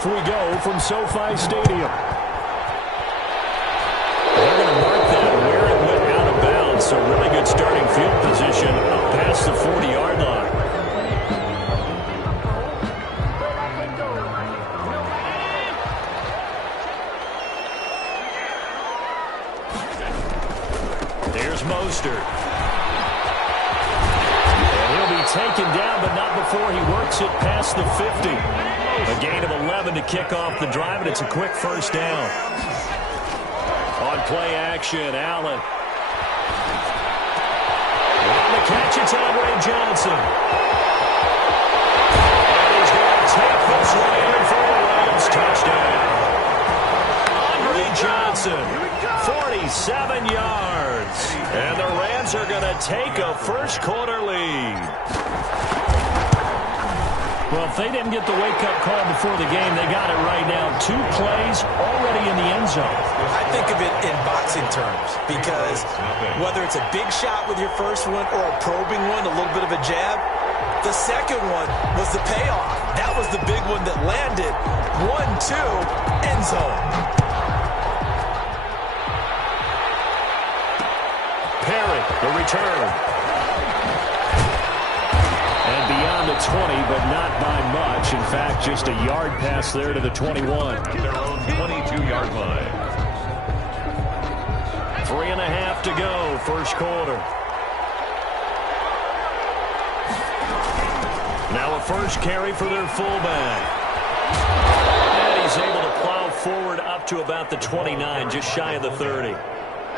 off we go from SoFi Stadium. They're going to mark that where it went out of bounds. So really good starting field position up past the 40-yard line. Here's Mostert. And he'll be taken down, but not before he works it past the 50. A gain of 11 to kick off the drive, and it's a quick first down. On play action, Allen. On the catch, it's Andre Johnson. And he's going to take this one in for the Rams. Touchdown. Andre Johnson, 47 yards. And the Rams are going to take a first-quarter lead. Well, if they didn't get the wake-up call before the game, they got it right now. 2 plays already in the end zone. I think of it in boxing terms because whether it's a big shot with your first one or a probing one, a little bit of a jab, the second one was the payoff. That was the big one that landed. 1-2, end zone. Perry, the return. And beyond the 20, but not by much. In fact, just a yard pass there to the 21. Their own 22-yard line. 3.5 to go, first quarter. Now a first carry for their fullback. And he's able to plow forward up to about the 29, just shy of the 30.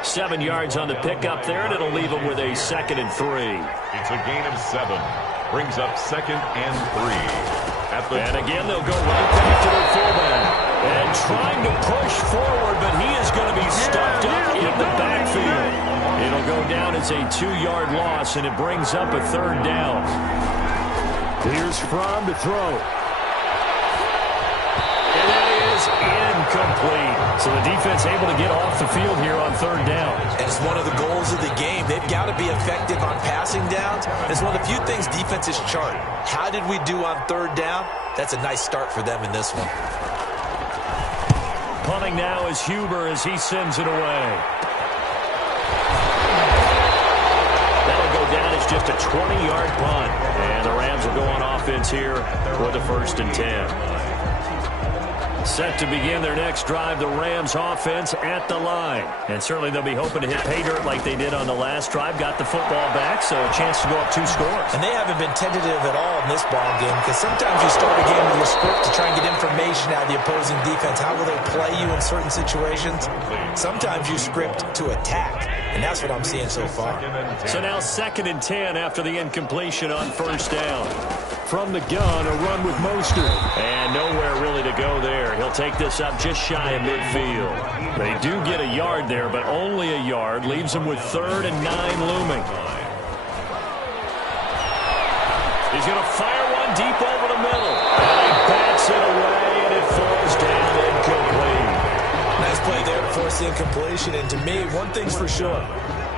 7 yards on the pickup there, and it'll leave him with a 2nd and 3. It's a gain of 7. Brings up 2nd and 3. And again, they'll go right back to their fullback. And trying to push forward, but he is going to be stuffed up in the backfield. It'll go down as a 2-yard loss, and it brings up a 3rd down. Here's Fromm to throw. And that is incomplete. So the defense able to get off the field here on 3rd down. And it's one of the goals of the game. They've got to be effective on passing downs. It's one of the few things defenses chart. How did we do on 3rd down? That's a nice start for them in this one. Punting now is Huber as he sends it away. That'll go down as just a 20-yard punt. And the Rams will go on offense here with the 1st and 10. Set to begin their next drive, the Rams offense at the line. And certainly they'll be hoping to hit pay dirt like they did on the last drive. Got the football back, so a chance to go up 2 scores. And they haven't been tentative at all in this ball game because sometimes you start a game with your script to try and get information out of the opposing defense. How will they play you in certain situations? Sometimes you script to attack, and that's what I'm seeing so far. So now 2nd and 10 after the incompletion on 1st down. From the gun, a run with Mostert. And nowhere really to go there. He'll take this up just shy of midfield. They do get a yard there, but only a yard. Leaves them with 3rd and 9 looming. He's going to fire one deep over the middle. And he bats it away, and it falls down incomplete. Nice play there to force the incompletion. And to me, one thing's for sure.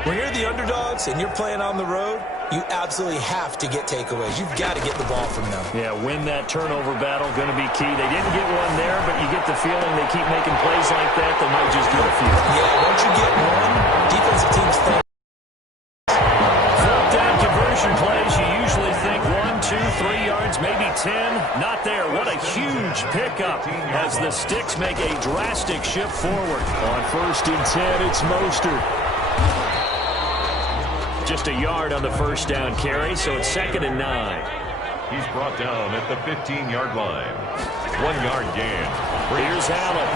When you're the underdogs and you're playing on the road, you absolutely have to get takeaways. You've got to get the ball from them. Yeah, win that turnover battle, going to be key. They didn't get one there, but you get the feeling they keep making plays like that, they might just get a few. Yeah, once you get one, defensive teams think. 4th down conversion plays, you usually think 1, 2, 3 yards, maybe 10. Not there. What a huge pickup as the Sticks make a drastic shift forward. On 1st and 10, it's Mostert. Just a yard on the 1st down carry, so it's 2nd and 9. He's brought down at the 15-yard line. 1-yard gain. Here's Allen.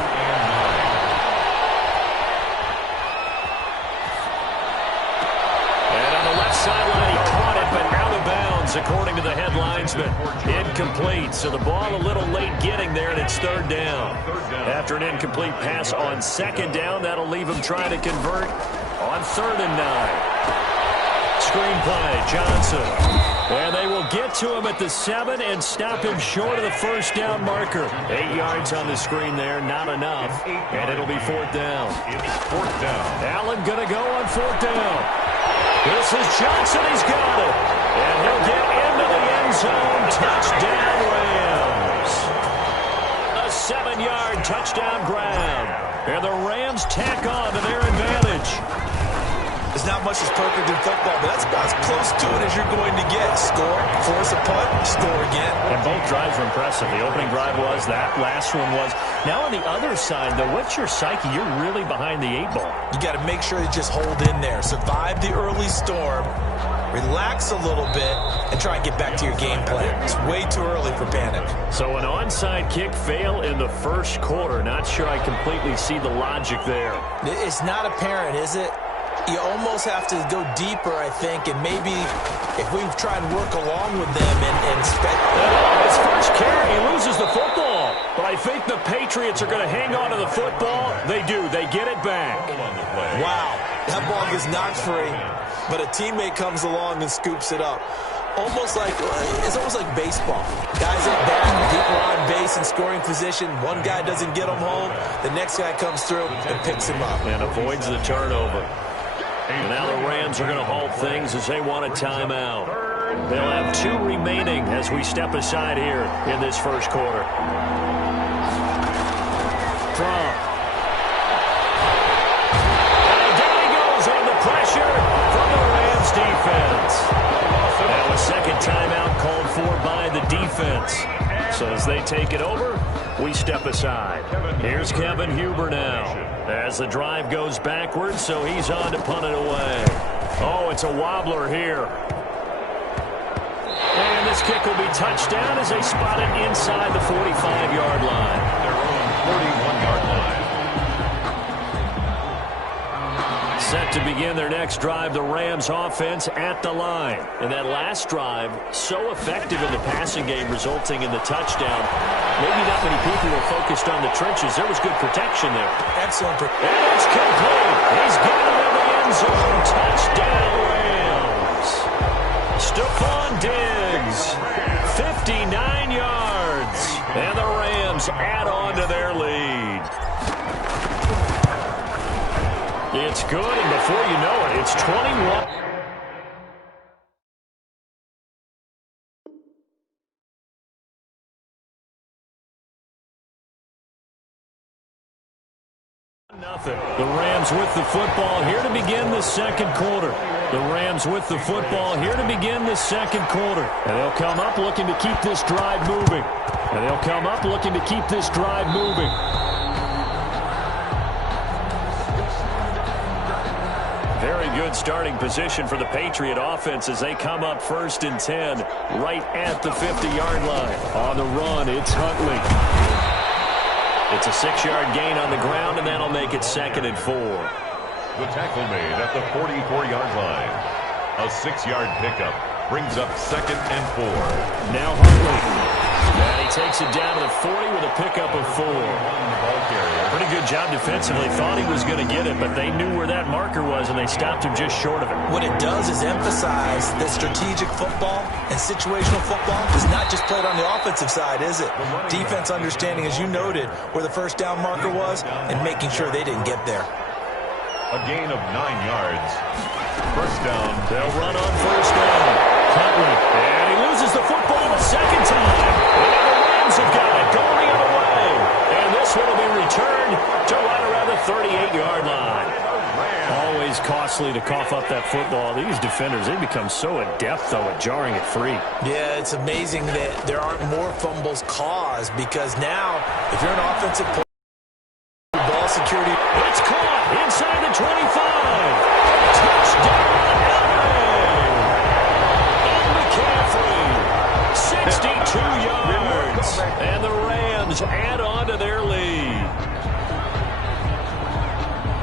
And on the left sideline, he caught it, but out of bounds, according to the head linesman. Incomplete, so the ball a little late getting there, and it's 3rd down. After an incomplete pass on 2nd down, that'll leave him trying to convert on 3rd and 9. Screen play, Johnson. And they will get to him at the 7 and stop him short of the 1st down marker. 8 yards on the screen there, not enough. And it'll be 4th down. It's 4th down. Allen going to go on 4th down. This is Johnson. He's got it. And he'll get into the end zone. Touchdown, Rams. A 15-yard touchdown grab. And the Rams tack on to their advantage. There's not much that's perfect in football, but that's about as close to it as you're going to get. Score, force a punt, score again. And both drives were impressive. The opening drive was, that last one was. Now on the other side, though, what's your psyche? You're really behind the 8 ball. You got to make sure you just hold in there. Survive the early storm, relax a little bit, and try and get back to your game plan. It's way too early for panic. So an onside kick fail in the first quarter. Not sure I completely see the logic there. It's not apparent, is it? You almost have to go deeper, I think, and maybe if we try and work along with them and spend... His first carry, he loses the football. But I think the Patriots are going to hang on to the football. They do. They get it back. Wow. That ball gets knocked free, but a teammate comes along and scoops it up. It's almost like baseball. Guys at bat, people are on base in scoring position. One guy doesn't get them home. The next guy comes through and picks him up. And avoids the turnover. And now the Rams are going to halt things as they want a timeout. They'll have 2 remaining as we step aside here in this first quarter. And down he goes on the pressure from the Rams defense. Now a second timeout called for by the defense. So as they take it over, we step aside. Here's Kevin Huber now as the drive goes backwards, so he's on to punt it away. Oh, it's a wobbler here. And this kick will be touchdown as they spot it inside the 45-yard line. Their own 41-yard line. Set to begin their next drive, the Rams offense at the line. And that last drive, so effective in the passing game, resulting in the touchdown. Maybe not many people were focused on the trenches. There was good protection there. Excellent. And it's complete. He's got it in the end zone. Touchdown, Rams. Stephon Diggs, 59 yards. And the Rams add on to their lead. It's good, and before you know it, it's 21. Nothing. The Rams with the football here to begin the second quarter. The Rams with the football here to begin the second quarter. And they'll come up looking to keep this drive moving. Very good starting position for the Patriot offense as they come up 1st and 10 right at the 50-yard line. On the run, it's Huntley. It's a 6-yard gain on the ground, and that'll make it 2nd and 4. The tackle made at the 44-yard line. A 6-yard pickup brings up 2nd and 4. Now Huntley. And he takes it down to the 40 with a pickup of 4. Pretty good job defensively. Thought he was going to get it, but they knew where that marker was, and they stopped him just short of it. What it does is emphasize that strategic football and situational football is not just played on the offensive side, is it? Defense understanding, as you noted, where the first down marker was and making sure they didn't get there. A gain of 9 yards. First down. They'll run on first down. Huntley. And he loses the football a second time. And the Rams have got it going the other way. And this one will be returned to right around the 38-yard line. Always costly to cough up that football. These defenders, they become so adept, though, at jarring it free. Yeah, it's amazing that there aren't more fumbles caused because now, if you're an offensive player, ball security. It's caught inside the 25. Touchdown, LA. And McCaffrey, 62 yards. And the Rams add on to their lead.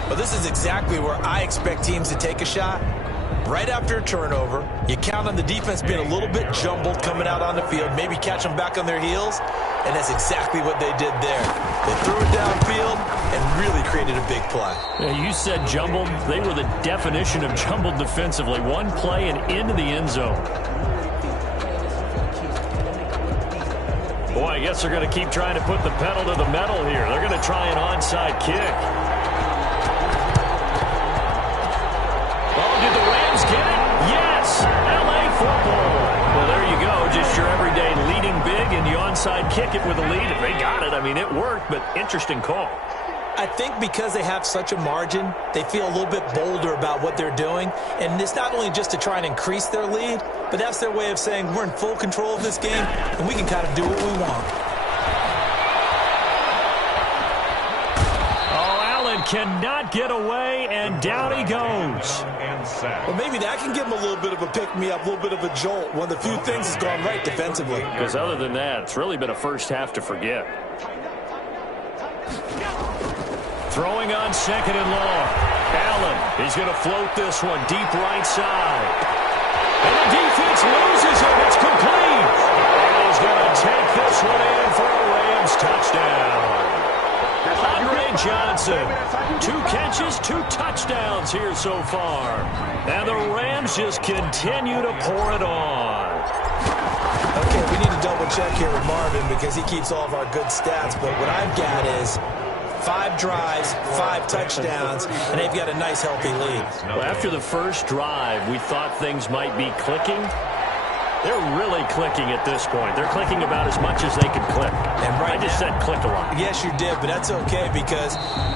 But this is exactly where I expect teams to take a shot. Right after a turnover, you count on the defense being a little bit jumbled coming out on the field, maybe catch them back on their heels, and that's exactly what they did there. They threw it downfield and really created a big play. Yeah, you said jumbled. They were the definition of jumbled defensively. One play and into the end zone. Boy, I guess they're going to keep trying to put the pedal to the metal here. They're going to try an onside kick. Did the Rams get it? Yes! LA football. Well, there you go. Just your everyday leading big in the onside kick it with a lead. If they got it, I mean, it worked, but interesting call. I think because they have such a margin, they feel a little bit bolder about what they're doing. And it's not only just to try and increase their lead, but that's their way of saying we're in full control of this game, and we can kind of do what we want. Oh, Allen cannot get away, and down he goes. Well, maybe that can give him a little bit of a pick-me-up, a little bit of a jolt. One of the few things that's gone right defensively. Because other than that, it's really been a first half to forget. Throwing on second and long. Allen, he's going to float this one deep right side. And the defense loses it. It's complete. And he's going to take this one in for a Rams touchdown. Andre Johnson, 2 catches, 2 touchdowns here so far. And the Rams just continue to pour it on. Okay, we need to double check here with Marvin because he keeps all of our good stats. But what I've got is 5 drives, 5 touchdowns, and they've got a nice, healthy lead. Well, after the first drive, we thought things might be clicking. They're really clicking at this point. They're clicking about as much as they can click. And right I just said click a lot. Yes, you did, but that's okay because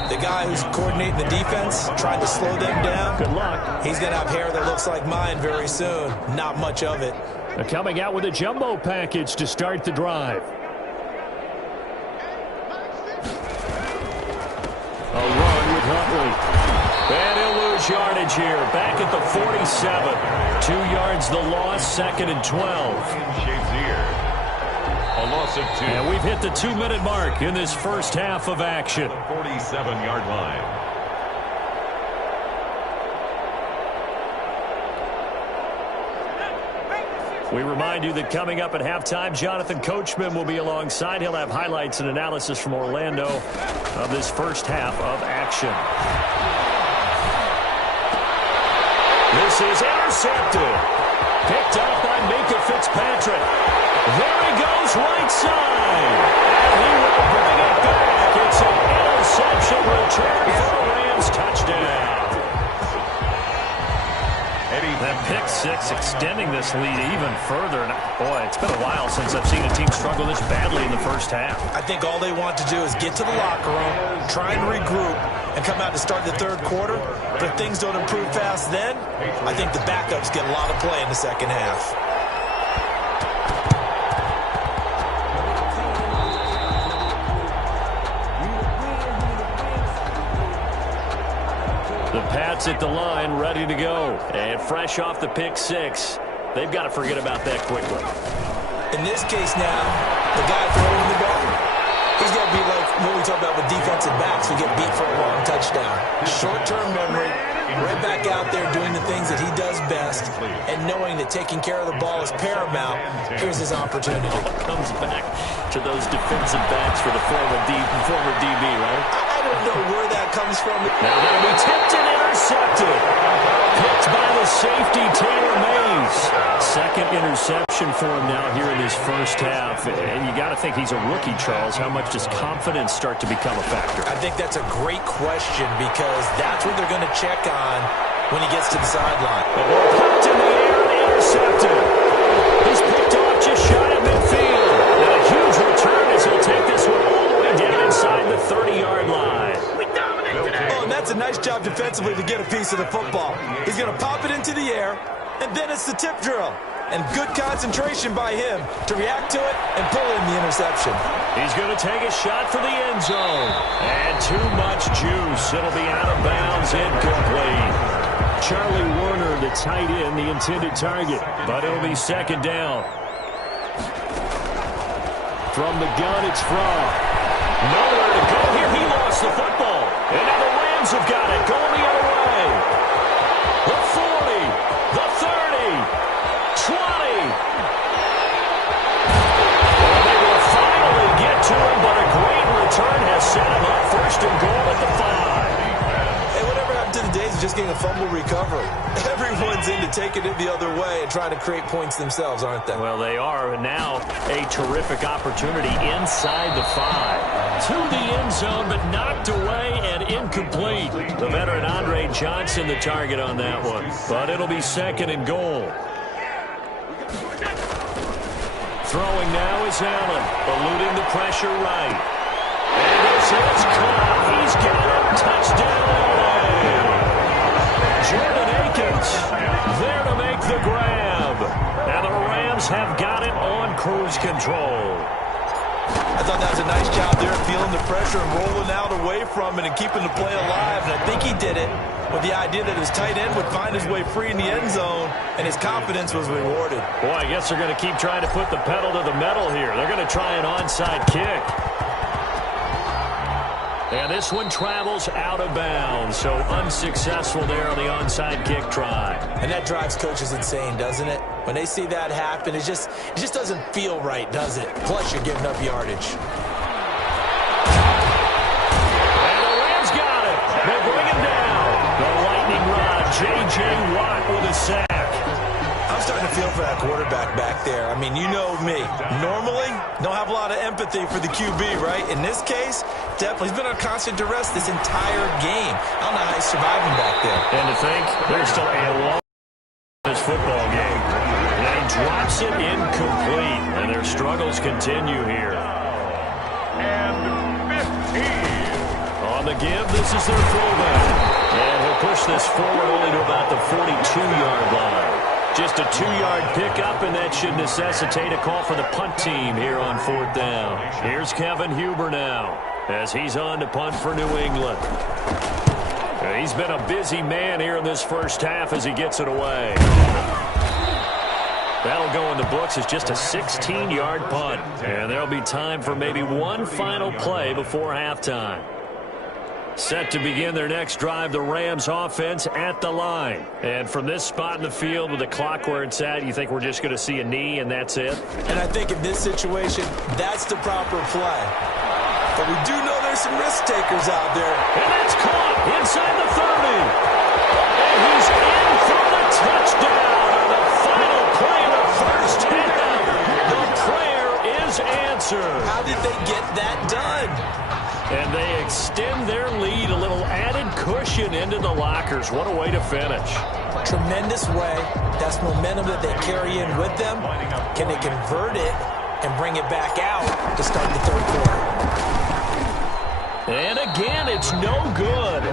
the guy who's coordinating the defense, trying to slow them down, good luck. He's going to have hair that looks like mine very soon. Not much of it. They're coming out with a jumbo package to start the drive. A run with Huntley. And he'll lose yardage here. Back at the 47. 2 yards the loss, 2nd and 12. A loss of 2. And we've hit the 2-minute mark in this first half of action. 47-yard line. We remind you that coming up at halftime, Jonathan Coachman will be alongside. He'll have highlights and analysis from Orlando of this first half of action. This is intercepted. Picked up by Minkah Fitzpatrick. There he goes, right side. And he will bring it back. It's an interception return for a Rams touchdown. That pick 6 extending this lead even further. And boy, it's been a while since I've seen a team struggle this badly in the first half. I think all they want to do is get to the locker room, try and regroup, and come out to start the third quarter. But if things don't improve fast then, I think the backups get a lot of play in the second half. The Pats at the line, ready to go. And fresh off the pick 6. They've got to forget about that quickly. In this case now, the guy throwing the ball, he's got to be like what we talk about with defensive backs who get beat for a long touchdown. Short-term memory, right back out there doing the things that he does best, and knowing that taking care of the ball is paramount. Here's his opportunity. Comes back to those defensive backs for the former DB, right? I don't know where that comes from. Now that'll be tipped and intercepted. Picked by the safety, Taylor Mays. Second interception for him now here in his first half. And you got to think he's a rookie, Charles. How much does confidence start to become a factor? I think that's a great question because that's what they're going to check on when he gets to the sideline. Popped in the air and intercepted. He's picked off just shy of midfield. And a huge return as he'll take this one all the way down inside the 30-yard line. Oh, and that's a nice job defensively to get a piece of the football. He's going to pop it into the air, and then it's the tip drill. And good concentration by him to react to it and pull in the interception. He's going to take a shot for the end zone. And too much juice. It'll be out of bounds, incomplete. Charlie Warner, the tight end, the intended target. But it'll be second down. From the gun, it's Fromm. Nowhere to go here. He lost the football. And now the Rams have got it. Going the other way. The 40. The 30. 20. Well, they will finally get to him, but a great return has set him up. First and goal at the 5. Hey, whatever happened to the days of just getting a fumble recovery? Everyone's into taking it the other way and trying to create points themselves, aren't they? Well, they are. And now a terrific opportunity inside the 5. To the end zone, but knocked away and incomplete. The veteran Andre Johnson, the target on that one. But it'll be second and goal. Throwing now is Allen, eluding the pressure right. And this is caught. He's got it. Touchdown, LA. Jordan Akins there to make the grab. And the Rams have got it on cruise control. I thought that was a nice job there, feeling the pressure and rolling out away from it and keeping the play alive. And I think he did it with the idea that his tight end would find his way free in the end zone, and his confidence was rewarded. Boy, I guess they're going to keep trying to put the pedal to the metal here. They're going to try an onside kick. And this one travels out of bounds, so unsuccessful there on the onside kick try. And that drives coaches insane, doesn't it? When they see that happen, it just doesn't feel right, does it? Plus, you're giving up yardage. And the Rams got it. They bring him down. The lightning rod, J.J. Watt with a sack. I'm starting to feel for that quarterback back there. I mean, you know me. Normally, don't have a lot of empathy for the QB, right? In this case, definitely. He's been on constant duress this entire game. I don't know how he's surviving back there. And to think, there's still a long this football game. And he drops it incomplete. And their struggles continue here. And 15. On the give, this is their fullback. And he'll push this forward only to about the 42-yard line. Just a 2-yard pickup, and that should necessitate a call for the punt team here on 4th down. Here's Kevin Huber now as he's on to punt for New England. He's been a busy man here in this first half as he gets it away. That'll go in the books as just a 16-yard punt. And there'll be time for maybe one final play before halftime. Set to begin their next drive, the Rams offense at the line. And from this spot in the field with the clock where it's at, you think we're just going to see a knee and that's it? And I think in this situation, that's the proper play. But we do know there's some risk takers out there. And that's caught inside the 30. And he's in for the touchdown on the final play of the first half. The prayer is answered. How did they get that done? And they extend their lead, a little added cushion into the lockers. What a way to finish. Tremendous way. That's momentum that they carry in with them. Can they convert it and bring it back out to start the third quarter? And again, it's no good.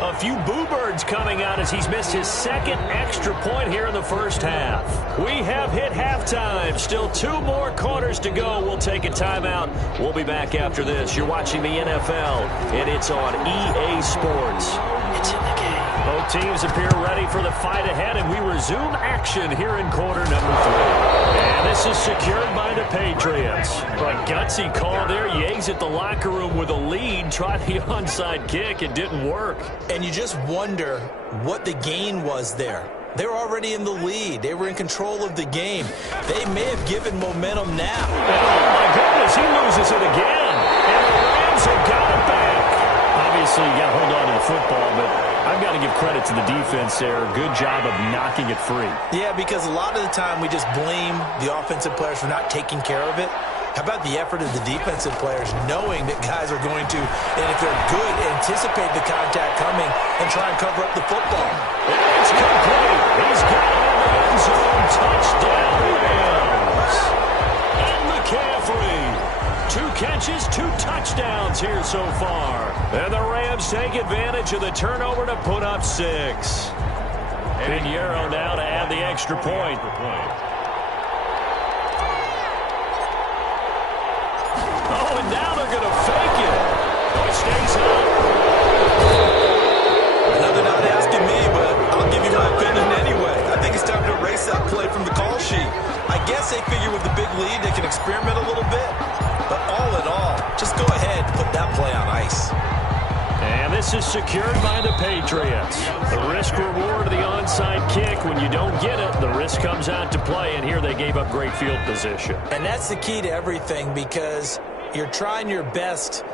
A few boo birds coming out as he's missed his second extra point here in the first half. We have hit halftime. Still 2 more quarters to go. We'll take a timeout. We'll be back after this. You're watching the NFL, and it's on EA Sports. It's in the game. Both teams appear ready for the fight ahead, and we resume action here in quarter number 3. And this is secured by the Patriots. A gutsy call there. You exit the locker room with a lead. Try the onside kick. It didn't work. And you just wonder what the gain was there. They were already in the lead. They were in control of the game. They may have given momentum now. And oh, my goodness, he loses it again. And the Rams have got it back. Obviously, you got to hold on to the football, but I've got to give credit to the defense there. Good job of knocking it free. Yeah, because a lot of the time we just blame the offensive players for not taking care of it. How about the effort of the defensive players knowing that guys are going to, and if they're good, anticipate the contact coming and try and cover up the football. And it's complete. He's got it in the end zone. Touchdown, Rams. And McCaffrey. 2 catches, 2 touchdowns here so far. And the Rams take advantage of the turnover to put up 6. Pinheiro now to add the extra point. Oh, and now they're going to fake it. Oh, it stays up. Now they're not asking me, but I'll give you my opinion anyway. I think it's time to erase that play from the call sheet. I guess they figure with the big lead they can experiment a little bit. But all in all, just go ahead and put that play on ice. And this is secured by the Patriots. The risk-reward of the onside kick. When you don't get it, the risk comes out to play, and here they gave up great field position. And that's the key to everything, because you're trying your best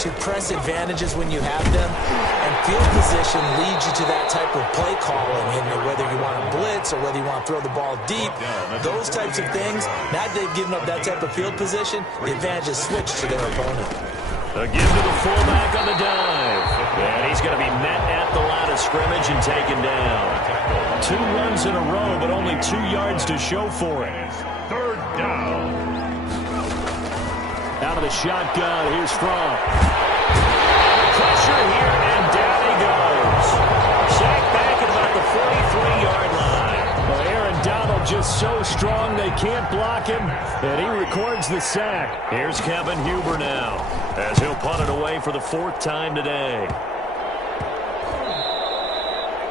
to press advantages when you have them, and field position leads you to that type of play calling, and whether you want to blitz or whether you want to throw the ball deep, those types of things. Now that they've given up that type of field position, the advantage is switched to their opponent. A give to the fullback on the dive. And he's going to be met at the line of scrimmage and taken down. 2 runs in a row, but only 2 yards to show for it. 3rd down. Out of the shotgun, here's Fromm. Pressure here, and down he goes. Sacked back at about the 43-yard line. Well, Aaron Donald just so strong they can't block him, and he records the sack. Here's Kevin Huber now, as he'll punt it away for the 4th time today.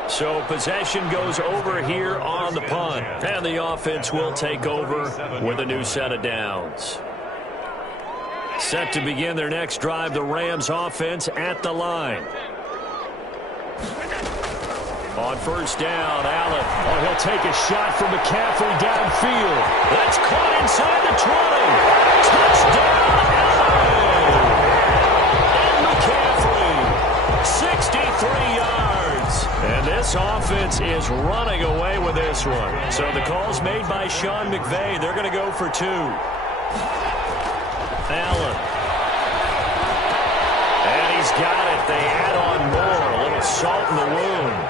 So possession goes over here on the punt, and the offense will take over with a new set of downs. Set to begin their next drive, the Rams offense at the line. On first down, Allen. Oh, he'll take a shot from McCaffrey downfield. That's caught inside the 20. Touchdown, Allen. And McCaffrey, 63 yards. And this offense is running away with this one. So the call's made by Sean McVay. They're going to go for 2. Allen. And he's got it. They add on more. A little salt in the wound.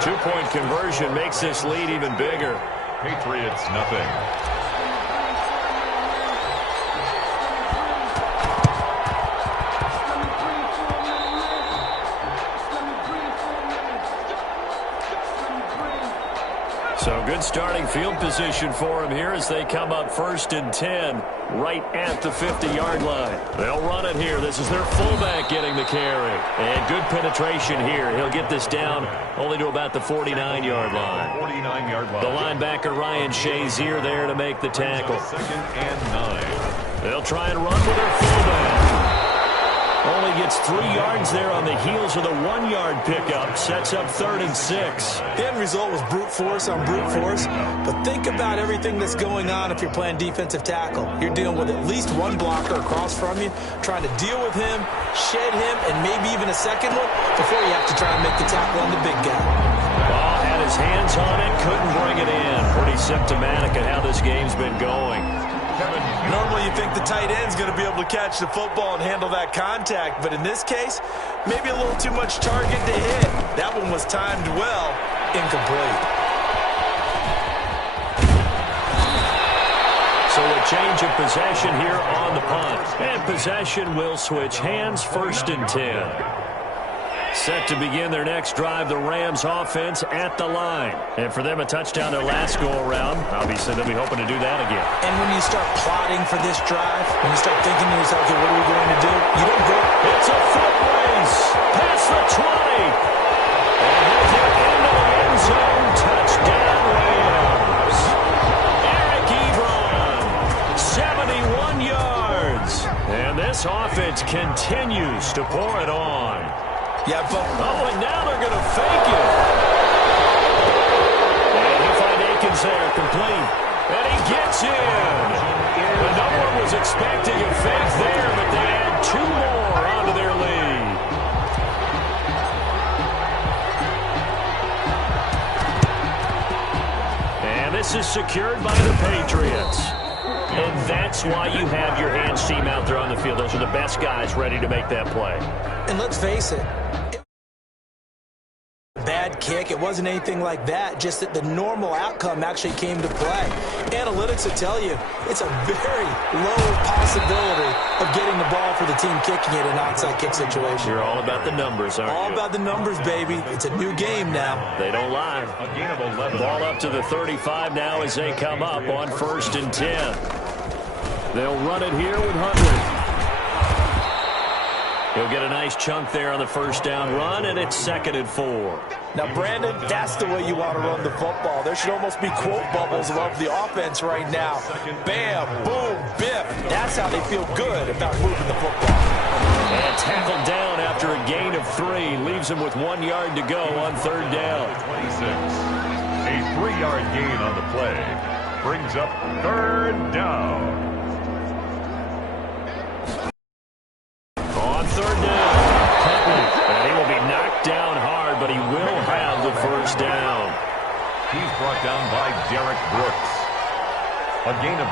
2-point conversion makes this lead even bigger. Patriots, nothing. So good starting field position for him here as they come up 1st and 10 right at the 50-yard line. They'll run it here. This is their fullback getting the carry. And good penetration here. He'll get this down only to about the 49-yard line. 49-yard line. The linebacker Ryan Shazier there to make the tackle. 2nd and 9. They'll try and run with their fullback. Only gets 3 yards there on the heels of the 1-yard pickup. Sets up 3rd and 6. The end result was brute force on brute force. But think about everything that's going on if you're playing defensive tackle. You're dealing with at least one blocker across from you, trying to deal with him, shed him, and maybe even a second one before you have to try and make the tackle on the big guy. Ball had his hands on it, couldn't bring it in. Pretty symptomatic of how this game's been going. Normally you think the tight end's going to be able to catch the football and handle that contact, but in this case, maybe a little too much target to hit. That one was timed well, incomplete. So a change of possession here on the punt. And possession will switch hands, 1st and 10. Set to begin their next drive, the Rams offense at the line. And for them, a touchdown their last go-around. Obviously, they'll be hoping to do that again. And when you start plotting for this drive, when you start thinking to yourself, okay, what are we going to do? You don't go. It's a foot race. Past the 20. And he'll get into the end zone. Touchdown, Rams. Eric Ebron, 71 yards. And this offense continues to pour it on. Yeah, but and now they're going to fake it. And he'll find Akins there, complete. And he gets in. And no one was expecting a fake there, but they add 2 more onto their lead. And this is secured by the Patriots. And that's why you have your hands team out there on the field. Those are the best guys ready to make that play. And let's face it, bad kick. It wasn't anything like that, just that the normal outcome actually came to play. Analytics will tell you it's a very low possibility of getting the ball for the team kicking it in an onside kick situation. You're all about the numbers, aren't you? All about the numbers, baby. It's a new game now. They don't lie. A gain of 11. Ball up to the 35 now as they come up on 1st and 10. They'll run it here with Huntley. He'll get a nice chunk there on the first down run, and it's 2nd and 4. Now, Brandon, that's the way you want to run the football. There should almost be quote bubbles above the offense right now. Bam, boom, biff. That's how they feel good about moving the football. And tackled down after a gain of 3. Leaves him with 1 yard to go on 3rd down. 26. A 3-yard gain on the play. Brings up 3rd down. On 3rd down, Huntley. And he will be knocked down hard, but he will have the first down. He's brought down by Derek Brooks. A gain of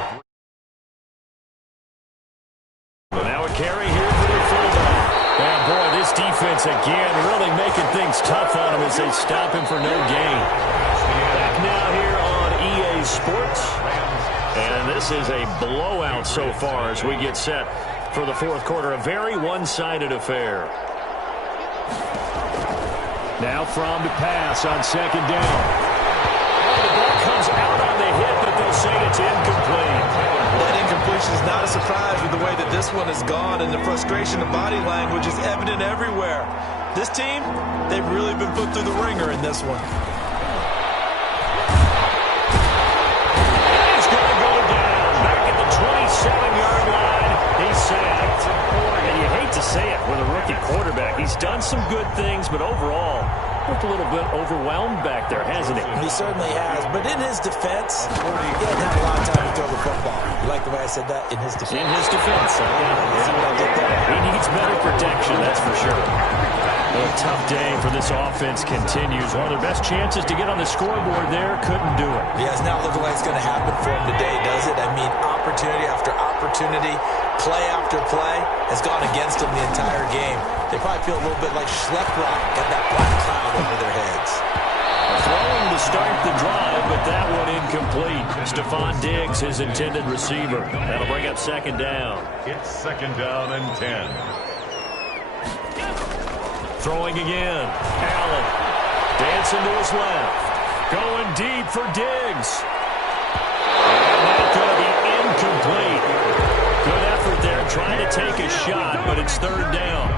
3. Now a carry here for the fullback. And boy, this defense again really making things tough on him as they stop him for no gain. Back now here on EA Sports. And this is a blowout so far as we get set for the fourth quarter. A very one-sided affair. Now from to pass on second down. Oh, the ball comes out on the hit, but they'll say it's incomplete. That incompletion is not a surprise with the way that this one has gone, and the frustration of body language is evident everywhere. This team, they've really been put through the ringer in this one. He's going to go down back at the 27-yard line. He's sacked. And you hate to say it with a rookie quarterback. He's done some good things, but overall, looked a little bit overwhelmed back there, hasn't he? He certainly has. But in his defense, he hasn't had a lot of time to throw the football. You like the way I said that? In his defense. In his defense. See what I did there? He needs better protection, that's for sure. A tough day for this offense continues. One of their best chances to get on the scoreboard there, couldn't do it. Yeah, it's not looking like it's going to happen for him today, does it? I mean, opportunity after opportunity, play after play has gone against them the entire game. They probably feel a little bit like Schlepprock, got that black cloud over their heads. Throwing to start the drive, but that one incomplete. Stephon Diggs, his intended receiver. That'll bring up second down. It's second down and 10. Throwing again. Allen dancing to his left. Going deep for Diggs. And that's going to be incomplete. Good effort there trying to take a shot, but it's third down.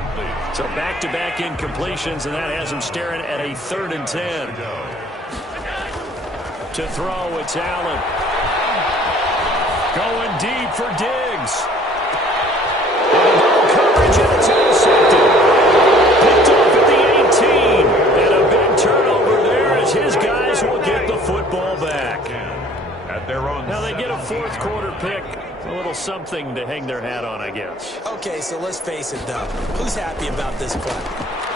So back-to-back incompletions, and that has him staring at a 3rd and 10. To throw, it's Allen. Going deep for Diggs. And coverage, and it's intercepted. Picked off at the 18. And a big turnover there as his guys will get the football back. At their own. Now they get a fourth quarter pick. A little something to hang their hat on, I guess. Okay, so let's face it, though. Who's happy about this play?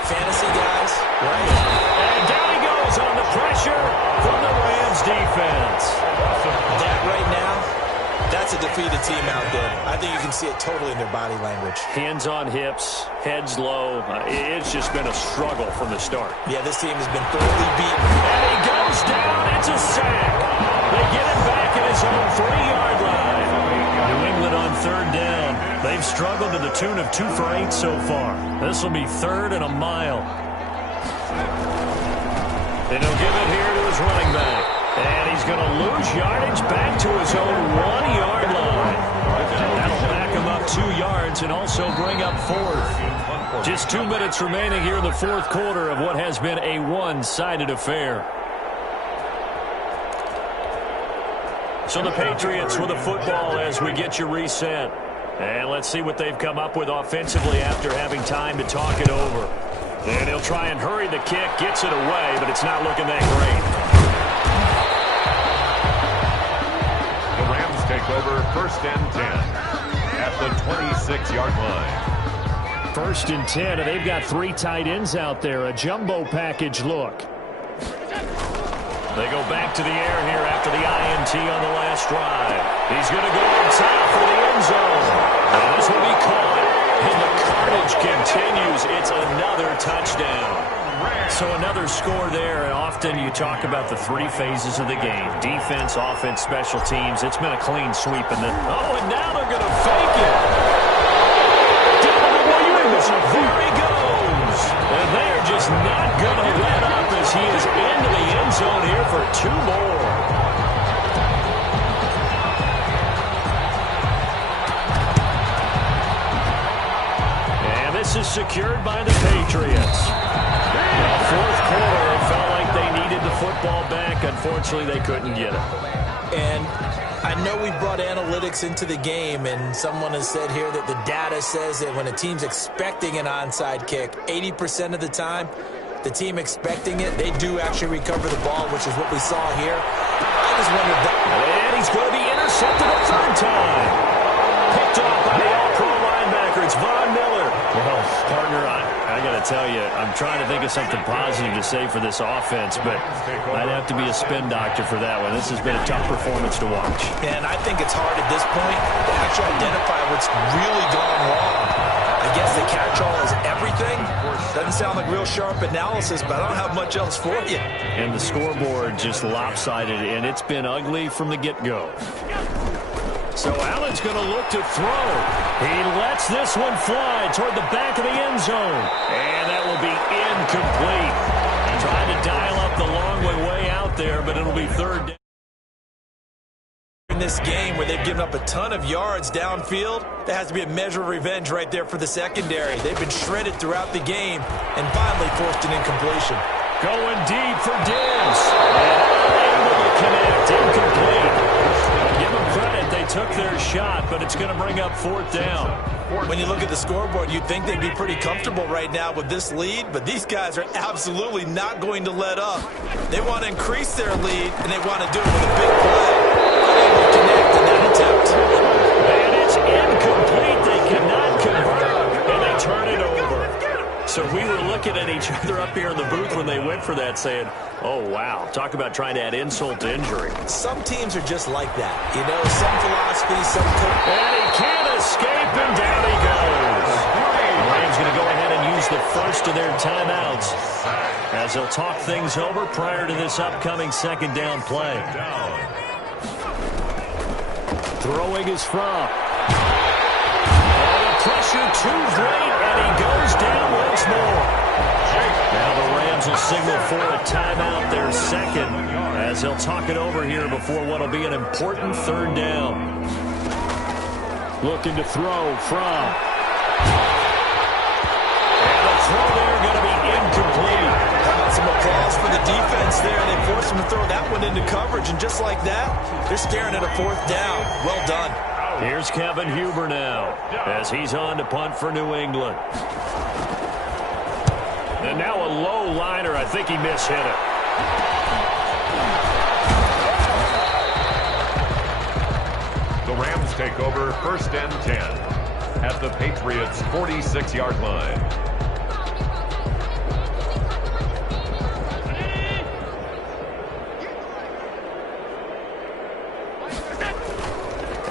Fantasy guys, right? And down he goes on the pressure from the Rams defense. That right now, that's a defeated team out there. I think you can see it totally in their body language. Hands on hips, heads low. It's just been a struggle from the start. Yeah, this team has been thoroughly beaten. And he goes down. It's a sack. They get him back at his own 3-yard line. New England on third down. They've struggled to the tune of 2 for 8 so far. This will be 3rd and a mile. And he'll give it here to his running back. And he's going to lose yardage back to his own 1-yard line. That'll back him up 2 yards and also bring up 4th. Just 2 minutes remaining here in the fourth quarter of what has been a one-sided affair. So the Patriots with the football as we get you reset. And let's see what they've come up with offensively after having time to talk it over. And he'll try and hurry the kick, gets it away, but it's not looking that great. The Rams take over 1st and 10 at the 26-yard line. 1st and 10, and they've got 3 tight ends out there. A jumbo package look. They go back to the air here after the INT on the last drive. He's going to go on top for the end zone. And this will be caught. And the carnage continues. It's another touchdown. So another score there, and often you talk about the 3 phases of the game. Defense, offense, special teams. It's been a clean sweep. And now they're going to fake it. Donovan Williams, there he goes. And they are just not going to let up as he is into the end zone here for 2 more. And this is secured by the Patriots. Fourth quarter, it felt like they needed the football back. Unfortunately, they couldn't get it. And I know we brought analytics into the game, and someone has said here that the data says that when a team's expecting an onside kick, 80% of the time, the team expecting it, they do actually recover the ball, which is what we saw here. I just wondered that. And he's going to be intercepted a 3rd time. Picked off by the all-pro linebacker. It's Von Miller. Well, partner, I got to tell you, I'm trying to think of something positive to say for this offense, but I'd have to be a spin doctor for that one. This has been a tough performance to watch. And I think it's hard at this point to actually identify what's really gone wrong. I guess the catch-all is everything. Doesn't sound like real sharp analysis, but I don't have much else for you. And the scoreboard just lopsided, and it's been ugly from the get-go. So Allen's going to look to throw. He lets this one fly toward the back of the end zone. And that will be incomplete. Trying to dial up the long way out there, but it'll be third down. In this game where they've given up a ton of yards downfield, that has to be a measure of revenge right there for the secondary. They've been shredded throughout the game and finally forced an incompletion. Going deep for Diggs. And able to connect. Incomplete. Give them credit. They took their shot, but it's going to bring up fourth down. When you look at the scoreboard, you'd think they'd be pretty comfortable right now with this lead, but these guys are absolutely not going to let up. They want to increase their lead, and they want to do it with a big play. Unable to connect in that attempt. And it's incomplete. They cannot convert, and they turn it over. So we were looking at each other up here in the booth when they went for that saying, oh, wow, talk about trying to add insult to injury. Some teams are just like that. You know, some philosophy, some... And he can't escape, and down he goes. The Rams going to go ahead and use the first of their timeouts as they'll talk things over prior to this upcoming second down play. Throwing is from. Pressure too great, and he goes down once more. Now the Rams will signal for a timeout, their second, as they'll talk it over here before what will be an important third down. Looking to throw from. And the throw there going to be incomplete. How about some applause for the defense there? They forced him to throw that one into coverage, and just like that, they're staring at a fourth down. Well done. Here's Kevin Huber now as he's on to punt for New England. And now a low liner. I think he mishit it. The Rams take over first and 10 at the Patriots' 46-yard line.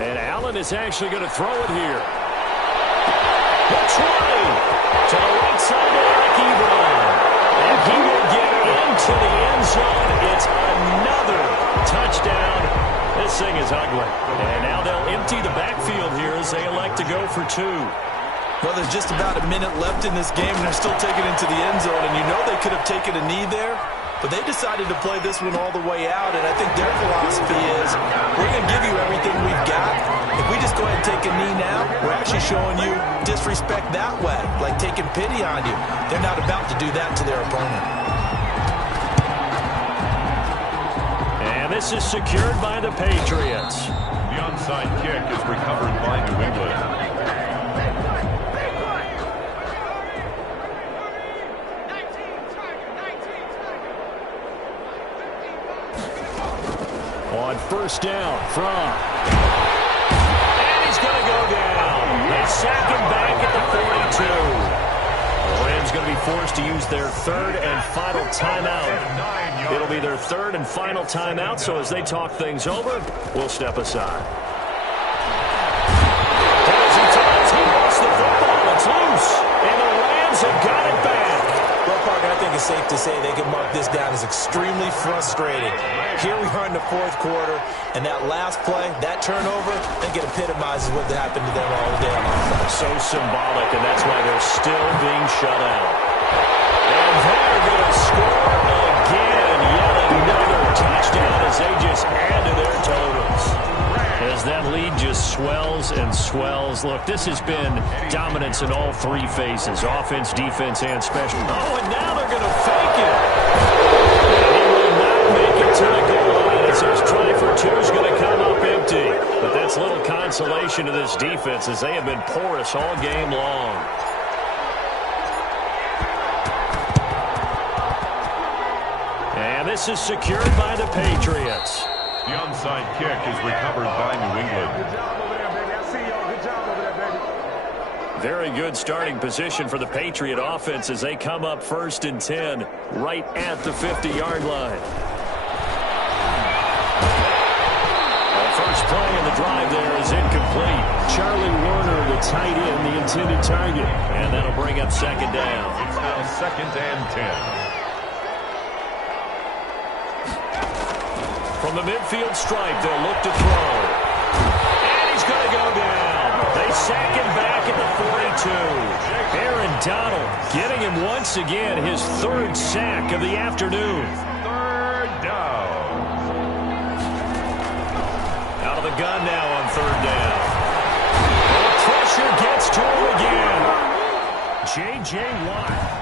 And Allen is actually going to throw it here. The try to the right side of Eric Ebron. And he will get into the end zone. It's another touchdown. This thing is ugly. And now they'll empty the backfield here as they elect to go for two. Well, there's just about a minute left in this game, and they're still taking it into the end zone. And you know they could have taken a knee there, but they decided to play this one all the way out. And I think their philosophy is, we're going to give you everything we've got. If we just go ahead and take a knee now, we're actually showing you disrespect that way, like taking pity on you. They're not about to do that to their opponent. And this is secured by the Patriots. The onside kick is recovered by New England. On first down from. And he's going to go down. They sack him back at the 42. The Rams going to be forced to use their third and final timeout. It'll be their third and final timeout, so as they talk things over, we'll step aside. As he turns, he lost the football. It's loose. And the Rams have got it back. Well, Parker, I think it's safe to say they can mark this down as extremely frustrating. Here we are in the fourth quarter, and that last play, that turnover, I think it epitomizes what happened to them all day on offense. So symbolic, and that's why they're still being shut out. And they're going to score again. Yet another touchdown as they just add to their totals. As that lead just swells and swells. Look, this has been dominance in all three phases. Offense, defense, and special. Oh, and now they're going to fake it. And he will not make it to the goal line. It says try for two is going to come up empty. But that's little consolation to this defense as they have been porous all game long. And this is secured by the Patriots. The onside kick is recovered by New England. Good job over there, baby. I see y'all. Good job over there, baby. Very good starting position for the Patriot offense as they come up first and 10 right at the 50-yard line. The first play in the drive there is incomplete. Charlie Warner, the tight end, the intended target. And that'll bring up second down. It's now second and 10. From the midfield stripe, they'll look to throw. And he's McDonald getting him once again his third sack of the afternoon. Third down. Out of the gun now on third down. The pressure gets to him again. J.J. Watt.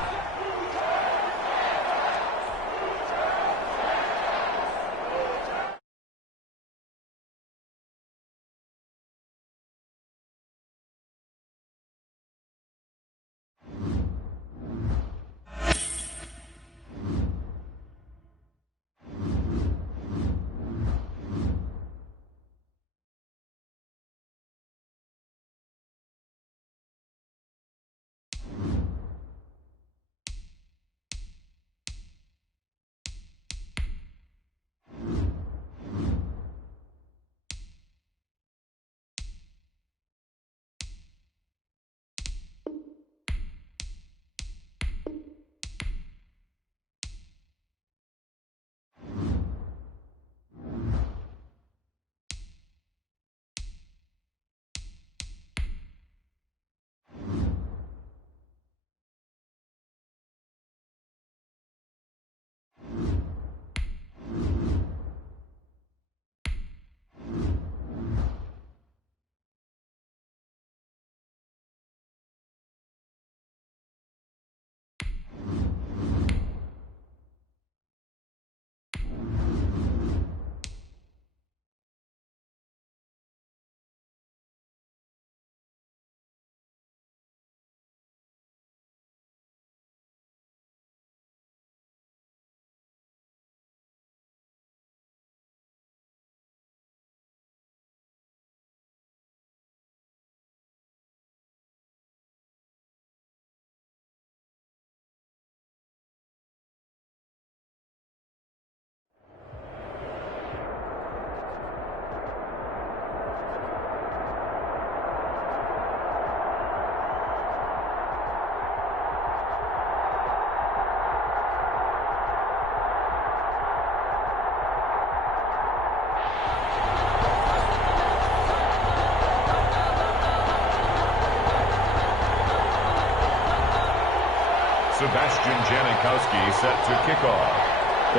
Sebastian Janikowski set to kick off.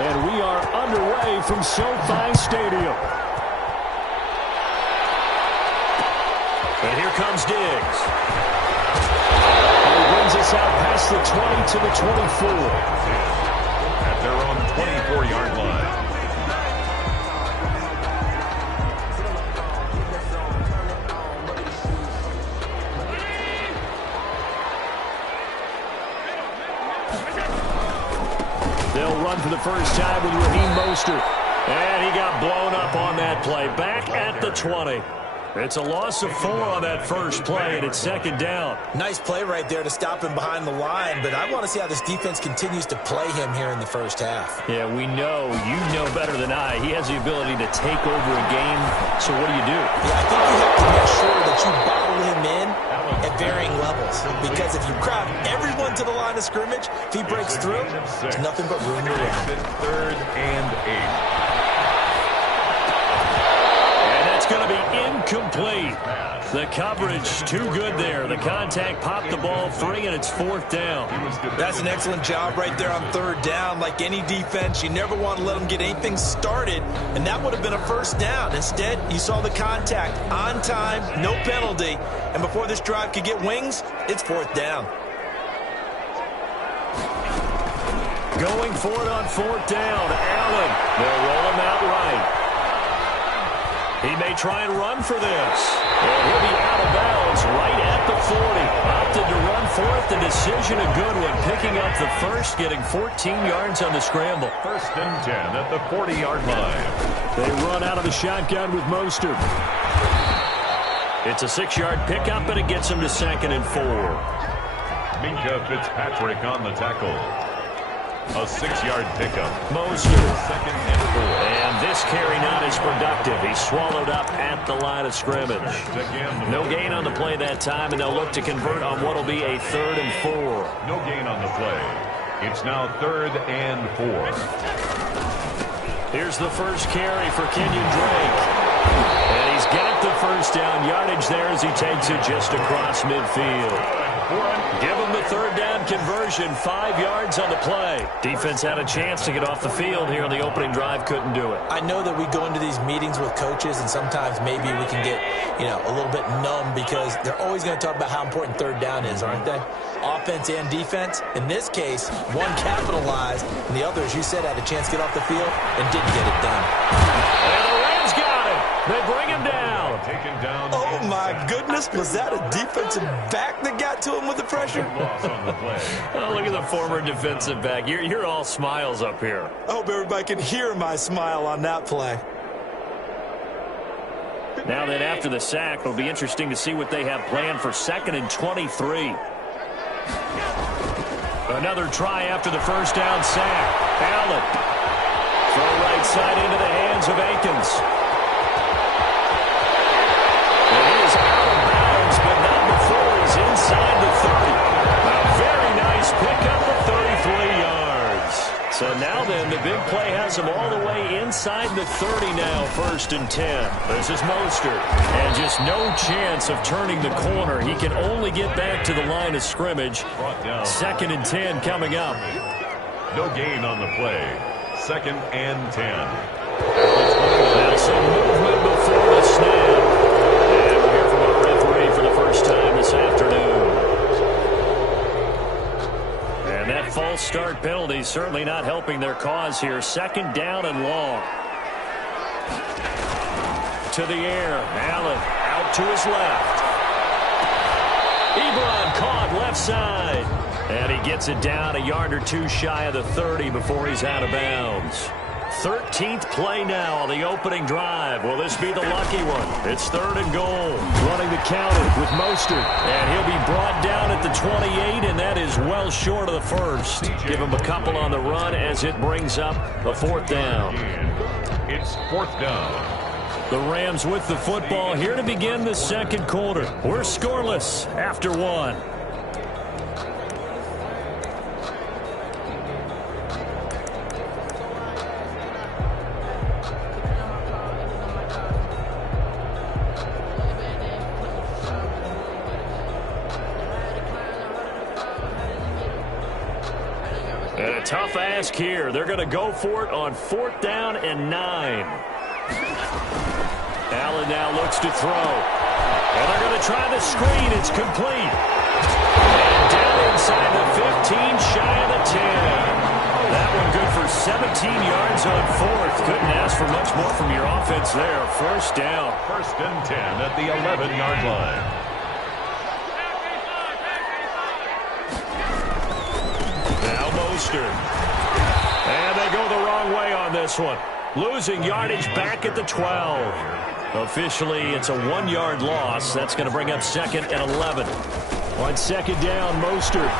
And we are underway from SoFi Stadium. And here comes Diggs. And he brings us out past the 20 to the 24. At their own 24-yard line. They'll run for the first time with Raheem Mostert. And he got blown up on that play. Back at the 20. It's a loss of 4 on that first play, and it's second down. Nice play right there to stop him behind the line, but I want to see how this defense continues to play him here in the first half. Yeah, we know. You know better than I. He has the ability to take over a game, so what do you do? Yeah, I think you have to make sure that you bottle him in at varying levels, because if you crowd everyone to the line of scrimmage, if he breaks through, there's nothing but room to run. Third and 8. Going to be incomplete. The coverage too good there. The contact popped the ball free, and it's fourth down. That's an excellent job right there on third down. Like any defense, you never want to let them get anything started, and that would have been a first down. Instead, you saw the contact on time, no penalty, and before this drive could get wings, it's fourth down. Going for it on fourth down. Allen. They'll roll him out right. He may try and run for this. And he'll be out of bounds right at the 40. Opted to run for it. The decision a good one. Picking up the first, getting 14 yards on the scramble. First and 10 at the 40-yard line. They run out of the shotgun with Mostert. It's a 6-yard pickup, and it gets him to second and 4. Minkah Fitzpatrick on the tackle. A 6-yard pickup. Mostert. Second and 4. And this carry not as productive. He's swallowed up at the line of scrimmage. No gain on the play that time, and they'll look to convert on what will be a 3rd and 4. No gain on the play. It's now 3rd and 4. Here's the first carry for Kenyon Drake. And he's got the first down. Yardage there as he takes it just across midfield. Give him the third down conversion, 5 yards on the play. Defense had a chance to get off the field here on the opening drive, couldn't do it. I know that we go into these meetings with coaches, and sometimes maybe we can get, a little bit numb because they're always going to talk about how important third down is, aren't they? Offense and defense. In this case, one capitalized, and the other, as you said, had a chance to get off the field and didn't get it done. And the Rams got him. They bring him down. Oh, my goodness. Was that a defensive back that got to him with the pressure? Oh, look at the former defensive back. You're all smiles up here. I hope everybody can hear my smile on that play. Now then, after the sack, it'll be interesting to see what they have planned for 2nd and 23. Another try after the first down sack. Allen. Throw right side into the hands of Akins. It is out of bounds, but not before he's inside the 30. A very nice pickup of 33 yards. So now then, the big play has him all the way inside the 30 now, 1st and 10. This is Mostert. And just no chance of turning the corner. He can only get back to the line of scrimmage. 2nd and 10 coming up. No gain on the play. 2nd and 10. That's some movement before the snap. And we'll hear from our referee for the first time this afternoon. And that false start penalty certainly not helping their cause here. 2nd down and long. To the air. Allen out to his left. Ebron caught left side. And he gets it down a yard or two shy of the 30 before he's out of bounds. 13th play now on the opening drive. Will this be the lucky one? It's 3rd and goal. Running the counter with Mostert. And he'll be brought down at the 28, and that is well short of the 1st. Give him a couple on the run as it brings up the 4th down. It's 4th down. The Rams with the football here to begin the 2nd quarter. We're scoreless after 1. And a tough ask here. They're going to go for it on 4th down and 9. Allen now looks to throw. And they're going to try the screen. It's complete. And down inside the 15, shy of the 10. That one good for 17 yards on 4th. Couldn't ask for much more from your offense there. 1st down. 1st and 10 at the 11-yard line. And they go the wrong way on this one. Losing yardage back at the 12. Officially, it's a 1-yard loss. That's going to bring up 2nd and 11. On 2nd down, Mostert. And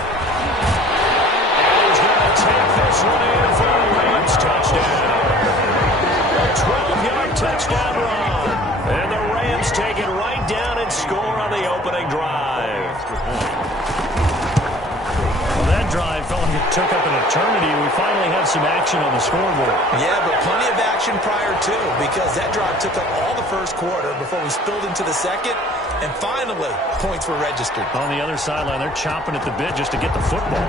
he's going to take this one in for a Rams touchdown. A 12-yard touchdown run. And the Rams take it right down and score on the opening drive. That drive felt like it took up an eternity. We finally have some action on the scoreboard. Yeah, but plenty of action prior to, because that drive took up all the 1st quarter before we spilled into the 2nd, and finally, points were registered. On the other sideline, they're chomping at the bit just to get the football.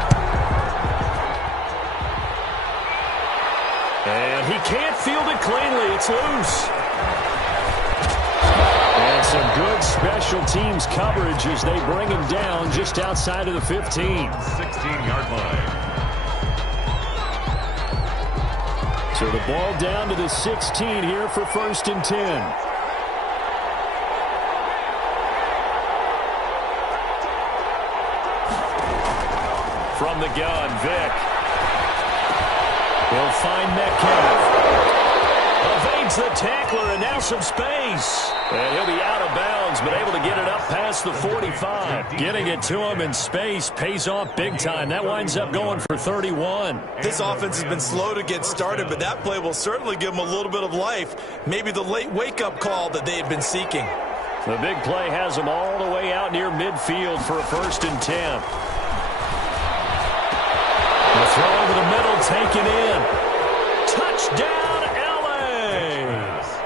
And he can't field it cleanly. It's loose. And some good special teams coverage as they bring him down just outside of the 15. 16-yard line. So the ball down to the 16 here for 1st and 10. From the gun, Vick. He'll find Metcalf. Evades the tackler, and now some space. And he'll be out of bounds, but able to get it up past the 45. Getting it to him in space pays off big time. That winds up going for 31. This offense has been slow to get started, but that play will certainly give them a little bit of life. Maybe the late wake-up call that they had been seeking. The big play has them all the way out near midfield for a 1st and 10. The throw over the middle, taken in. Touchdown, L.A.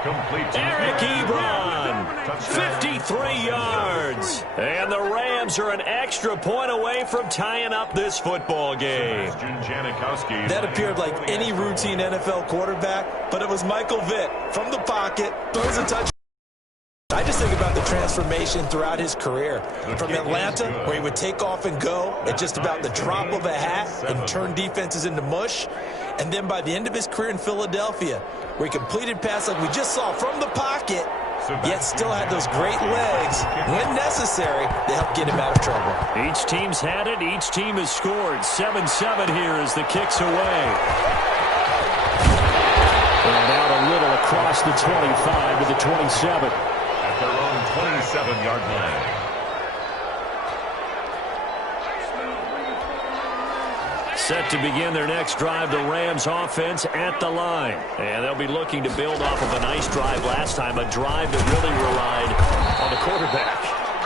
Complete. Eric Ebron. 53 yards. And the Rams are an extra point away from tying up this football game. That appeared like any routine NFL quarterback, but it was Michael Vick from the pocket, throws a touchdown. I just think about the transformation throughout his career. From Atlanta, where he would take off and go at just about the drop of a hat and turn defenses into mush. And then by the end of his career in Philadelphia, where he completed passes like we just saw from the pocket, yet still had those great legs. When necessary, they helped get him out of trouble. Each team's had it. Each team has scored. 7-7 here as the kick's away. And out a little across the 25 to the 27. At their own 27-yard line. Set to begin their next drive, the Rams offense at the line. And they'll be looking to build off of a nice drive last time, a drive that really relied on the quarterback.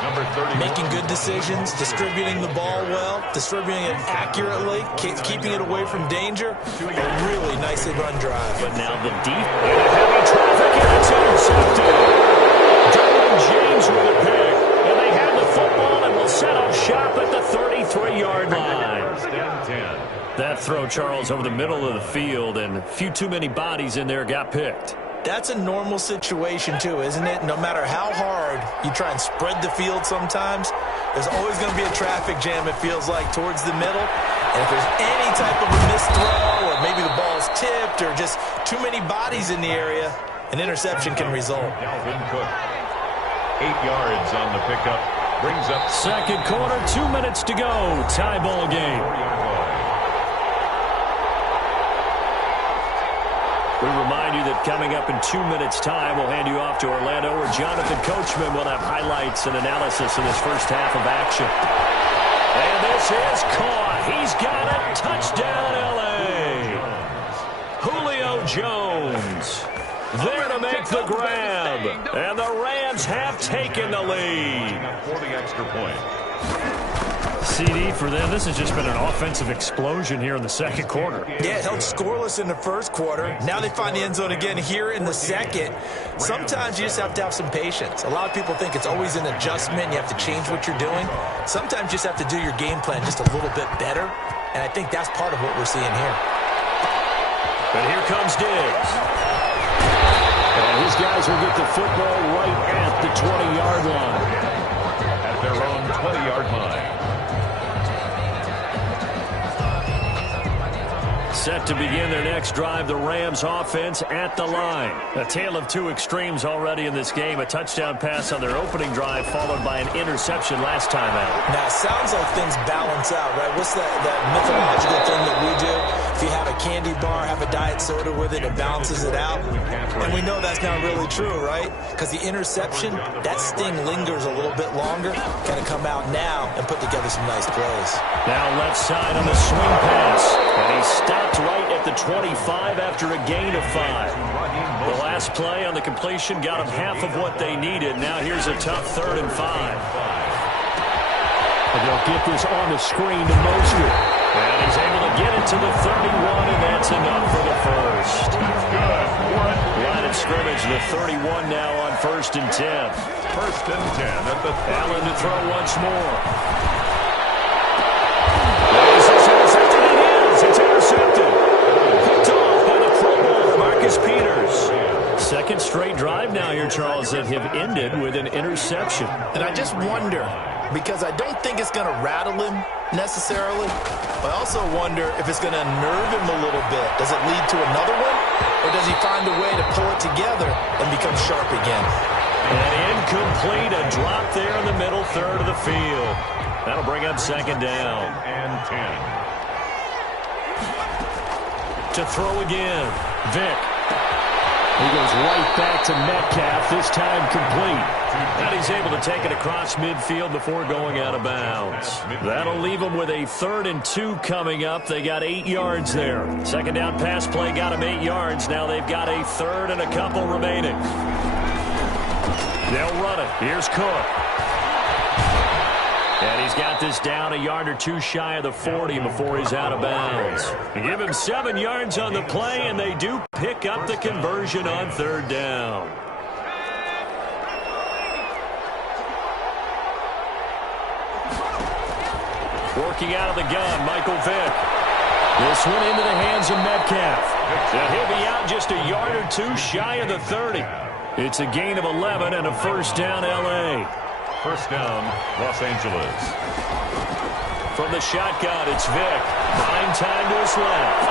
Number 30. Making good decisions, distributing the ball well, distributing it accurately, keeping it away from danger. A really nicely run drive. But now the deep and heavy traffic, and it's intercepted. Derwin James with a pick. And they have the football and will set up shop at the 33-yard line. That throw, Charles, over the middle of the field, and a few too many bodies in there got picked. That's a normal situation, too, isn't it? No matter how hard you try and spread the field sometimes, there's always going to be a traffic jam, it feels like, towards the middle. And if there's any type of a missed throw, or maybe the ball's tipped, or just too many bodies in the area, an interception can result. Dalvin Cook, 8 yards on the pickup, brings up second quarter, 2 minutes to go. Tie ball game. We remind you that coming up in 2 minutes' time, we'll hand you off to Orlando, where Jonathan Coachman will have highlights and analysis of this first half of action. And this is caught. He's got it. Touchdown, L.A. Julio Jones there to make the grab. And the Rams have taken the lead. For the extra point. CD for them. This has just been an offensive explosion here in the second quarter. Yeah, held scoreless in the first quarter. Now they find the end zone again here in the second. Sometimes you just have to have some patience. A lot of people think it's always an adjustment. You have to change what you're doing. Sometimes you just have to do your game plan just a little bit better. And I think that's part of what we're seeing here. And here comes Diggs. And his guys will get the football right at the 20-yard line. At their own 20-yard line. Set to begin their next drive, the Rams offense at the line. A tale of two extremes already in this game. A touchdown pass on their opening drive, followed by an interception last time out. Now, it sounds like things balance out, right? What's that mythological thing that we do? If you have a candy bar, have a diet soda with it, it balances it out. And we know that's not really true, right? Because the interception, that sting lingers a little bit longer. Got to come out now and put together some nice plays. Now left side on the swing pass. And he stopped right at the 25 after a gain of 5. The last play on the completion got them half of what they needed. Now here's a tough 3rd and 5. And they'll get this on the screen to Mostert. And he's able to get it to the 31, and that's enough for the first. Line of scrimmage, the 31 now on 1st and 10. 1st and 10 at the 30. Allen to throw once more. It's intercepted. Picked off by the Pro Bowler, Marcus Peters. Second straight drive now here, Charles, that have ended with an interception. And I just wonder, because I don't think it's going to rattle him necessarily, but I also wonder if it's going to unnerve him a little bit. Does it lead to another one? Or does he find a way to pull it together and become sharp again? And incomplete, a drop there in the middle third of the field. That'll bring up 2nd down. And 10. To throw again, Vick. He goes right back to Metcalf, this time complete. And he's able to take it across midfield before going out of bounds. That'll leave them with a 3rd and 2 coming up. They got 8 yards there. Second down pass play got them 8 yards. Now they've got a 3rd and a couple remaining. They'll run it. Here's Cook. And he's got this down a yard or 2 shy of the 40 before he's out of bounds. They give him 7 yards on the play, and they do pick up the conversion on 3rd down. Working out of the gun, Michael Vick. This one into the hands of Metcalf. And he'll be out just a yard or two shy of the 30. It's a gain of 11 and a first down, L.A. First down, Los Angeles. From the shotgun, it's Vick. Buying time to his left.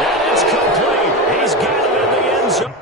And it's complete. He's got it in the end zone.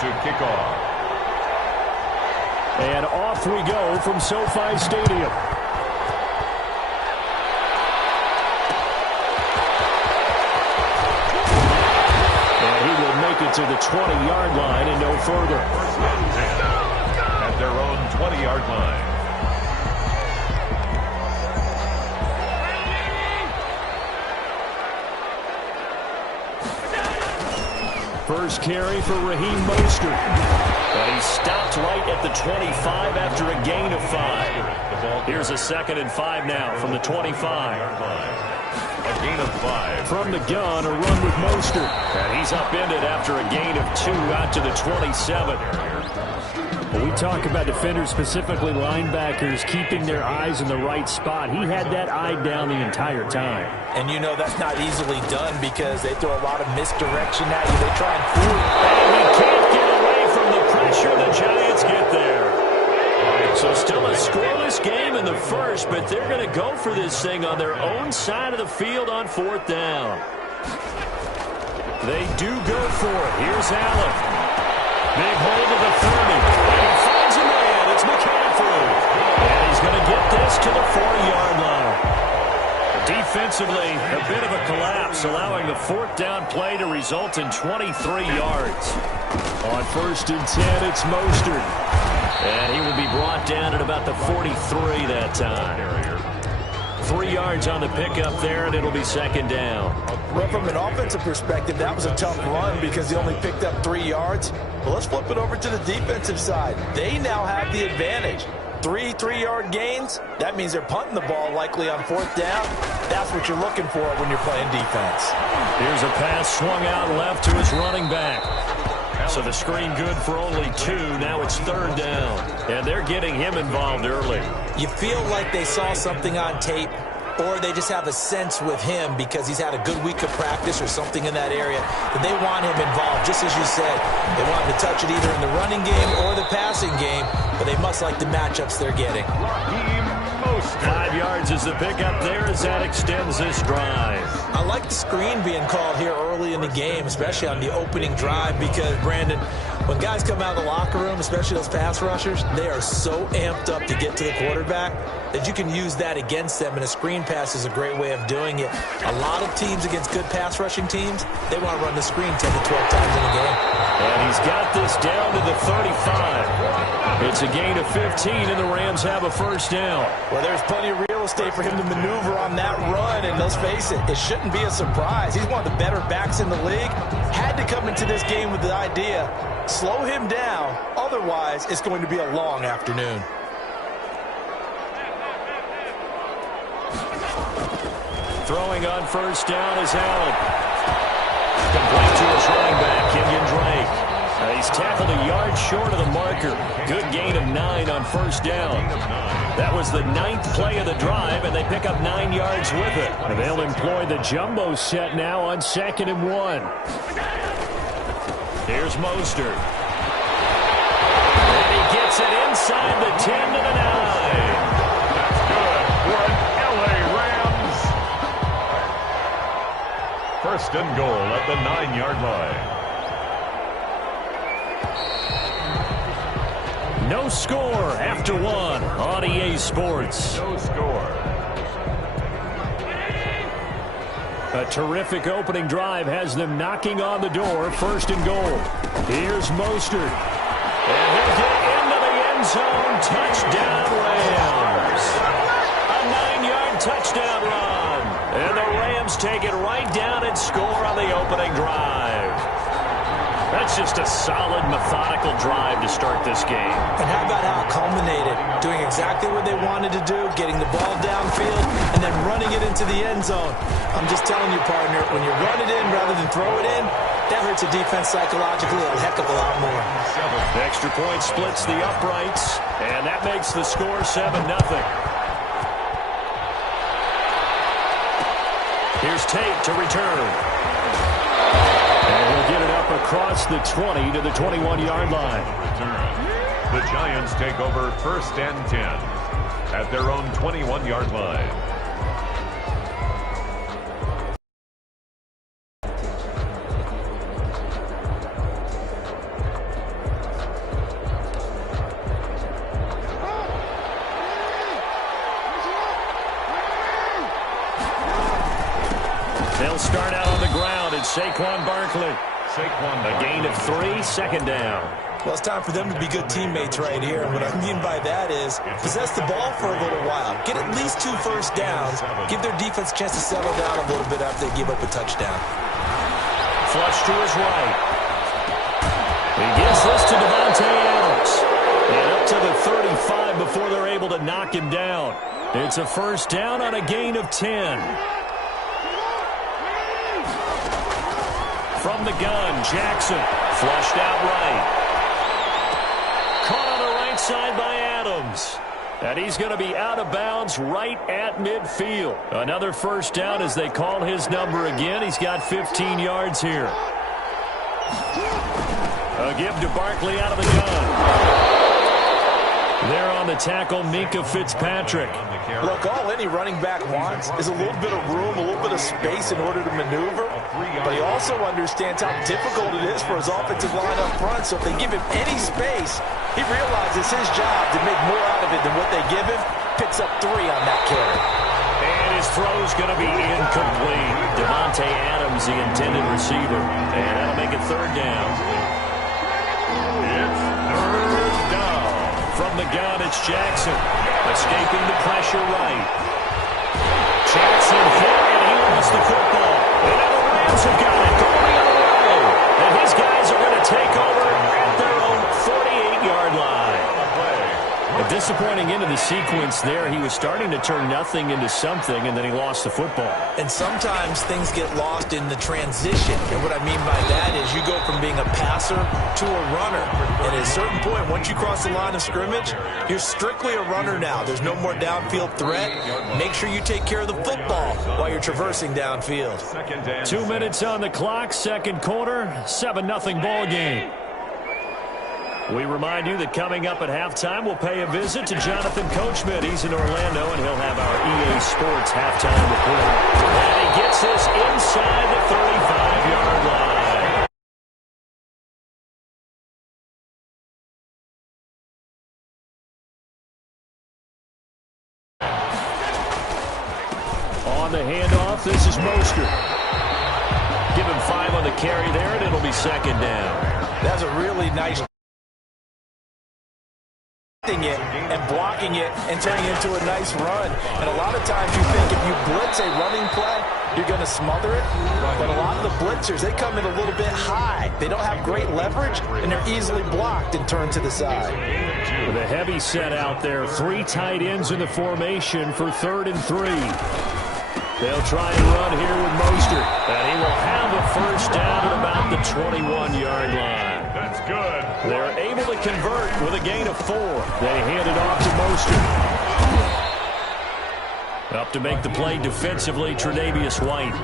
To kick off. And off we go from SoFi Stadium. And he will make it to the 20-yard line and no further. At their own 20-yard line. First carry for Raheem Mostert. And he stopped right at the 25 after a gain of 5. Here's a 2nd and 5 now from the 25. A gain of 5. From the gun, a run with Mostert. And he's upended after a gain of 2 out to the 27. When we talk about defenders, specifically linebackers, keeping their eyes in the right spot, he had that eye down the entire time. And you know that's not easily done because they throw a lot of misdirection at you. They try and fool you. And he can't get away from the pressure. The Giants get there. So still a scoreless game in the first, but they're going to go for this thing on their own side of the field on 4th down. They do go for it. Here's Allen. Big hold of the 30. And he finds a man. It's McCaffrey. And he's going to get this to the 40-yard line. Defensively, a bit of a collapse, allowing the 4th down play to result in 23 yards. On 1st and 10, it's Mostert. And he will be brought down at about the 43 that time. 3 yards on the pickup there, and it'll be 2nd down. Well, from an offensive perspective, that was a tough run because he only picked up 3 yards. Well, let's flip it over to the defensive side. They now have the advantage. 3 3-yard gains, that means they're punting the ball likely on 4th down. That's what you're looking for when you're playing defense. Here's a pass swung out left to his running back. So the screen good for only 2. Now it's 3rd down. And they're getting him involved early. You feel like they saw something on tape, or they just have a sense with him because he's had a good week of practice or something in that area that they want him involved. Just as you said, they want him to touch it either in the running game or the passing game, but they must like the matchups they're getting. 5 yards is the pickup there as that extends this drive. I like the screen being called here early in the game, especially on the opening drive, because, Brandon, when guys come out of the locker room, especially those pass rushers, they are so amped up to get to the quarterback that you can use that against them, and a screen pass is a great way of doing it. A lot of teams against good pass rushing teams, they want to run the screen 10 to 12 times in a game. And he's got this down to the 35. It's a gain of 15, and the Rams have a first down. Well, there's plenty of real estate for him to maneuver on that run, and let's face it, it shouldn't be a surprise. He's one of the better backs in the league. Had to come into this game with the idea, slow him down, otherwise it's going to be a long afternoon. Throwing on first down is Allen. Complete to his running back, Kenyon Drake. He's tackled a yard short of the marker. Good gain of 9 on first down. That was the 9th play of the drive, and they pick up 9 yards with it. And they'll employ the jumbo set now on 2nd and 1. Here's Mostert. And he gets it inside the 10 to the 9. That's good for an LA Rams. First and goal at the 9-yard line. No score after 1 on EA Sports. No score. A terrific opening drive has them knocking on the door. First and goal. Here's Mostert. And he'll get into the end zone. Touchdown Rams. A 9-yard touchdown run. And the Rams take it right down and score on the opening drive. That's just a solid, methodical drive to start this game. And how about how it culminated? Doing exactly what they wanted to do, getting the ball downfield, and then running it into the end zone. I'm just telling you, partner, when you run it in rather than throw it in, that hurts a defense psychologically a heck of a lot more. The extra point splits the uprights, and that makes the score 7-0. Here's Tate to return. And he'll get it up across the 20 to the 21-yard line. The Giants take over 1st and 10 at their own 21-yard line. They'll start out on the ground at Saquon Barkley. A gain of 3, 2nd down. Well, it's time for them to be good teammates right here. And what I mean by that is possess the ball for a little while. Get at least 2 first downs. Give their defense a chance to settle down a little bit after they give up a touchdown. Flush to his right. He gives this to Davante Adams. And up to the 35 before they're able to knock him down. It's a first down on a gain of 10. From the gun, Jackson. Flushed out right. Caught on the right side by Adams. And he's going to be out of bounds right at midfield. Another first down as they call his number again. He's got 15 yards here. A give to Barkley out of the gun. There on the tackle, Minkah Fitzpatrick. Look, all any running back wants is a little bit of room, a little bit of space in order to maneuver. But he also understands how difficult it is for his offensive line up front. So if they give him any space, he realizes his job to make more out of it than what they give him. Picks up 3 on that carry. And his throw's going to be incomplete. Davante Adams, the intended receiver. And that'll make it 3rd down. It's 3rd down. From the gun, it's Jackson. Escaping the pressure right. Jackson hit, and he lost the football. And now the Rams have got it going the other way. And his guys are going to take over at their own 48-yard line. A disappointing end of the sequence there. He was starting to turn nothing into something, and then he lost the football. And sometimes things get lost in the transition. And what I mean by that is you go from being a passer to a runner. And at a certain point, once you cross the line of scrimmage, you're strictly a runner now. There's no more downfield threat. Make sure you take care of the football while you're traversing downfield. 2 minutes on the clock, 2nd quarter, 7-0 ball game. We remind you that coming up at halftime, we'll pay a visit to Jonathan Coachman. He's in Orlando, and he'll have our EA Sports halftime report. And he gets this inside the 35-yard line. On the handoff, this is Mostert. Give him 5 on the carry there, and it'll be 2nd down. That's a really nice deflecting it and blocking it and turning it into a nice run. And a lot of times you think if you blitz a running play, you're going to smother it. But a lot of the blitzers, they come in a little bit high. They don't have great leverage, and they're easily blocked and turned to the side. With a heavy set out there, 3 tight ends in the formation for 3rd and 3. They'll try and run here with Mostert. And he will have a first down at about the 21-yard line. That's good. They're able to convert with a gain of 4. They hand it off to Mostert. Up to make the play defensively, Tre'Davious White.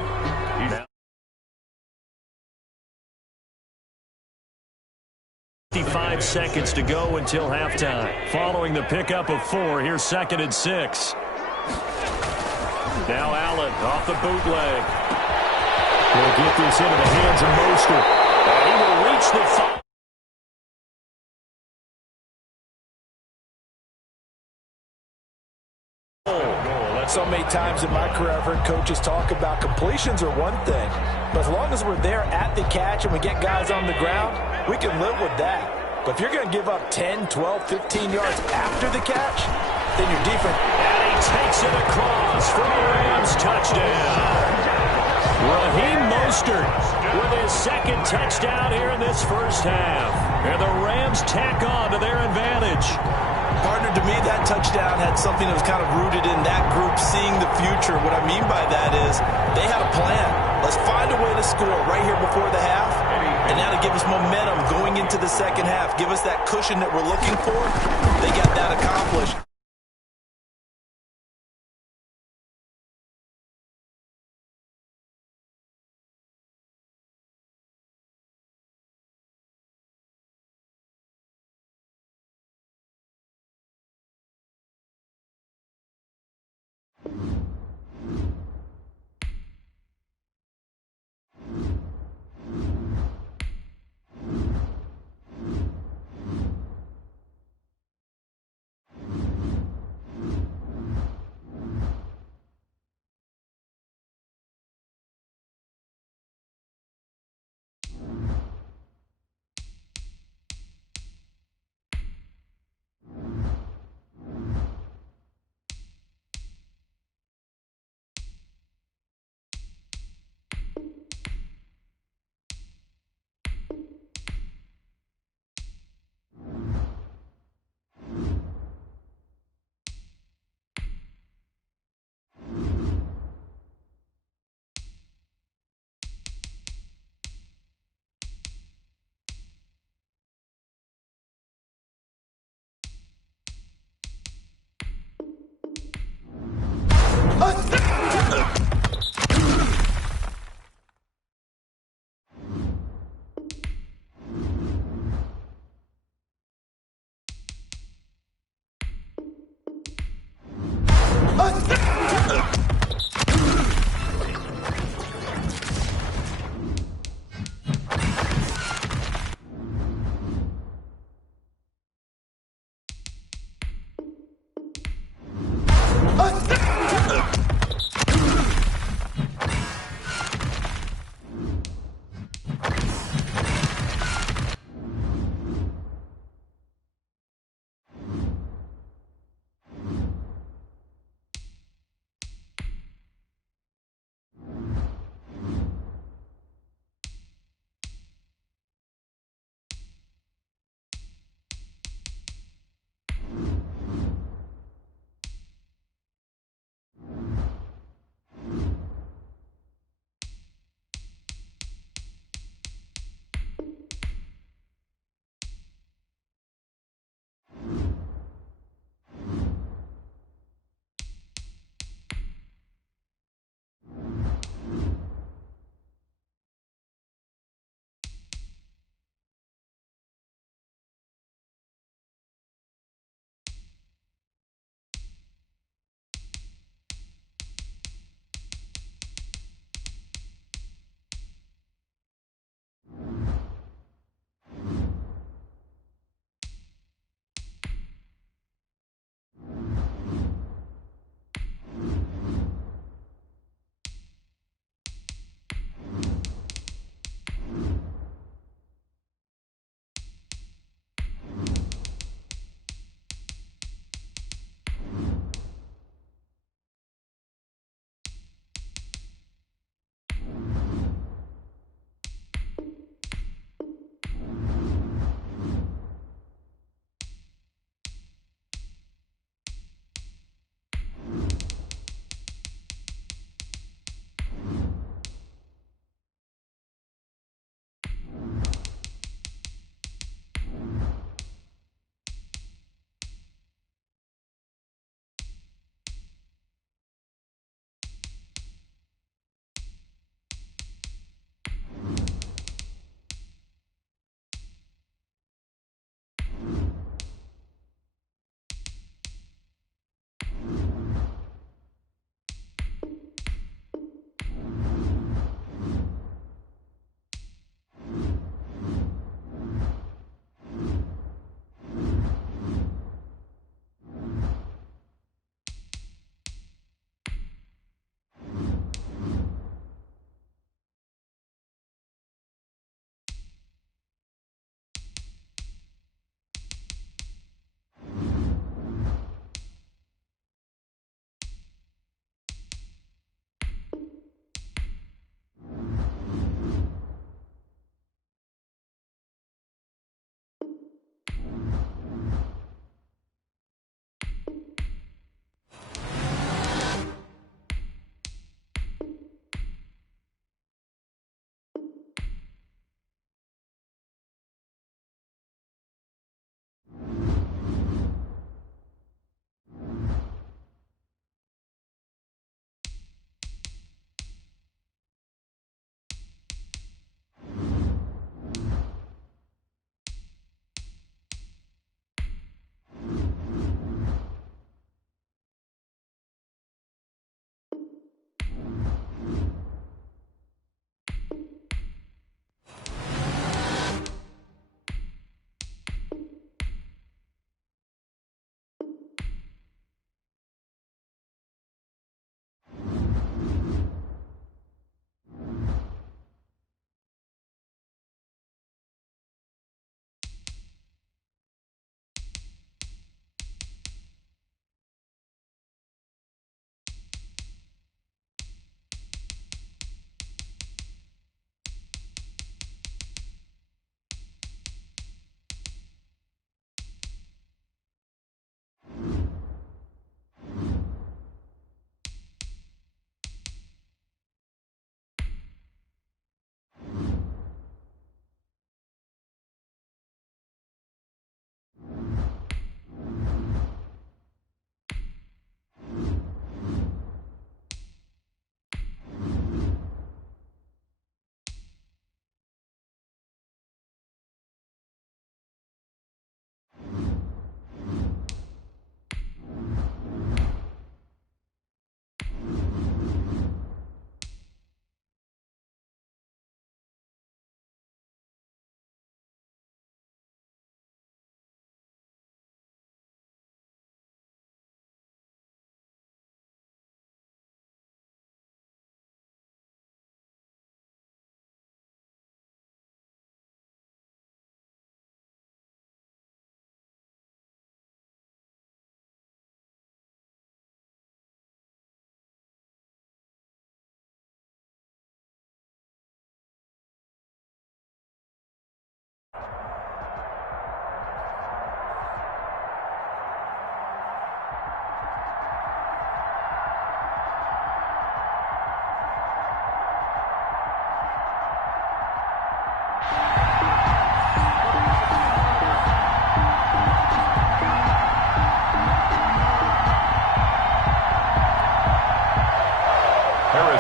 55 seconds to go until halftime. Following the pickup of 4, here's 2nd and 6. Now Allen off the bootleg. Will get this into the hands of Mostert. And he will reach the 5. So many times in my career, I've heard coaches talk about completions are one thing, but as long as we're there at the catch and we get guys on the ground, we can live with that. But if you're going to give up 10, 12, 15 yards after the catch, then you're different. And he takes it across for a Rams touchdown. Raheem Mostert with his 2nd touchdown here in this first half. And the Rams tack on to their advantage. Partner, to me, that touchdown had something that was kind of rooted in that group seeing the future. What I mean by that is they had a plan. Let's find a way to score right here before the half. And now to give us momentum going into the second half, give us that cushion that we're looking for, they got that accomplished.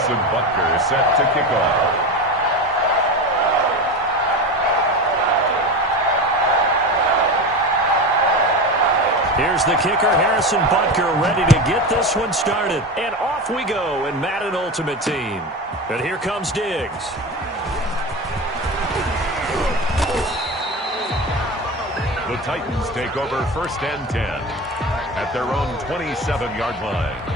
Harrison Butker set to kick off. Here's the kicker, Harrison Butker, ready to get this one started. And off we go in Madden Ultimate Team. And here comes Diggs. The Titans take over 1st and 10 at their own 27-yard line.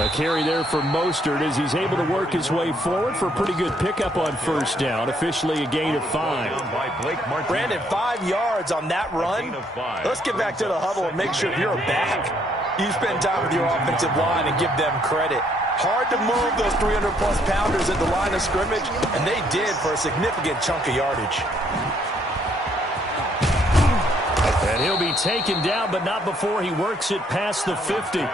A carry there for Mostert as he's able to work his way forward for a pretty good pickup on 1st down. Officially a gain of 5. Brandon, 5 yards on that run. Let's get back to the huddle and make sure you're back. You spend time with your offensive line and give them credit. Hard to move those 300-plus pounders at the line of scrimmage, and they did for a significant chunk of yardage. And he'll be taken down, but not before he works it past the 50.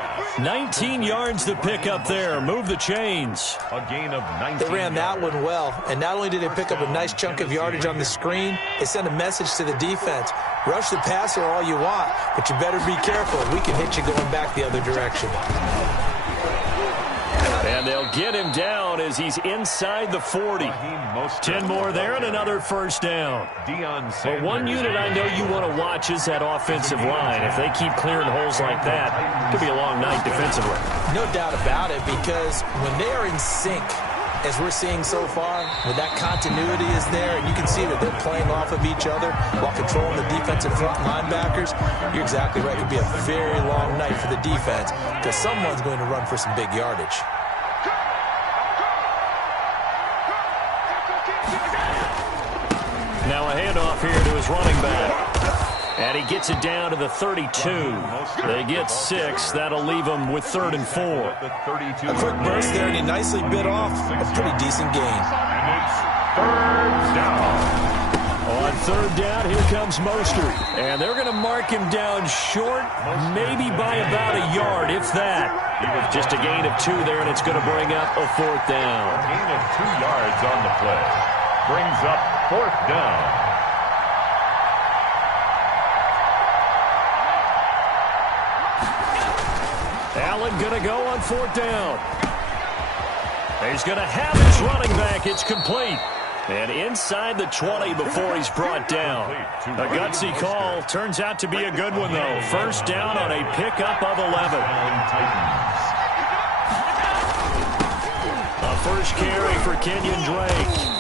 19 yards to pick up there. Move the chains. A gain of 19. They ran that one well, and not only did they pick up a nice chunk of yardage on the screen, they sent a message to the defense. Rush the passer all you want, but you better be careful. We can hit you going back the other direction. And they'll get him down as he's inside the 40. 10 more there and another 1st down. But one unit I know you want to watch is that offensive line. If they keep clearing holes like that, it could be a long night defensively. No doubt about it, because when they are in sync, as we're seeing so far, when that continuity is there, and you can see that they're playing off of each other while controlling the defensive front linebackers, you're exactly right. It could be a very long night for the defense because someone's going to run for some big yardage. Now a handoff here to his running back. And he gets it down to the 32. They get 6. That'll leave him with 3rd and 4. A quick burst there, and he nicely bit off a pretty decent gain. On 3rd down, here comes Mostert. And they're going to mark him down short, maybe by about a yard, if that. Just a gain of 2 there, and it's going to bring up a 4th down. A gain of 2 yards on the play. Brings up 4th down. Allen going to go on 4th down. He's going to have his running back. It's complete. And inside the 20 before he's brought down. A gutsy call. Turns out to be a good one, though. 1st down on a pickup of 11. A first carry for Kenyon Drake.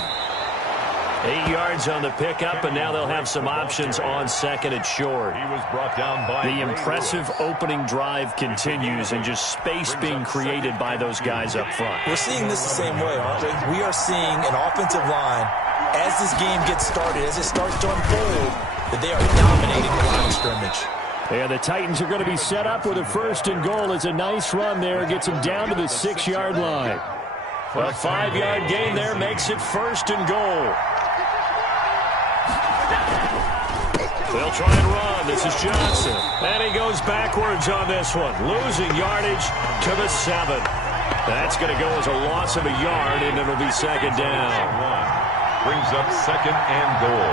8 yards on the pickup, and now they'll have some options on 2nd and short. He was brought down by the impressive opening drive continues, and just space being created by those guys up front. We're seeing this the same way, aren't we? We are seeing an offensive line, as this game gets started, as it starts to unfold, that they are dominating the line of scrimmage. And the Titans are going to be set up with a 1st and goal. It's a nice run there. Gets them down to the 6-yard line. A 5-yard gain there makes it 1st and goal. They'll try and run. This is Johnson. And he goes backwards on this one. Losing yardage to the 7. That's going to go as a loss of a yard, and it'll be 2nd down. Brings up 2nd and goal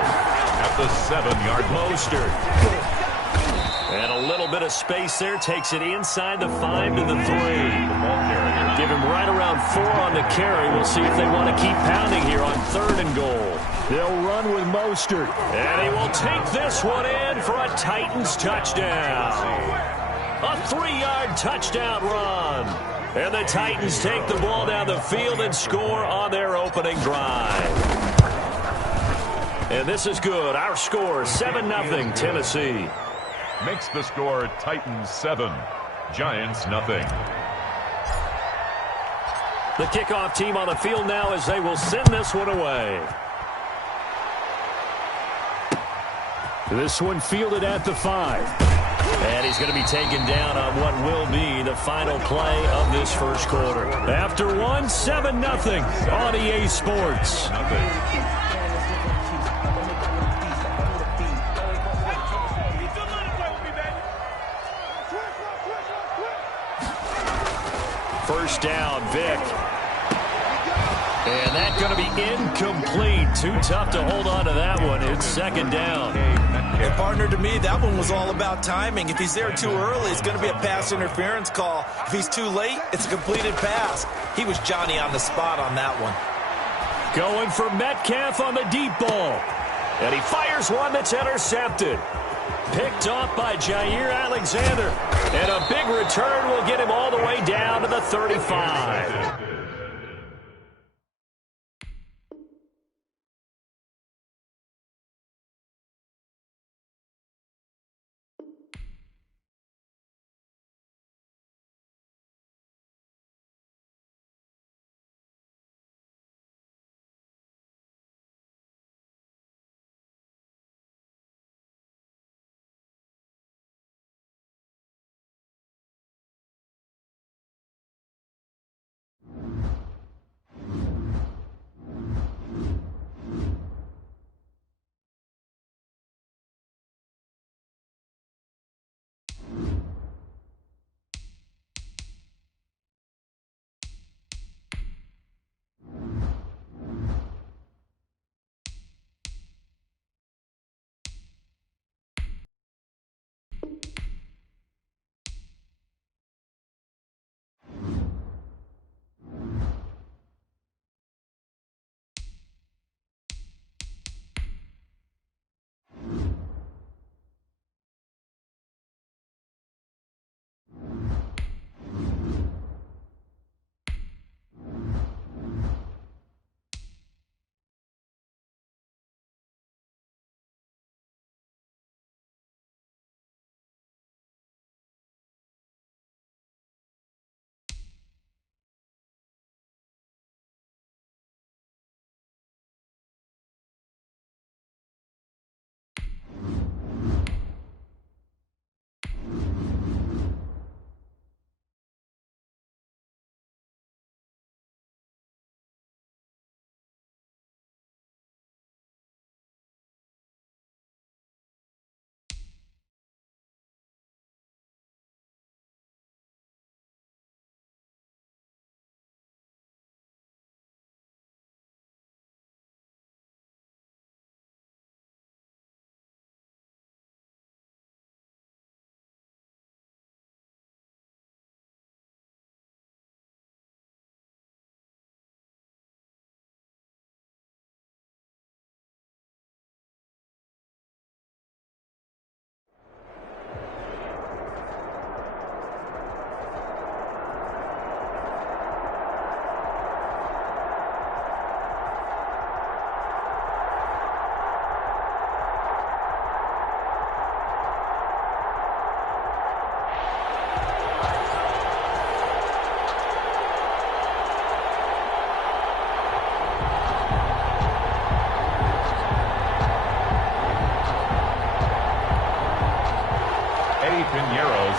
at the 7-yard line. Mostert. And a little bit of space there. Takes it inside the 5 to the 3. Give him right around 4 on the carry. We'll see if they want to keep pounding here on 3rd and goal. They'll run with Mostert. And he will take this one in for a Titans touchdown. A 3-yard touchdown run. And the Titans take the ball down the field and score on their opening drive. And this is good. Our score, 7-0 Tennessee. Makes the score Titans 7, Giants 0. The kickoff team on the field now as they will send this one away. This one fielded at the 5. And he's going to be taken down on what will be the final play of this 1st quarter. After 1, 7-0 on EA Sports. First down, Vick. And that's going to be incomplete. Too tough to hold on to that one. It's 2nd down. And, partner, to me, that one was all about timing. If he's there too early, it's going to be a pass interference call. If he's too late, it's a completed pass. He was Johnny on the spot on that one. Going for Metcalf on the deep ball. And he fires one that's intercepted. Picked off by Jair Alexander. And a big return will get him all the way down to the 35.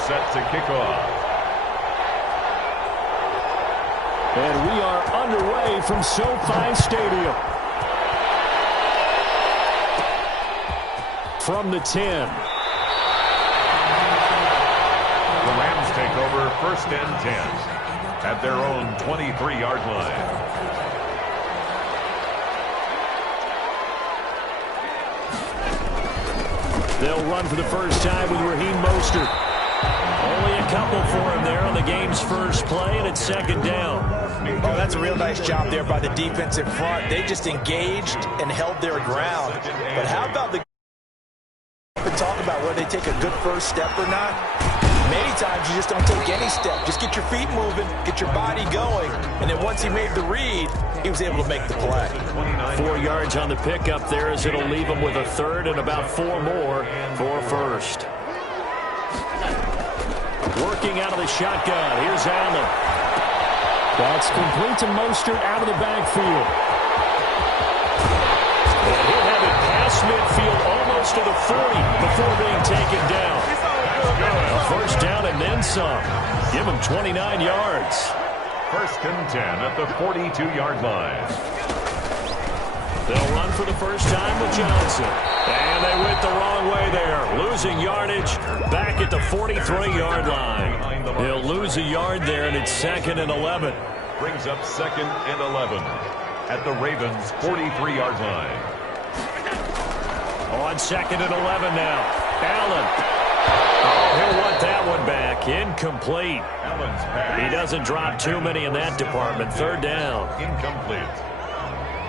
Set to kick off. And we are underway from SoFi Stadium. From the 10. The Rams take over 1st and 10 at their own 23-yard line. They'll run for the first time with Raheem Mostert. Only a couple for him there on the game's first play, and it's 2nd down. Oh, that's a real nice job there by the defense in front. They just engaged and held their ground. But how about the talk about whether they take a good first step or not? Many times you just don't take any step. Just get your feet moving, get your body going. And then once he made the read, he was able to make the play. 4 yards on the pickup there as it'll leave him with a 3rd and about 4 more for 1st. Working out of the shotgun. Here's Allen. That's complete to Mostert out of the backfield. And he'll have it past midfield almost to the 40 before being taken down. A 1st down and then some. Give him 29 yards. 1st and 10 at the 42-yard line. They'll run for the first time with Johnson. And they went the wrong way there. Losing yardage back at the 43-yard line. He'll lose a yard there, and it's 2nd and 11. Brings up 2nd and 11 at the Ravens' 43-yard line. On On 2nd and 11 now. Allen. Oh, he'll want that one back. Incomplete. He doesn't drop too many in that department. 3rd down. Incomplete.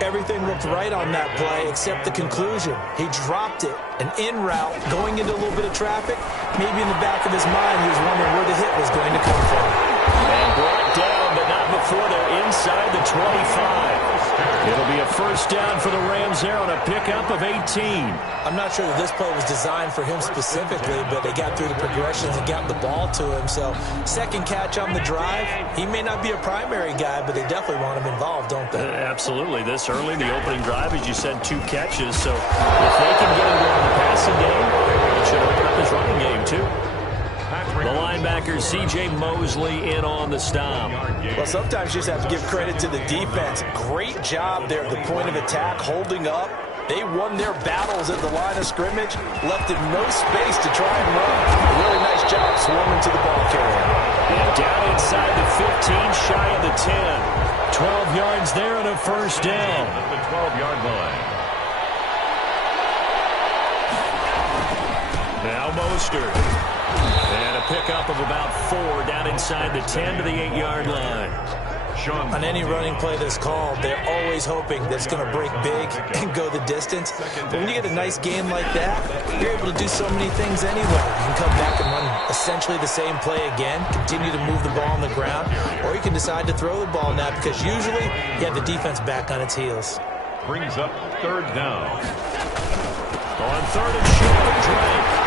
Everything looked right on that play except the conclusion. He dropped it. An in route, going into a little bit of traffic. Maybe in the back of his mind, he was wondering where the hit was going to come from. And brought down, but not before they're inside the 25. It'll be a 1st down for the Rams there on a pickup of 18. I'm not sure that this play was designed for him specifically, but they got through the progressions and got the ball to him. So, 2nd catch on the drive. He may not be a primary guy, but they definitely want him involved, don't they? Absolutely. This early in the opening drive, as you said, 2 catches. So, if they can get him going in the passing game, it should open up his running game, too. The linebacker, C.J. Mosley, in on the stop. Well, sometimes you just have to give credit to the defense. Great job there at the point of attack, holding up. They won their battles at the line of scrimmage, left him no space to try and run. Really nice job swarming to the ball carrier. And down inside the 15, shy of the 10. 12 yards there and a 1st down. At the 12-yard line. Now Mostert. And a pickup of about 4 down inside the 10 to the 8-yard line. On any running play that's called, they're always hoping that it's going to break big and go the distance. But when you get a nice game like that, you're able to do so many things anyway. You can come back and run essentially the same play again, continue to move the ball on the ground, or you can decide to throw the ball now because usually you have the defense back on its heels. Brings up 3rd down. On 3rd and short, Drake.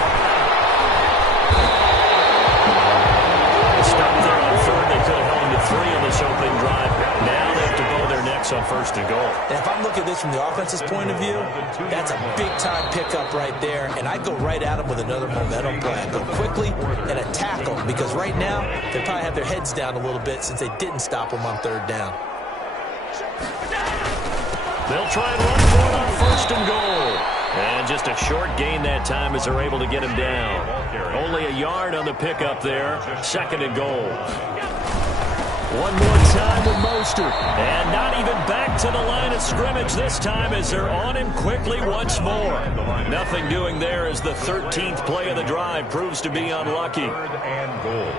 Stop there on 3rd. They could have held him to 3 on this opening drive. Now they have to bow their necks on 1st and goal. And if I'm looking at this from the offense's point of view, that's a big-time pickup right there. And I'd go right at him with another momentum play. I'd go quickly and attack them because right now they probably have their heads down a little bit since they didn't stop them on 3rd down. They'll try and run for it on 1st and goal. And just a short gain that time as they're able to get him down. Only a yard on the pickup there. 2nd and goal. One more time with Mostert. And not even back to the line of scrimmage this time as they're on him quickly once more. Nothing doing there as the 13th play of the drive proves to be unlucky. 3rd and goal.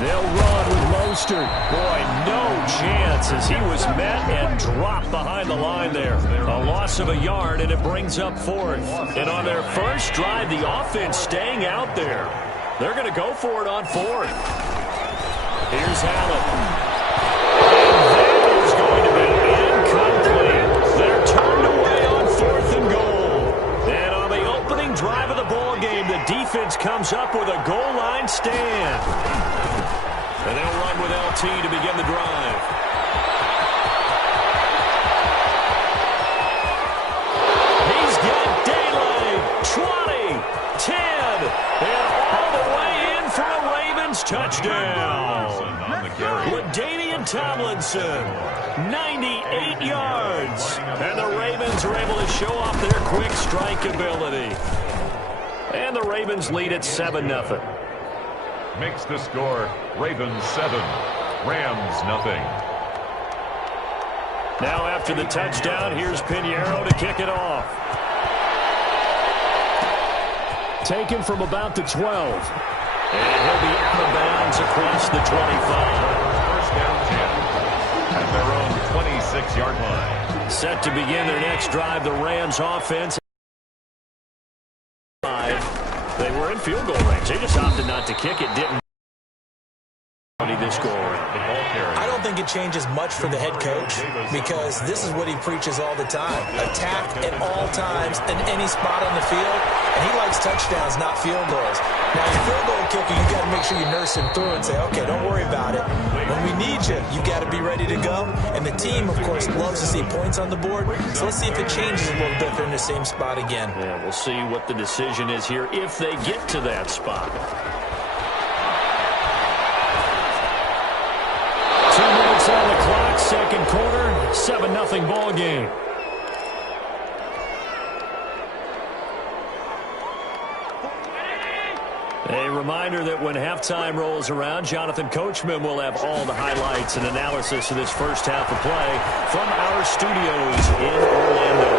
They'll run with Mostert. Boy, no chance as he was met and dropped behind the line there. A loss of a yard, and it brings up 4th. And on their first drive, the offense staying out there. They're going to go for it on 4th. Here's Allen. And that is going to be incomplete. They're turned away on 4th and goal. And on the opening drive of the ball game, the defense comes up with a goal line stand. And they'll run with LT to begin the drive. He's got daylight. 20, 10, and all the way in for a Ravens touchdown. LaDainian Tomlinson, 98 yards. And the Ravens are able to show off their quick strike ability. And the Ravens lead at 7-0. Makes the score Ravens 7, Rams nothing. Now after the touchdown, here's Pinheiro to kick it off. Taken from about the 12. And he'll be out of bounds across the 25. 1st down 10 at their own 26-yard line. Set to begin their next drive, the Rams offense. They were in field goal range. They just opted not to kick it. Didn't this goal. I don't think it changes much for the head coach because this is what he preaches all the time. Attack at all times in any spot on the field. And he likes touchdowns, not field goals. Now, your field goal kicker, you got to make sure you nurse him through and say, okay, don't worry about it. When we need you, you got to be ready to go. And the team, of course, loves to see points on the board. So let's see if it changes a little bit if they're in the same spot again. Yeah, we'll see what the decision is here if they get to that spot. 2 minutes on the clock, 2nd quarter, 7-0 ball game. A reminder that when halftime rolls around, Jonathan Coachman will have all the highlights and analysis of this first half of play from our studios in Orlando.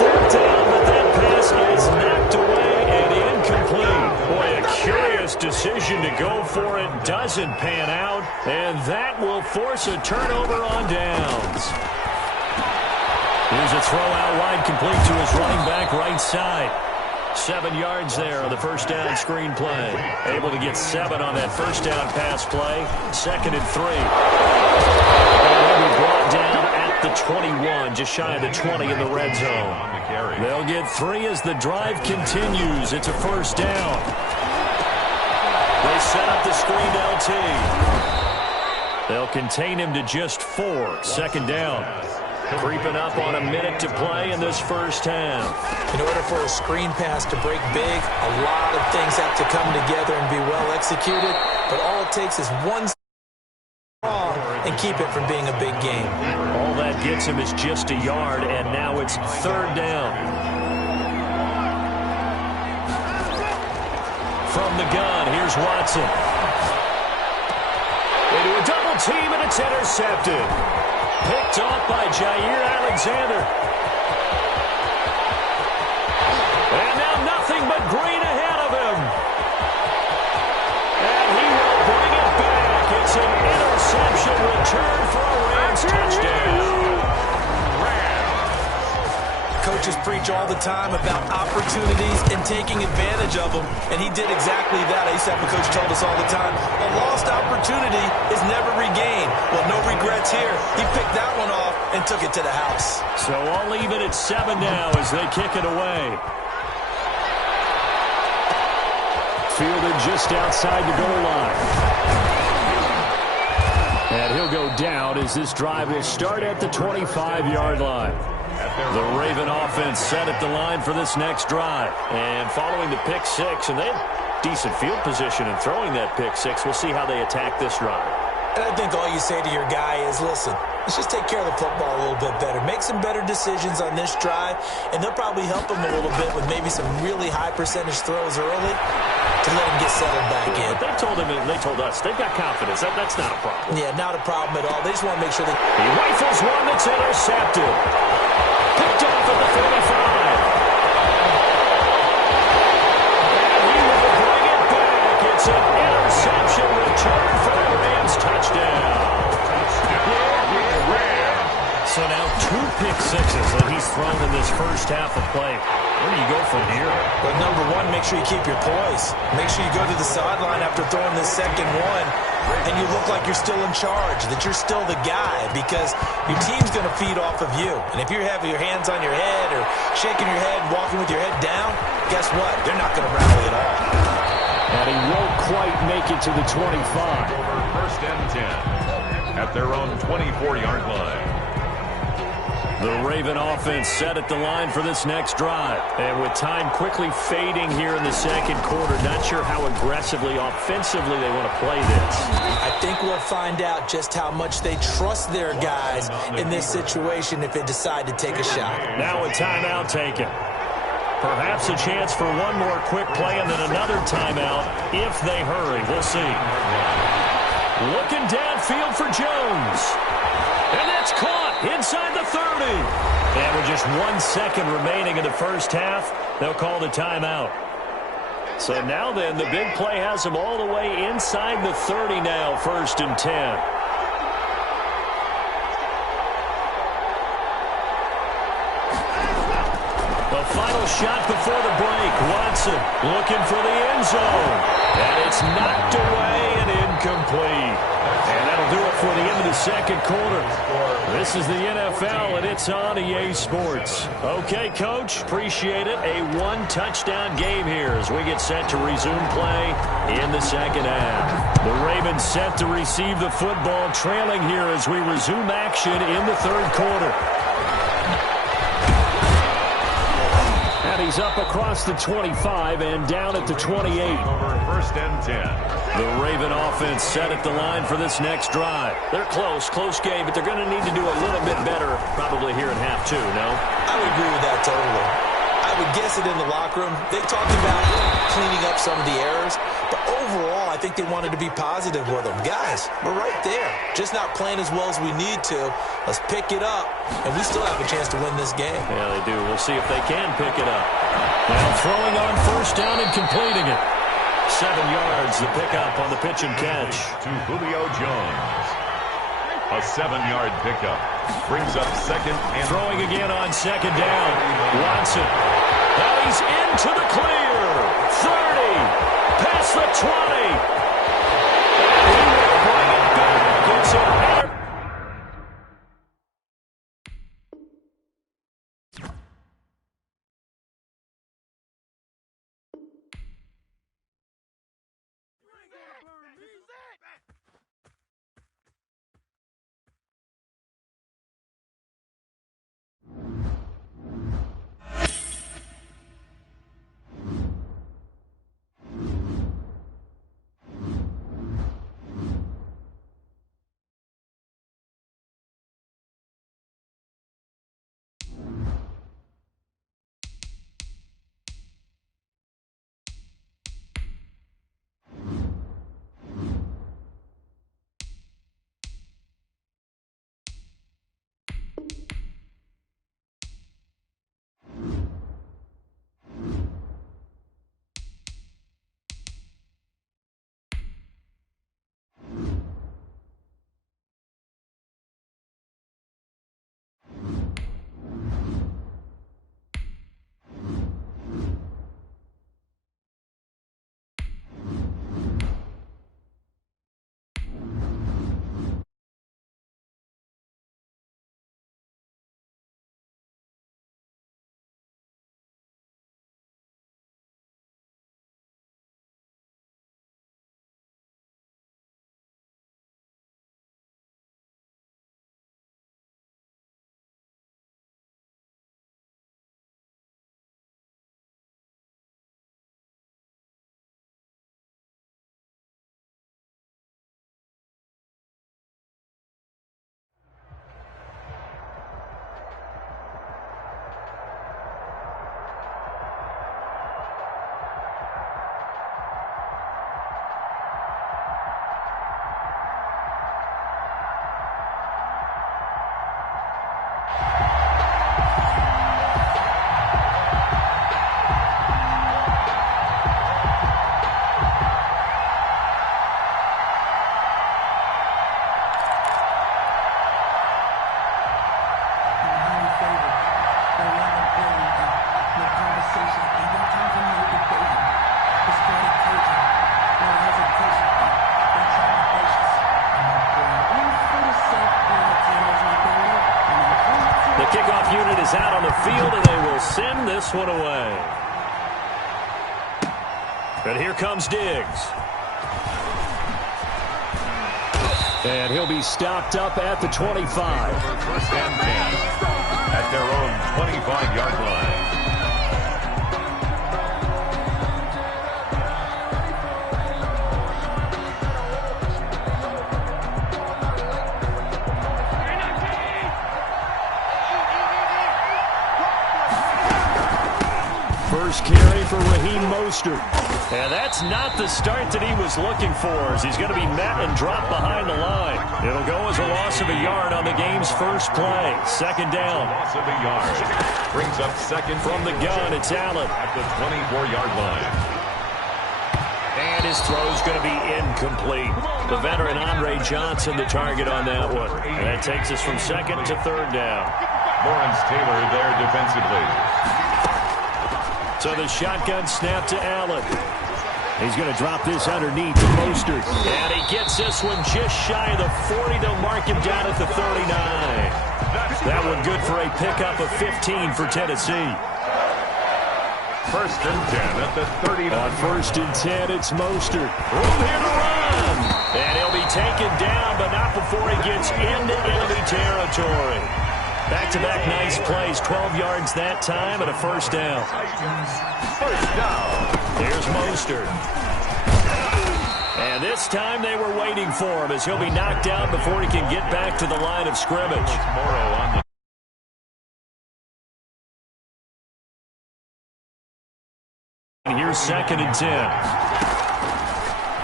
that down, but that pass is knocked away and incomplete. Boy, a curious decision to go for it. Doesn't pan out, and that will force a turnover on downs. Here's a throw out wide, complete to his running back right side. 7 yards there on the first down screen play. Able to get 7 on that first down pass play. 2nd and 3. And they'll be brought down at the 21, just shy of the 20 in the red zone. They'll get 3 as the drive continues. It's a first down. They set up the screened LT. They'll contain him to just 4. 2nd down. Creeping up on a minute to play in this first half. In order for a screen pass to break big, a lot of things have to come together and be well executed. But all it takes is one wrong and keep it from being a big game. All that gets him is just a yard, and now it's 3rd down. From the gun, here's Watson. They do a double team, and it's intercepted. Picked off by Jair Alexander. And now nothing but green ahead of him. And he will bring it back. It's an interception return for a Rams touchdown. Coaches preach all the time about opportunities and taking advantage of them, and he did exactly that. I used to have a coach told us all the time, a lost opportunity is never regained. Well, no regrets here. He picked that one off and took it to the house. So I'll leave it at 7 now as they kick it away. Fielded just outside the goal line. And he'll go down as this drive will start at the 25-yard line. The Raven offense set at the line for this next drive. And following the pick 6, and they have decent field position in throwing that pick 6. We'll see how they attack this drive. And I think all you say to your guy is, listen, let's just take care of the football a little bit better. Make some better decisions on this drive, and they'll probably help him a little bit with maybe some really high percentage throws early to let him get settled back in. But they told him, and they told us, they've got confidence. That's not a problem. Yeah, not a problem at all. They just want to make sure they... He rifles one that's intercepted. Picked off at the 35. And he will bring it back. It's an interception return for a Rams touchdown. So now 2 pick 6s that he's thrown in this first half of play. Where do you go from here? Well, number 1, make sure you keep your poise. Make sure you go to the sideline after throwing this second one, and you look like you're still in charge, that you're still the guy, because your team's going to feed off of you. And if you're having your hands on your head or shaking your head and walking with your head down, guess what? They're not going to rally at all. And he won't quite make it to the 25. First and 10 at their own 24-yard line. The Raven offense set at the line for this next drive. And with time quickly fading here in the second quarter, not sure how aggressively, offensively they want to play this. I think we'll find out just how much they trust their guys in this situation if they decide to take a shot. Now a timeout taken. Perhaps a chance for one more quick play and then another timeout if they hurry. We'll see. Looking downfield for Jones. And that's caught inside the 30. And with just 1 second remaining in the first half, they'll call the timeout. So now then, the big play has them all the way inside the 30 now, 1st and 10. The final shot before the break. Watson looking for the end zone. And it's knocked away and incomplete. And that'll do it for the end of the second quarter. This is the NFL, and it's on EA Sports. Okay, Coach, appreciate it. A 1-touchdown game here as we get set to resume play in the second half. The Ravens set to receive the football, trailing here as we resume action in the third quarter. And he's up across the 25 and down at the 28. First and 10. The Raven offense set at the line for this next drive. They're close game, but they're going to need to do a little bit better probably here in half 2, no? I would agree with that totally. I would guess it in the locker room. They talked about cleaning up some of the errors, but overall I I think they wanted to be positive with them. Guys, we're right there. Just not playing as well as we need to. Let's pick it up, and we still have a chance to win this game. Yeah, they do. We'll see if they can pick it up. Now throwing on first down and completing it. 7 yards, the pickup on the pitch and catch. To Julio Jones. A 7-yard pickup. Brings up second and... Throwing again on second down. Watson. Now he's into the clear. 30. Past the 20. And he will bring it back. It's a... Kickoff unit is out on the field, and they will send this one away. And here comes Diggs. And he'll be stopped up at the 25. First and 10 at their own 25-yard line. First carry for Raheem Mostert. And that's not the start that he was looking for, as he's going to be met and dropped behind the line. It'll go as a loss of a yard on the game's first play. Second down. Loss of a yard. Brings up second from the gun. It's Allen at the 24-yard line. And his throw's going to be incomplete. The veteran Andre Johnson, the target on that one. And that takes us from second to third down. Lawrence Taylor there defensively. So the shotgun snap to Allen. He's going to drop this underneath to Mostert. And he gets this one just shy of the 40. They'll mark him down at the 39. That one good for a pickup of 15 for Tennessee. First and 10 at the 39. On first and 10, it's Mostert. Room here to run. And he'll be taken down, but not before he gets into enemy territory. Back-to-back nice plays, 12 yards that time, and a first down. First down. Here's Mostert. And this time they were waiting for him, as he'll be knocked out before he can get back to the line of scrimmage. Morrow on the... Here's second and 10.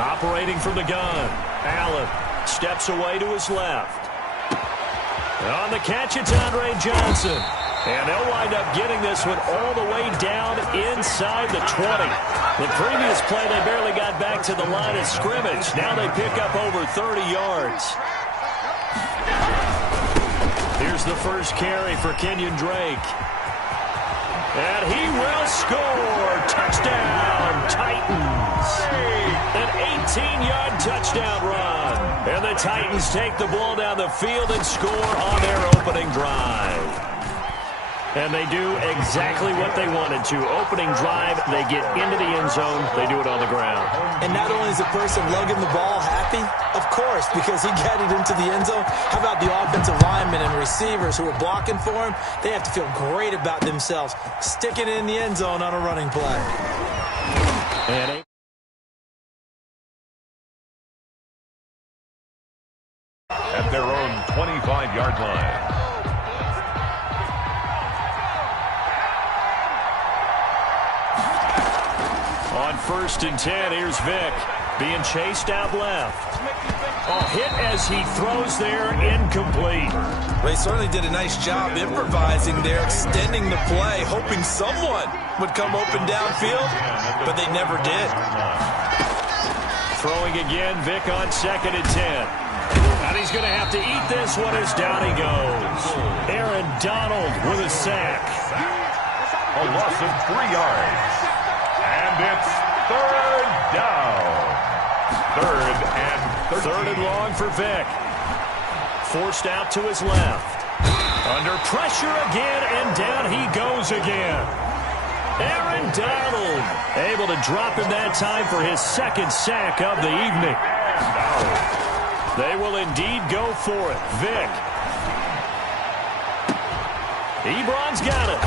Operating from the gun. Allen steps away to his left. On the catch, it's Andre Johnson. And they'll wind up getting this one all the way down inside the 20. The previous play, they barely got back to the line of scrimmage. Now they pick up over 30 yards. Here's the first carry for Kenyon Drake. And he will score. Touchdown, Titans. An 18-yard touchdown run. And the Titans take the ball down the field and score on their opening drive. And they do exactly what they wanted to. Opening drive, they get into the end zone. They do it on the ground. And not only is the person lugging the ball happy, of course, because he got it into the end zone. How about the offensive linemen and receivers who are blocking for him? They have to feel great about themselves, sticking it in the end zone on a running play. And at their own 25-yard line. On 1st and 10, here's Vick being chased out left. A hit as he throws there, incomplete. They certainly did a nice job improvising there, extending the play, hoping someone would come open downfield, but they never did. Throwing again, Vick on 2nd and 10. And he's going to have to eat this one as down he goes. Aaron Donald with a sack. A loss of 3 yards. And it's 3rd down. 3rd and long for Vick. Forced out to his left. Under pressure again, and down he goes again. Aaron Donald able to drop him that time for his 2nd sack of the evening. They will indeed go for it. Vick. Ebron's got it.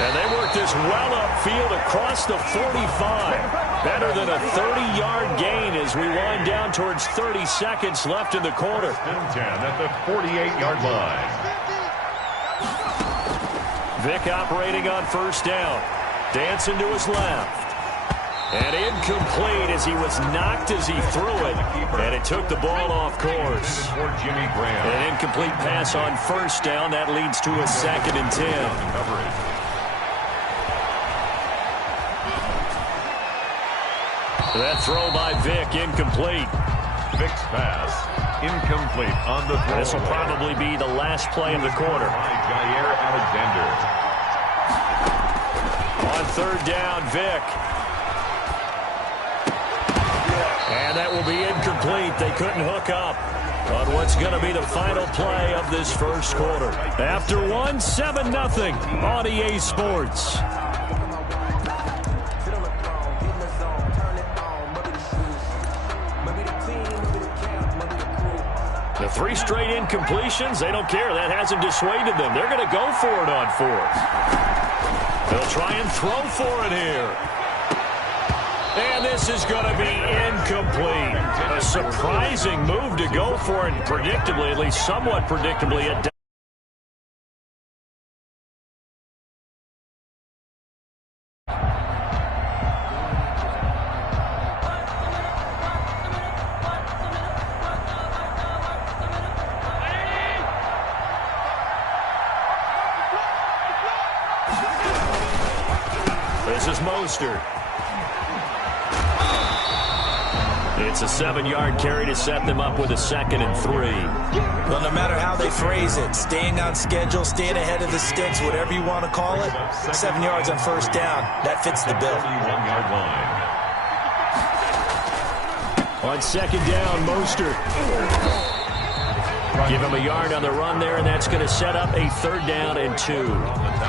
And they work this well upfield across the 45. Better than a 30-yard gain as we wind down towards 30 seconds left in the quarter. 10 at the 48-yard line. Vick operating on 1st down. Dancing to his left. And incomplete as he was knocked as he threw it. And it took the ball off course. For Jimmy Graham. An incomplete pass on 1st down. That leads to a 2nd and 10. That throw by Vick, incomplete. Vick's pass, incomplete on the throw. This will probably be the last play of the quarter. By Jair Alexander. On 3rd down, Vick. And that will be incomplete. They couldn't hook up on what's going to be the final play of this 1st quarter. After 7-0 on EA Sports. The 3 straight incompletions, they don't care. That hasn't dissuaded them. They're going to go for it on 4th. They'll try and throw for it here. And this is going to be incomplete. A surprising move to go for it, predictably, at least somewhat predictably. This is Mostert. It's a 7-yard carry to set them up with a 2nd and 3. Well, no matter how they phrase it, staying on schedule, staying ahead of the sticks, whatever you want to call it, 7 yards on 1st down, that fits the bill. 31-yard line. On 2nd down, Mostert. Give him a yard on the run there, and that's going to set up a 3rd down and 2.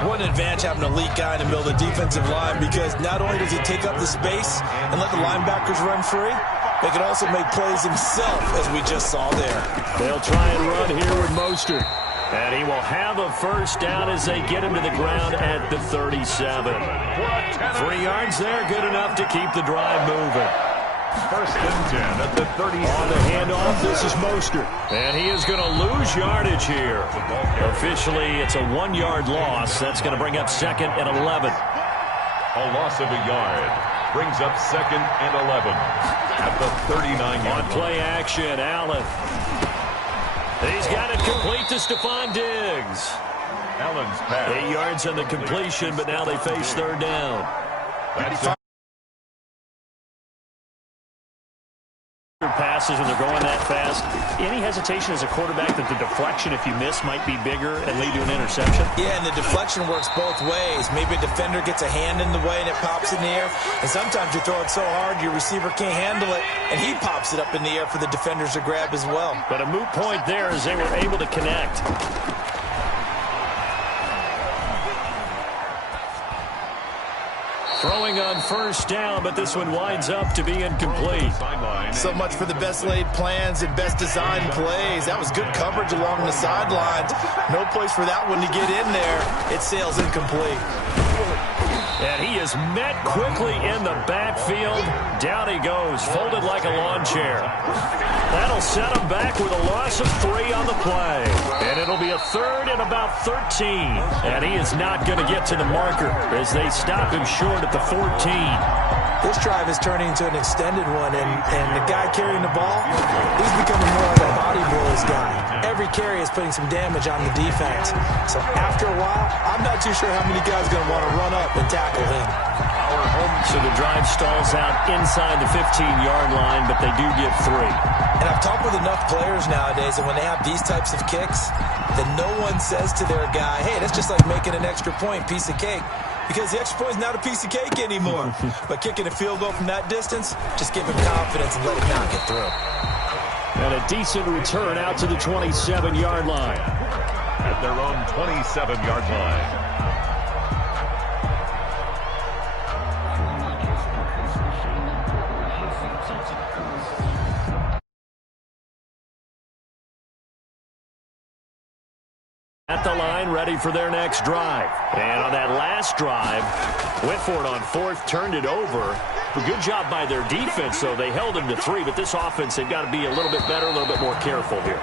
What an advantage having an elite guy in the middle of the defensive line, because not only does he take up the space and let the linebackers run free, they can also make plays himself, as we just saw there. They'll try and run here with Mostert. And he will have a 1st down as they get him to the ground at the 37. 3 yards there, good enough to keep the drive moving. 1st and 10 at the 30. On the handoff, this is Mostert. And he is going to lose yardage here. Officially, it's a 1-yard loss. That's going to bring up 2nd and 11. A loss of a yard. Brings up 2nd and 11 at the 39-yard On play action, Allen. He's got it complete to Stephon Diggs. Allen's pass. 8 yards on the completion, but now they face 3rd down. That's it. Passes when they're going that fast. Any hesitation as a quarterback that the deflection, if you miss, might be bigger and lead to an interception? Yeah, and the deflection works both ways. Maybe a defender gets a hand in the way and it pops in the air. And sometimes you throw it so hard your receiver can't handle it, and he pops it up in the air for the defenders to grab as well. But a moot point there as they were able to connect. Throwing on 1st down, but this one winds up to be incomplete. So much for the best laid plans and best designed plays. That was good coverage along the sidelines. No place for that one to get in there. It sails incomplete. And he is met quickly in the backfield. Down he goes, folded like a lawn chair. That'll set him back with a loss of 3 on the play. And it'll be a 3rd and about 13. And he is not going to get to the marker as they stop him short at the 14. This drive is turning into an extended one, and the guy carrying the ball, he's becoming more like a body blows guy. Every carry is putting some damage on the defense. So after a while, I'm not too sure how many guys are going to want to run up and tackle him. So the drive stalls out inside the 15-yard line, but they do get 3. And I've talked with enough players nowadays, and when they have these types of kicks, then no one says to their guy, hey, that's just like making an extra point, piece of cake. Because the extra point is not a piece of cake anymore. But kicking a field goal from that distance, just give him confidence and let him knock it through. And a decent return out to the 27-yard line. At their own 27-yard line. At the line, ready for their next drive. And on that last drive, went for it on 4th, turned it over. A good job by their defense, though. They held him to 3, but this offense, they've got to be a little bit better, a little bit more careful here.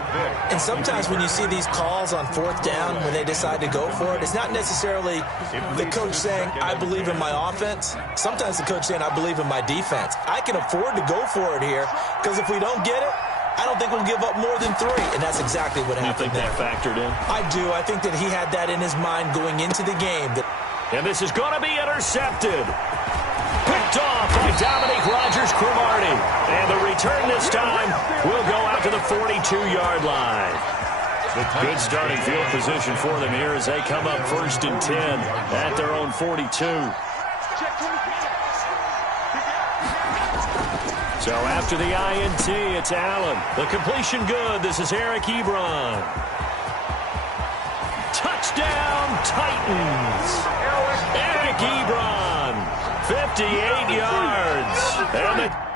And sometimes when you see these calls on 4th down, when they decide to go for it, it's not necessarily the coach saying, I believe in my offense. Sometimes the coach saying, I believe in my defense. I can afford to go for it here, because if we don't get it, I don't think we'll give up more than 3, and that's exactly what happened there. You think that factored in? I do. I think that he had that in his mind going into the game. And this is going to be intercepted. Picked off by Dominique Rodgers-Cromartie. And the return this time will go out to the 42-yard line. Good starting field position for them here as they come up 1st and 10 at their own 42. So after the INT, it's Allen. The completion good. This is Eric Ebron. Touchdown, Titans. Eric Ebron, 58 yards. And the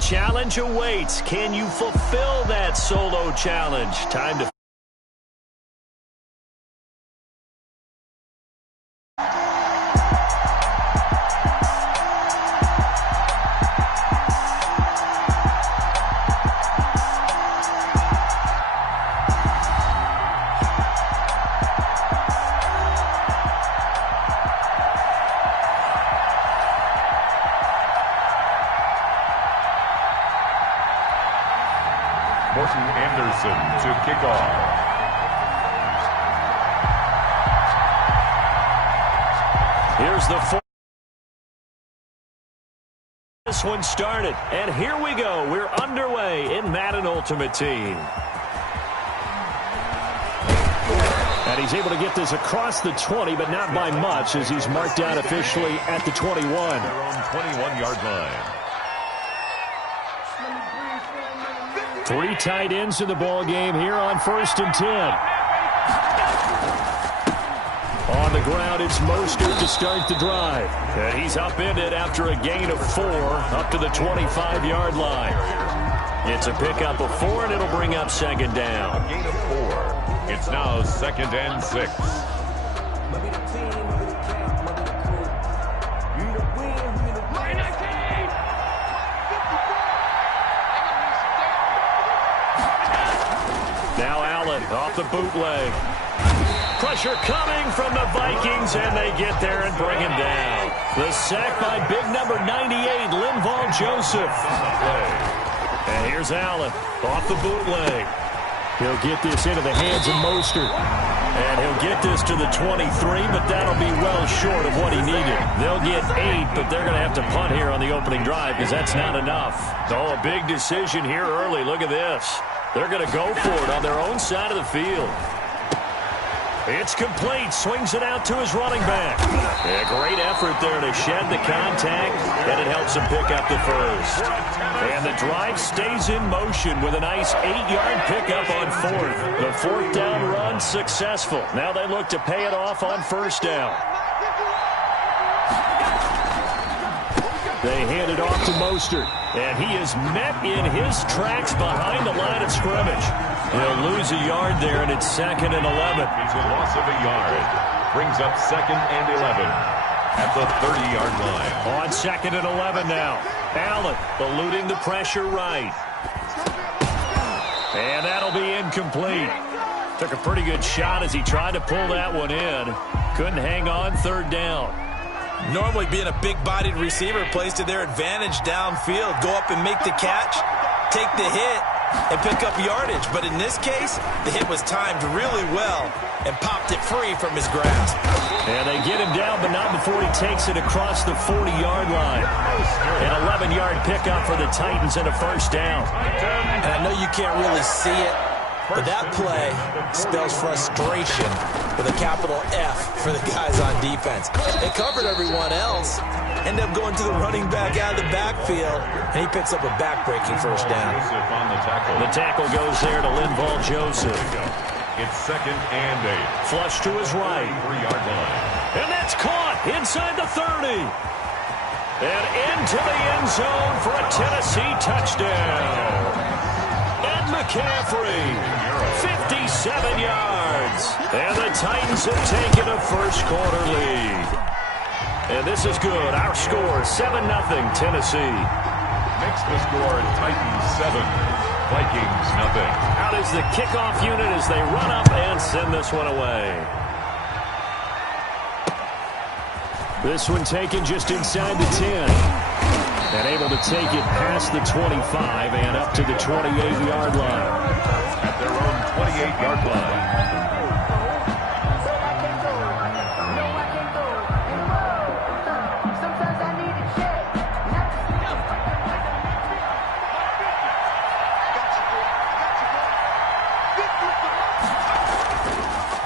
challenge awaits. Can you fulfill that solo challenge? Time to... Morton Anderson to kick off. Here's the four. This one started, and here we go. We're underway in Madden Ultimate Team. And he's able to get this across the 20, but not by much, as he's marked down officially at the 21. Their own 21-yard line. 3 tight ends in the ball game here on 1st and 10. On the ground, it's Mostert to start the drive. And he's upended after a gain of 4 up to the 25-yard line. It's a pickup of 4, and it'll bring up 2nd down. A gain of 4. It's now 2nd and 6. Now Allen off the bootleg. Pressure coming from the Vikings, and they get there and bring him down. The sack by big number 98, Linval Joseph. And here's Allen off the bootleg. He'll get this into the hands of Mostert. And he'll get this to the 23, but that'll be well short of what he needed. They'll get 8, but they're going to have to punt here on the opening drive because that's not enough. Oh, a big decision here early. Look at this. They're going to go for it on their own side of the field. It's complete. Swings it out to his running back. A great effort there to shed the contact, and it helps him pick up the first. And the drive stays in motion with a nice 8-yard pickup on 4th. The 4th down run successful. Now they look to pay it off on 1st down. They hand it off to Mostert, and he is met in his tracks behind the line of scrimmage. He'll lose a yard there, and it's 2nd and 11. It's a loss of a yard. Brings up 2nd and 11 at the 30-yard line. On 2nd and 11 now. Allen eluding the pressure right. And that'll be incomplete. Took a pretty good shot as he tried to pull that one in. Couldn't hang on 3rd down. Normally being a big-bodied receiver plays to their advantage downfield. Go up and make the catch, take the hit, and pick up yardage. But in this case, the hit was timed really well and popped it free from his grasp. And they get him down, but not before he takes it across the 40-yard line. An 11-yard pickup for the Titans and a 1st down. And I know you can't really see it, but that play spells frustration with a capital F for the guys on defense. They covered everyone else, end up going to the running back out of the backfield, and he picks up a back-breaking 1st down. The tackle goes there to Linval Joseph. It's 2nd and 8. Flush to his right. 3-yard line. And that's caught inside the 30. And into the end zone for a Tennessee touchdown. McCaffrey, 57 yards. And the Titans have taken a 1st quarter lead. And this is good. Our score, 7-0 Tennessee. Makes the score Titans 7, Vikings 0. Out is the kickoff unit as they run up and send this one away. This one taken just inside the 10. And able to take it past the 25 and up to the 28-yard line. At their own 28-yard line.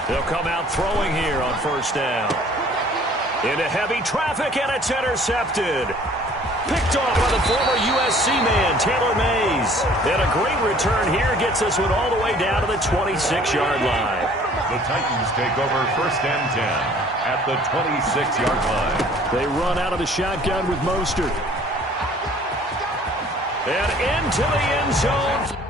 They'll come out throwing here on 1st down. Into heavy traffic, and it's intercepted. Picked off by the former USC man, Taylor Mays. And a great return here gets this one all the way down to the 26-yard line. The Titans take over 1st and 10 at the 26-yard line. They run out of the shotgun with Mostert. And into the end zone.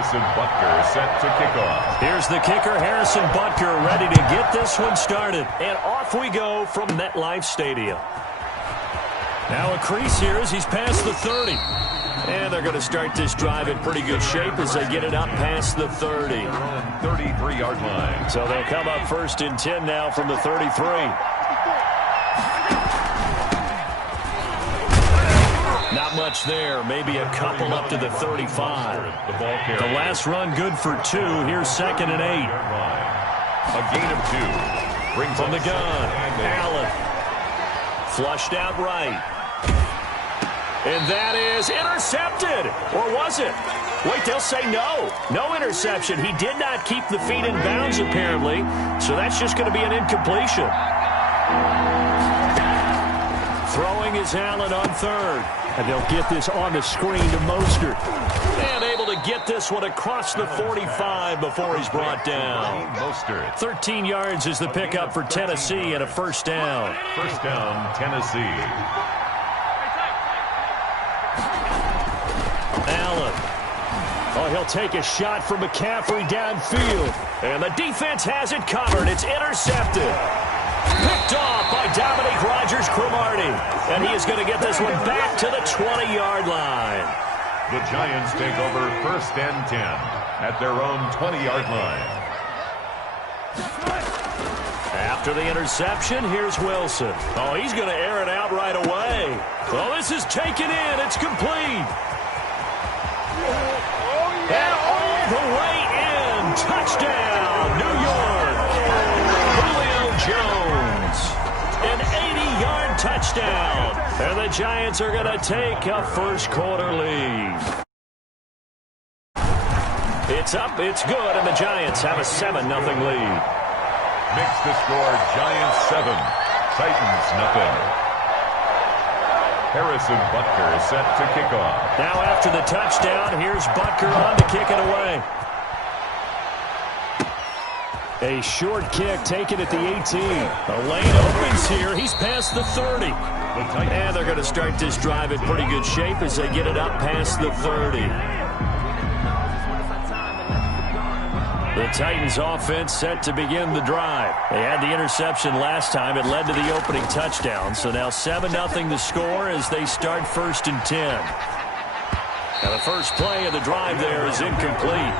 Harrison Butker set to kick off. Here's the kicker, Harrison Butker, ready to get this one started. And off we go from MetLife Stadium. Now a crease here as he's past the 30. And they're going to start this drive in pretty good shape as they get it up past the 30. 33-yard line. So they'll come up 1st and 10 now from the 33. Not much there. Maybe a couple up to the 35. The last run good for 2. Here's 2nd and 8. A gain of 2. Brings from the gun. Allen. Flushed out right. And that is intercepted. Or was it? Wait, they'll say no. No interception. He did not keep the feet in bounds, apparently. So that's just going to be an incompletion. Throwing is Allen on 3rd. And they'll get this on the screen to Mostert. And able to get this one across the 45 before he's brought down. Mostert. 13 yards is the pickup for Tennessee and a 1st down. 1st down, Tennessee. Allen. Oh, he'll take a shot from McCaffrey downfield. And the defense has it covered. It's intercepted. Picked off by Dominique Rodgers-Cromartie. And he is going to get this one back to the 20-yard line. The Giants take over 1st and 10 at their own 20-yard line. After the interception, here's Wilson. Oh, he's going to air it out right away. Well, this is taken in. It's complete. And all the way in. Touchdown, New York. Julio Jones. An 80-yard touchdown. And the Giants are going to take a 1st quarter lead. It's up, it's good, and the Giants have a 7-0 lead. Makes the score Giants 7, Titans nothing. Harrison Butker is set to kick off. Now after the touchdown, here's Butker on to kick it away. A short kick taken at the 18. The lane opens here. He's past the 30. And they're going to start this drive in pretty good shape as they get it up past the 30. The Titans offense set to begin the drive. They had the interception last time. It led to the opening touchdown. So now 7-0 the score as they start 1st and 10. Now the first play of the drive there is incomplete.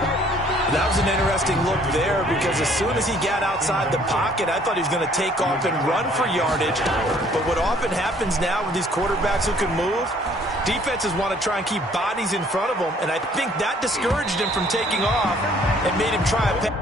That was an interesting look there because as soon as he got outside the pocket, I thought he was going to take off and run for yardage. But what often happens now with these quarterbacks who can move, defenses want to try and keep bodies in front of them, and I think that discouraged him from taking off and made him try a pass.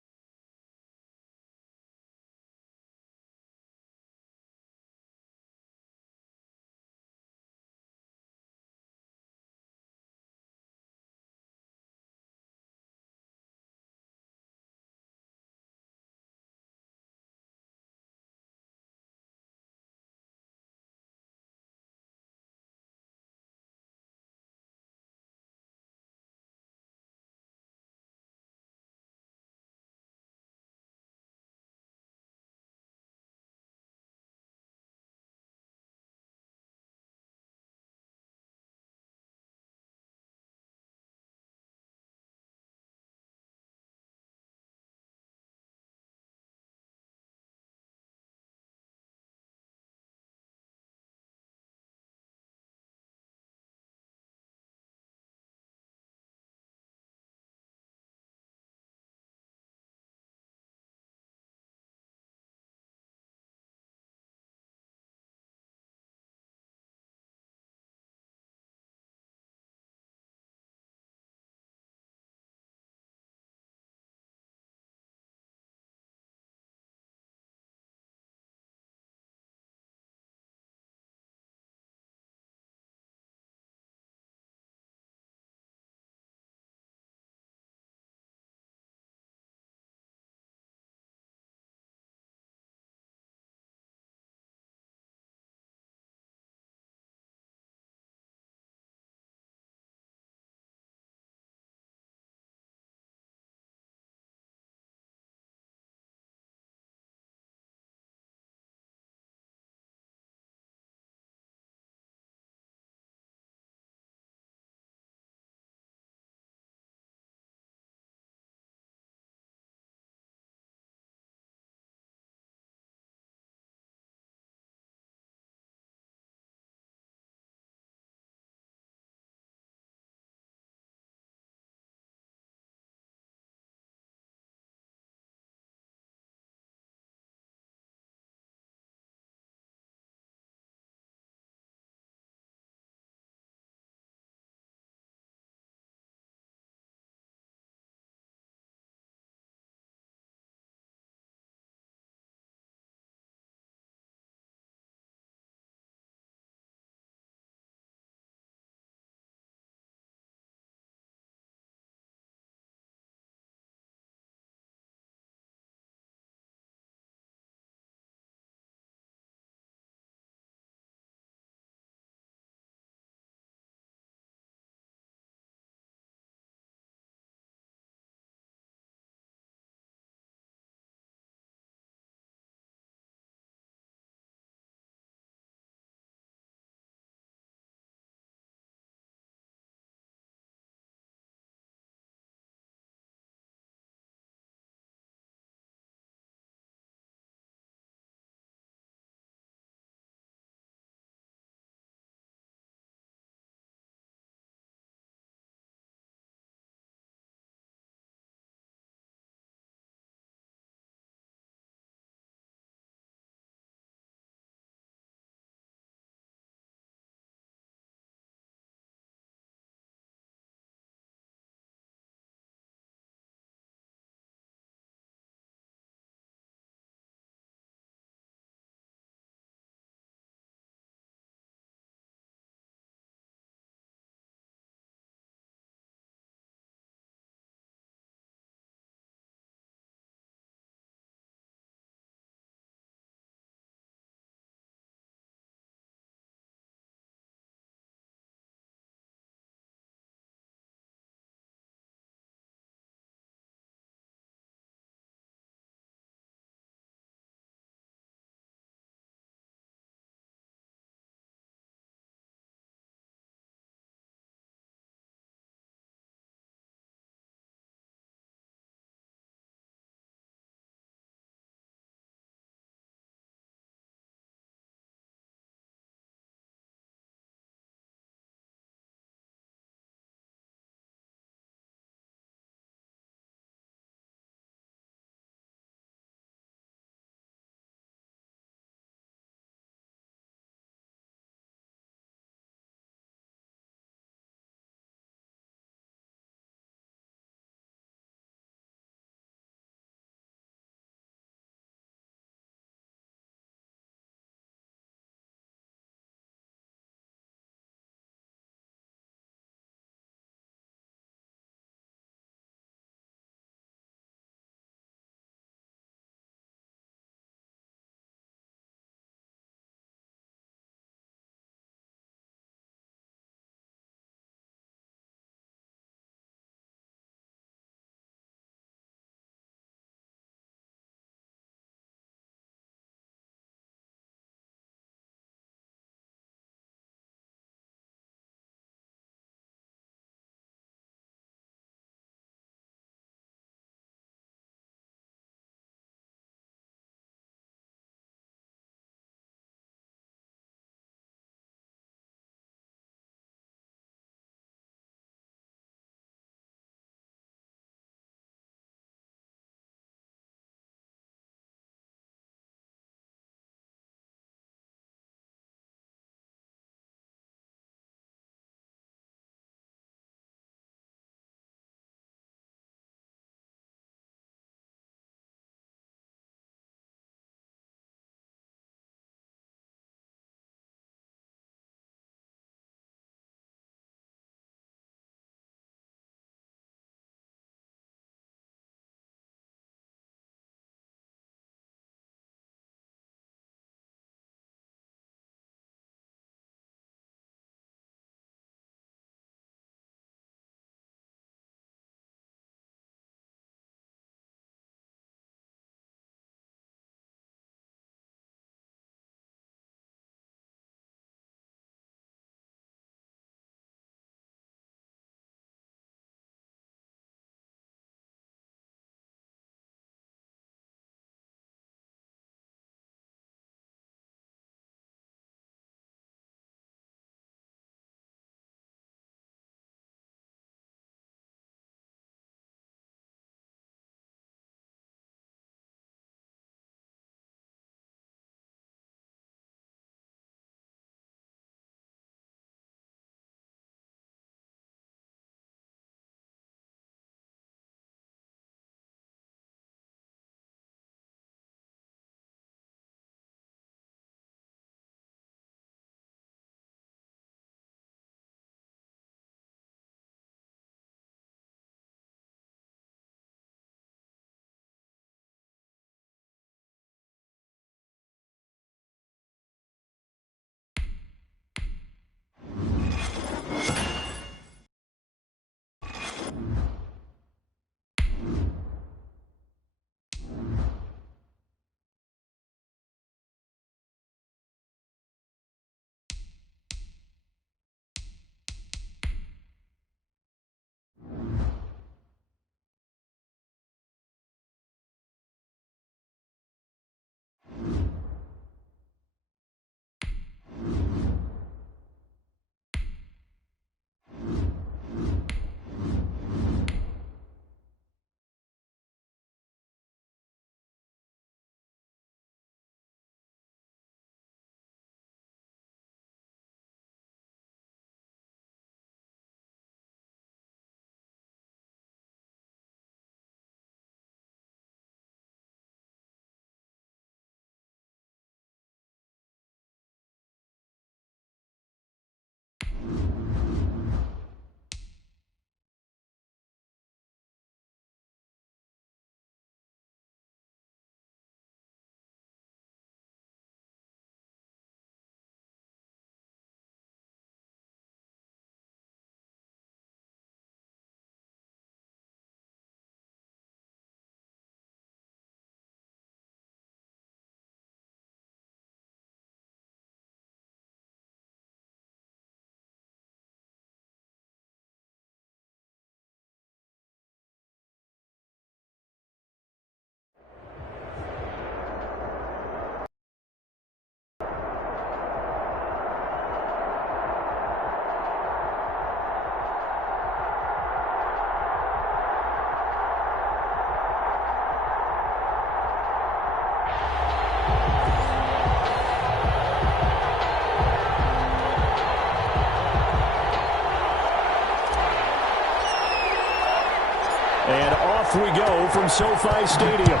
Off we go from SoFi Stadium.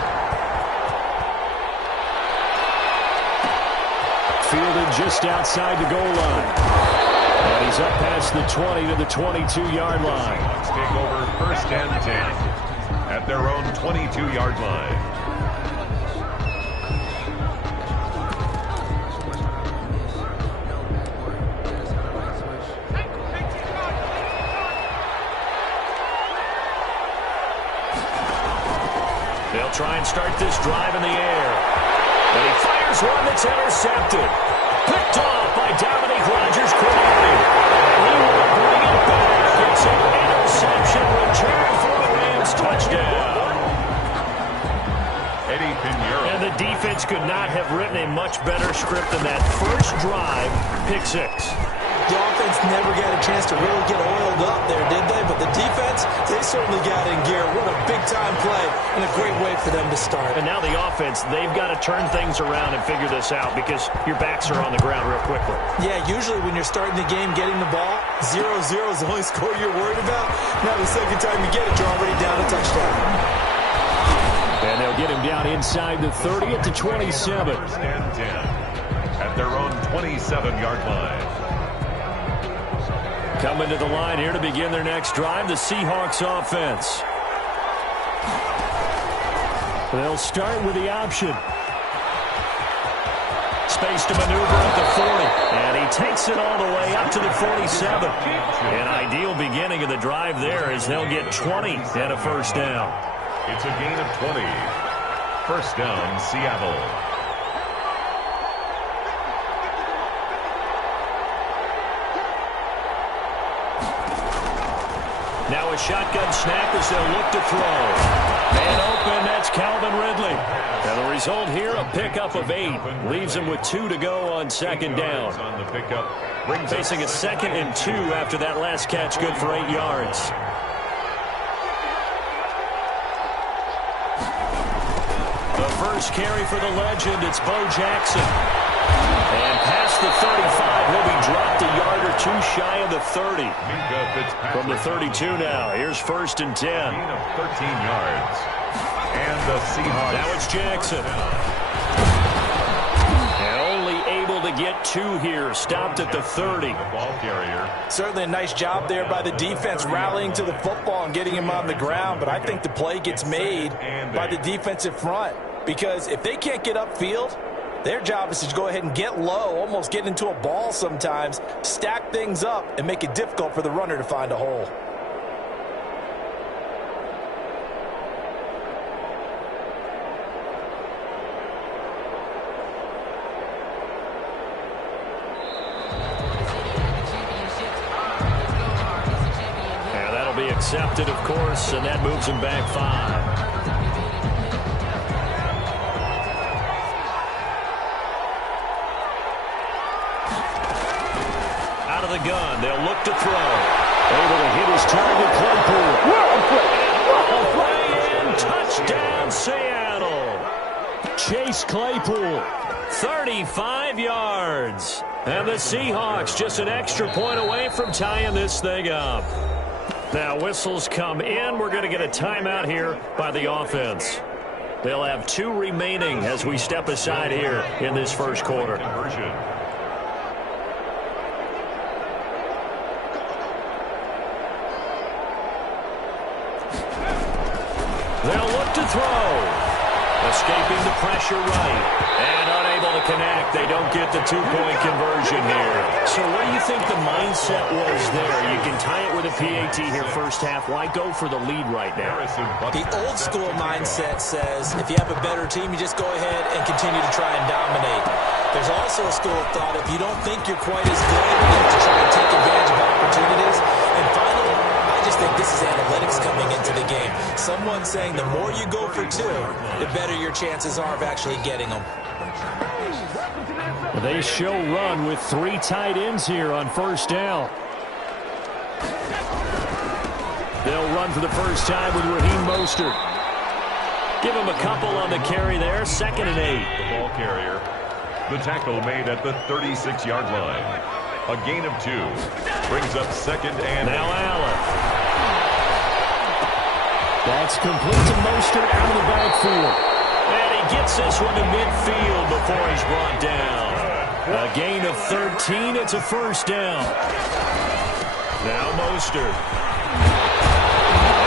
Fielded just outside the goal line. And he's up past the 20 to the 22-yard line. Let's take over 1st and 10 at their own 22-yard line. They'll try and start this drive in the air. And he fires one that's intercepted. Picked off by Dominique Rodgers-Cromartie. He will bring it back. It's an interception return for a Rams touchdown. Eddie Pinheiro. And the defense could not have written a much better script than that first drive, pick 6. The offense never got a chance to really get oiled up there, did they? But the defense, they certainly got in gear. What a big-time play and a great way for them to start. And now the offense, they've got to turn things around and figure this out because your backs are on the ground real quickly. Yeah, usually when you're starting the game getting the ball, 0-0 is the only score you're worried about. Now the second time you get it, you're already down a touchdown. And they'll get him down inside the 30 at the 27. 1st and 10 at their own 27-yard line. Coming to the line here to begin their next drive, the Seahawks offense. They'll start with the option. Space to maneuver at the 40. And he takes it all the way up to the 47. An ideal beginning of the drive there as they'll get 20 and a first down. It's a gain of 20. First down, Seattle. Now a shotgun snap as they'll look to throw. Man open, that's Calvin Ridley. And the result here, a pickup of 8. Leaves him with 2 to go on second down. On the pickup. Facing a 2nd and 2 after that last catch, good for 8 yards. The first carry for the legend, it's Bo Jackson. And past the 35, he'll be dropped a yard or 2 shy of the 30. From the 32 now, here's 1st and 10. Gain of 13 yards. And the Seahawks. Now it's Jackson. And only able to get 2 here, stopped at the 30. The ball carrier. Certainly a nice job there by the defense rallying to the football and getting him on the ground, but I think the play gets made by the defensive front because if they can't get upfield, their job is to go ahead and get low, almost get into a ball sometimes, stack things up, and make it difficult for the runner to find a hole. And that'll be accepted, of course, and that moves him back 5. The gun. They'll look to throw. Able to hit his target, Claypool. And touchdown, Seattle. Chase Claypool, 35 yards. And the Seahawks just an extra point away from tying this thing up. Now whistles come in. We're going to get a timeout here by the offense. They'll have 2 remaining as we step aside here in this first quarter. Conversion. They'll look to throw. Escaping the pressure right. And unable to connect. They don't get the 2-point conversion here. So what do you think the mindset was there? You can tie it with a PAT here first half. Why go for the lead right now? The old school mindset says if you have a better team, you just go ahead and continue to try and dominate. There's also a school of thought if you don't think you're quite as good, you have to try and take advantage of opportunities. And finally, I just think this is analytics coming into the game. Someone saying the more you go for 2, the better your chances are of actually getting them. They show run with 3 tight ends here on first down. They'll run for the first time with Raheem Mostert. Give him a couple on the carry there. 2nd and 8. The ball carrier. The tackle made at the 36-yard line. A gain of 2. Brings up 2nd and now Allen. That's complete to Mostert out of the backfield. And he gets this one to midfield before he's brought down. A gain of 13. It's a first down. Now Mostert.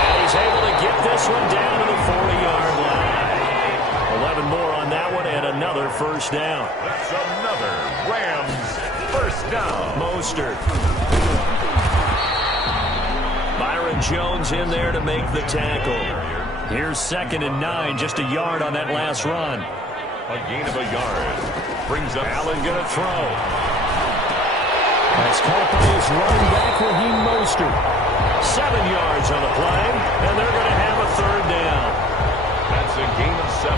And he's able to get this one down to the 40-yard line. 11 more on that one and another first down. That's another Rams first down. Mostert. Byron Jones in there to make the tackle. Here's 2nd and 9, just a yard on that last run. A gain of a yard. Brings up Allen going to throw. That's caught by his running back, Raheem Mostert. 7 yards on the play, and they're going to have a third down. That's a gain of 7.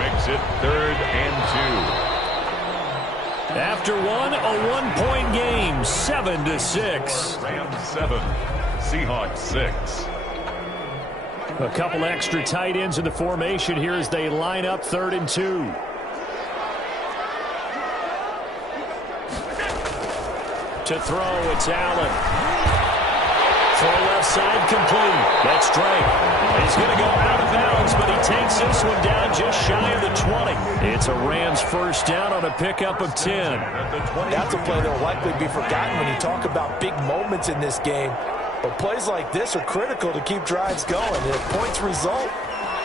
Makes it 3rd and 2. After one, a 1-point game, 7-6. Rams 7, Seahawks 6. A couple extra tight ends in the formation here as they line up 3rd and 2. To throw, it's Allen. Throw left side complete. That's Drake. He's going to go out of bounds, but he takes this one down just shy of the 20. It's a Rams first down on a pickup of 10. That's a play that will likely be forgotten when you talk about big moments in this game. But plays like this are critical to keep drives going. And if points result,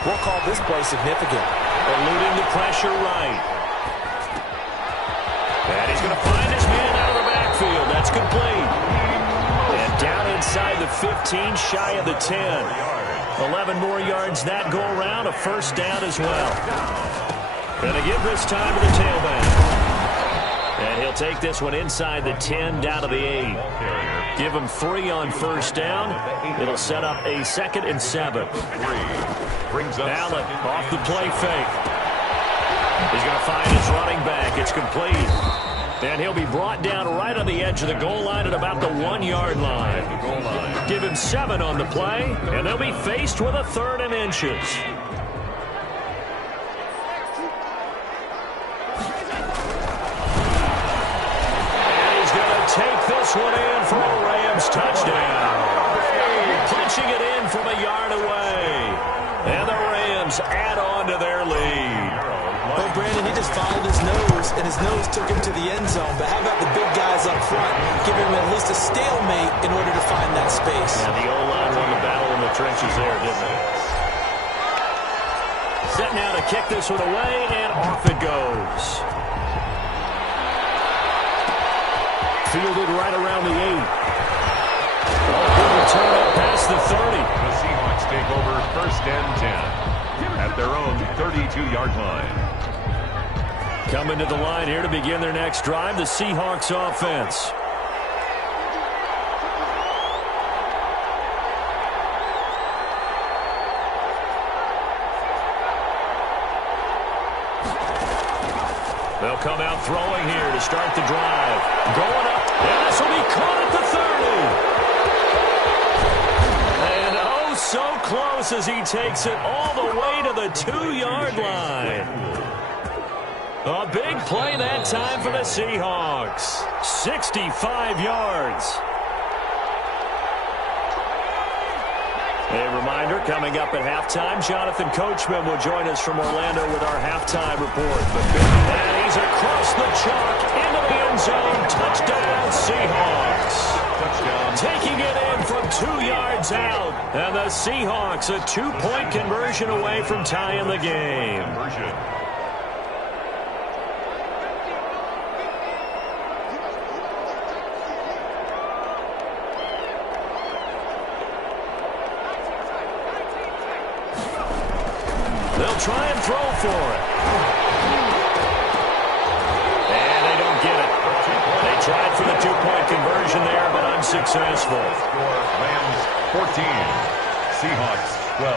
we'll call this play significant. Eluding the pressure right. And he's going to find his man out of the backfield. That's complete. And down inside the 15, shy of the 10. 11 more yards that go around. A first down as well. Going to give this time to the tailback. And he'll take this one inside the 10, down to the 8. Give him 3 on first down. It'll set up a 2nd and 7. Brings up Allen off the play fake. He's going to find his running back. It's complete. And he'll be brought down right on the edge of the goal line at about the 1-yard line. Give him 7 on the play, and they'll be faced with a 3rd and inches. Take this one in for a Rams touchdown. Punching it in from a yard away. And the Rams add on to their lead. Well, Brandon, he just followed his nose, and his nose took him to the end zone. But how about the big guys up front, giving him at least a stalemate in order to find that space? And the O-line won the battle in the trenches there, didn't it? Set now to kick this one away, and off it goes. Fielded right around the 8. Good return up past the 30. The Seahawks take over 1st and 10 at their own 32-yard line. Coming to the line here to begin their next drive, the Seahawks offense. They'll come out throwing here to start the drive. Going up, and this will be caught at the 30. And oh, so close as he takes it all the way to the 2-yard line. A big play that time for the Seahawks. 65 yards. A reminder, coming up at halftime, Jonathan Coachman will join us from Orlando with our halftime report. And he's across the chalk into the end zone. Touchdown, Seahawks. Touchdown. Taking it in from 2 yards out. And the Seahawks a 2-point conversion away from tying the game. Conversion. They'll try and throw for it. And they don't get it. They tried for the 2-point conversion there, but unsuccessful. Score Rams 14, Seahawks 12.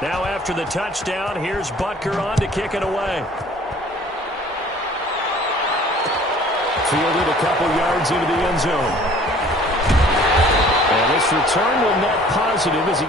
Now after the touchdown, here's Butker on to kick it away. Fielded a couple yards into the end zone. And this return will net positive as he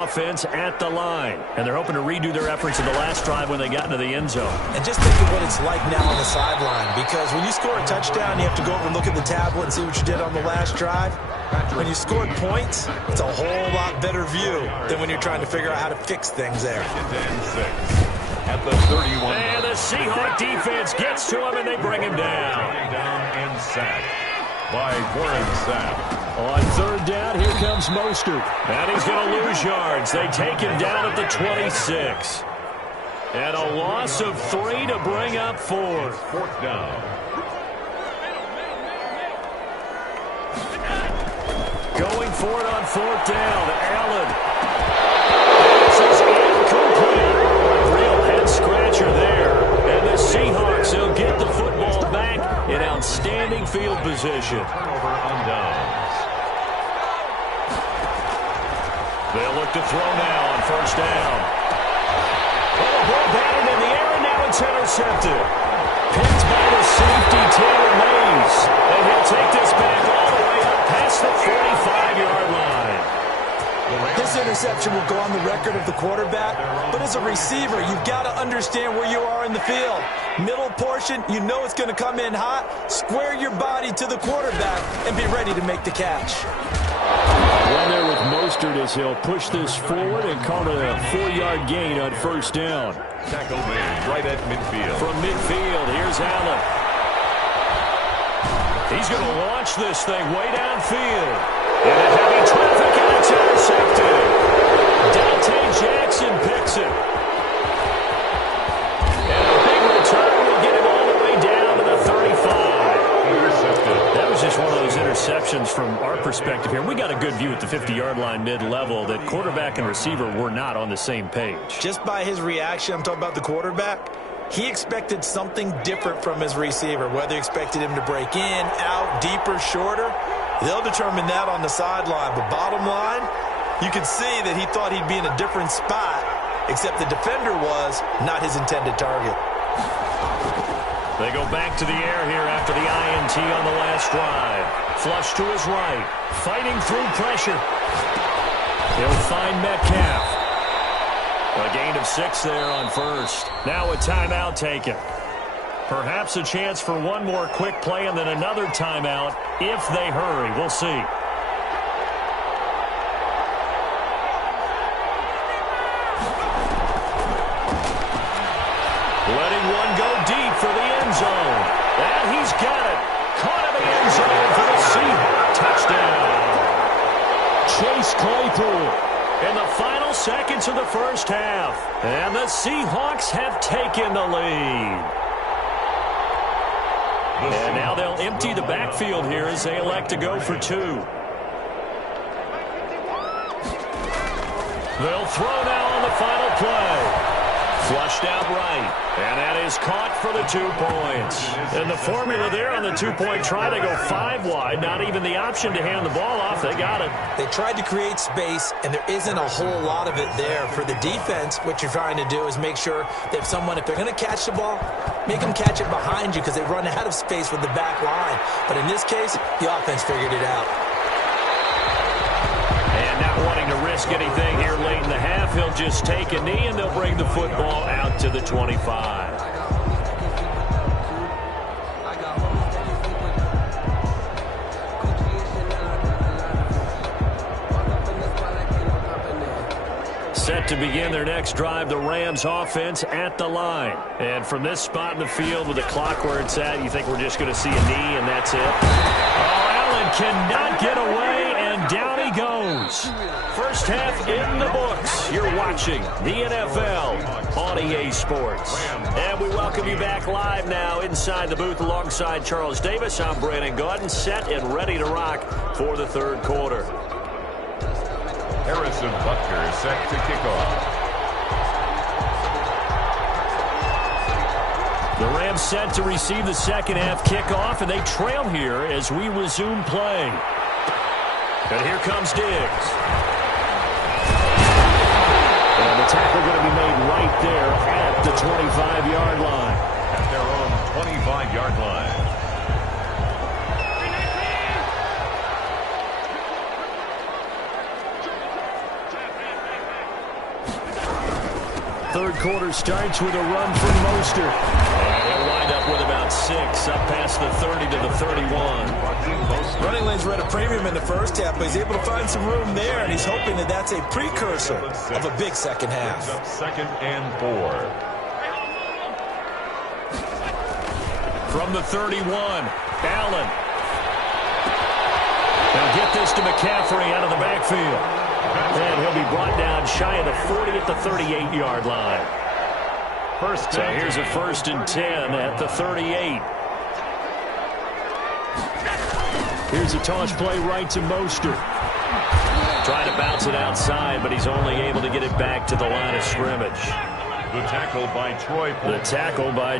Offense at the line, and they're hoping to redo their efforts in the last drive when they got into the end zone. And just think of what it's like now on the sideline, because when you score a touchdown, you have to go over and look at the tablet and see what you did on the last drive. When you scored points, it's a whole lot better view than when you're trying to figure out how to fix things there. At the 31. And the Seahawk defense gets to him, and they bring him down. Down and sacked by Warren Sapp. On third down, here comes Mostert. And he's going to lose yards. They take him down at the 26. And a loss of 3 to bring up 4. Fourth down. Going for it on fourth down. Allen. This is incomplete. Real head-scratcher there. And the Seahawks will get the football back in outstanding field position. Turnover on downs. They'll look to throw now on first down. Oh, the ball batted in the air, and now it's intercepted. Picked by the safety, Taylor Mays. And he'll take this back all the way up past the 45-yard line. This interception will go on the record of the quarterback, but as a receiver, you've got to understand where you are in the field. Middle portion, you know it's going to come in hot. Square your body to the quarterback and be ready to make the catch. One there with Mostert as he'll push this forward and call it a 4-yard gain on first down. Tackle made right at midfield. From midfield, here's Allen. He's going to launch this thing way downfield. In a heavy traffic, and it's intercepted. Dante Jackson picks it. And a big return will get him all the way down to the 35. Intercepted. That was just one of those interceptions from our perspective here. We got a good view at the 50-yard line mid-level that quarterback and receiver were not on the same page. Just by his reaction, I'm talking about the quarterback, he expected something different from his receiver, whether he expected him to break in, out, deeper, shorter. They'll determine that on the sideline. But bottom line, you can see that he thought he'd be in a different spot, except the defender was not his intended target. They go back to the air here after the INT on the last drive. Flush to his right. Fighting through pressure. He'll find Metcalf. A gain of 6 there on first. Now a timeout taken. Perhaps a chance for one more quick play and then another timeout if they hurry. We'll see. Letting one go deep for the end zone. And he's got it. Caught in the end zone for the Seahawks. Touchdown. Chase Claypool in the final seconds of the first half. And the Seahawks have taken the lead. And now they'll empty the backfield here as they elect to go for 2. They'll throw now on the final play. Flushed out right. And that is caught for the 2 points. And the formula there on the 2-point try, they go 5 wide. Not even the option to hand the ball off. They got it. They tried to create space, and there isn't a whole lot of it there. For the defense, what you're trying to do is make sure that if they're going to catch the ball, make them catch it behind you because they run out of space with the back line. But in this case, the offense figured it out. And not wanting to risk anything here late in the half, he'll just take a knee, and they'll bring the football out to the 25. Set to begin their next drive, the Rams offense at the line. And from this spot in the field with the clock where it's at, you think we're just going to see a knee and that's it? Oh, Allen cannot get away, and down he goes. First half in the books. You're watching the NFL on EA Sports. And we welcome you back live now inside the booth alongside Charles Davis. I'm Brandon Gaudin, set and ready to rock for the third quarter. Harrison Butker set to kick off. The Rams set to receive the second half kickoff, and they trail here as we resume play. And here comes Diggs. And the tackle going to be made right there at the 25-yard line. At their own 25-yard line. third quarter starts with a run from Mostert. And he'll wind up with about 6, up past the 30 to the 31. Running lanes were at a premium in the first half, but he's able to find some room there, and he's hoping that that's a precursor of a big second half. Second and 4. From the 31, Allen. They'll get this to McCaffrey out of the backfield. And he'll be brought down shy of the 40 at the 38-yard line. So here's a 1st and 10 at the 38. Here's a toss play right to Mostert. Trying to bounce it outside, but he's only able to get it back to the line of scrimmage. The tackle by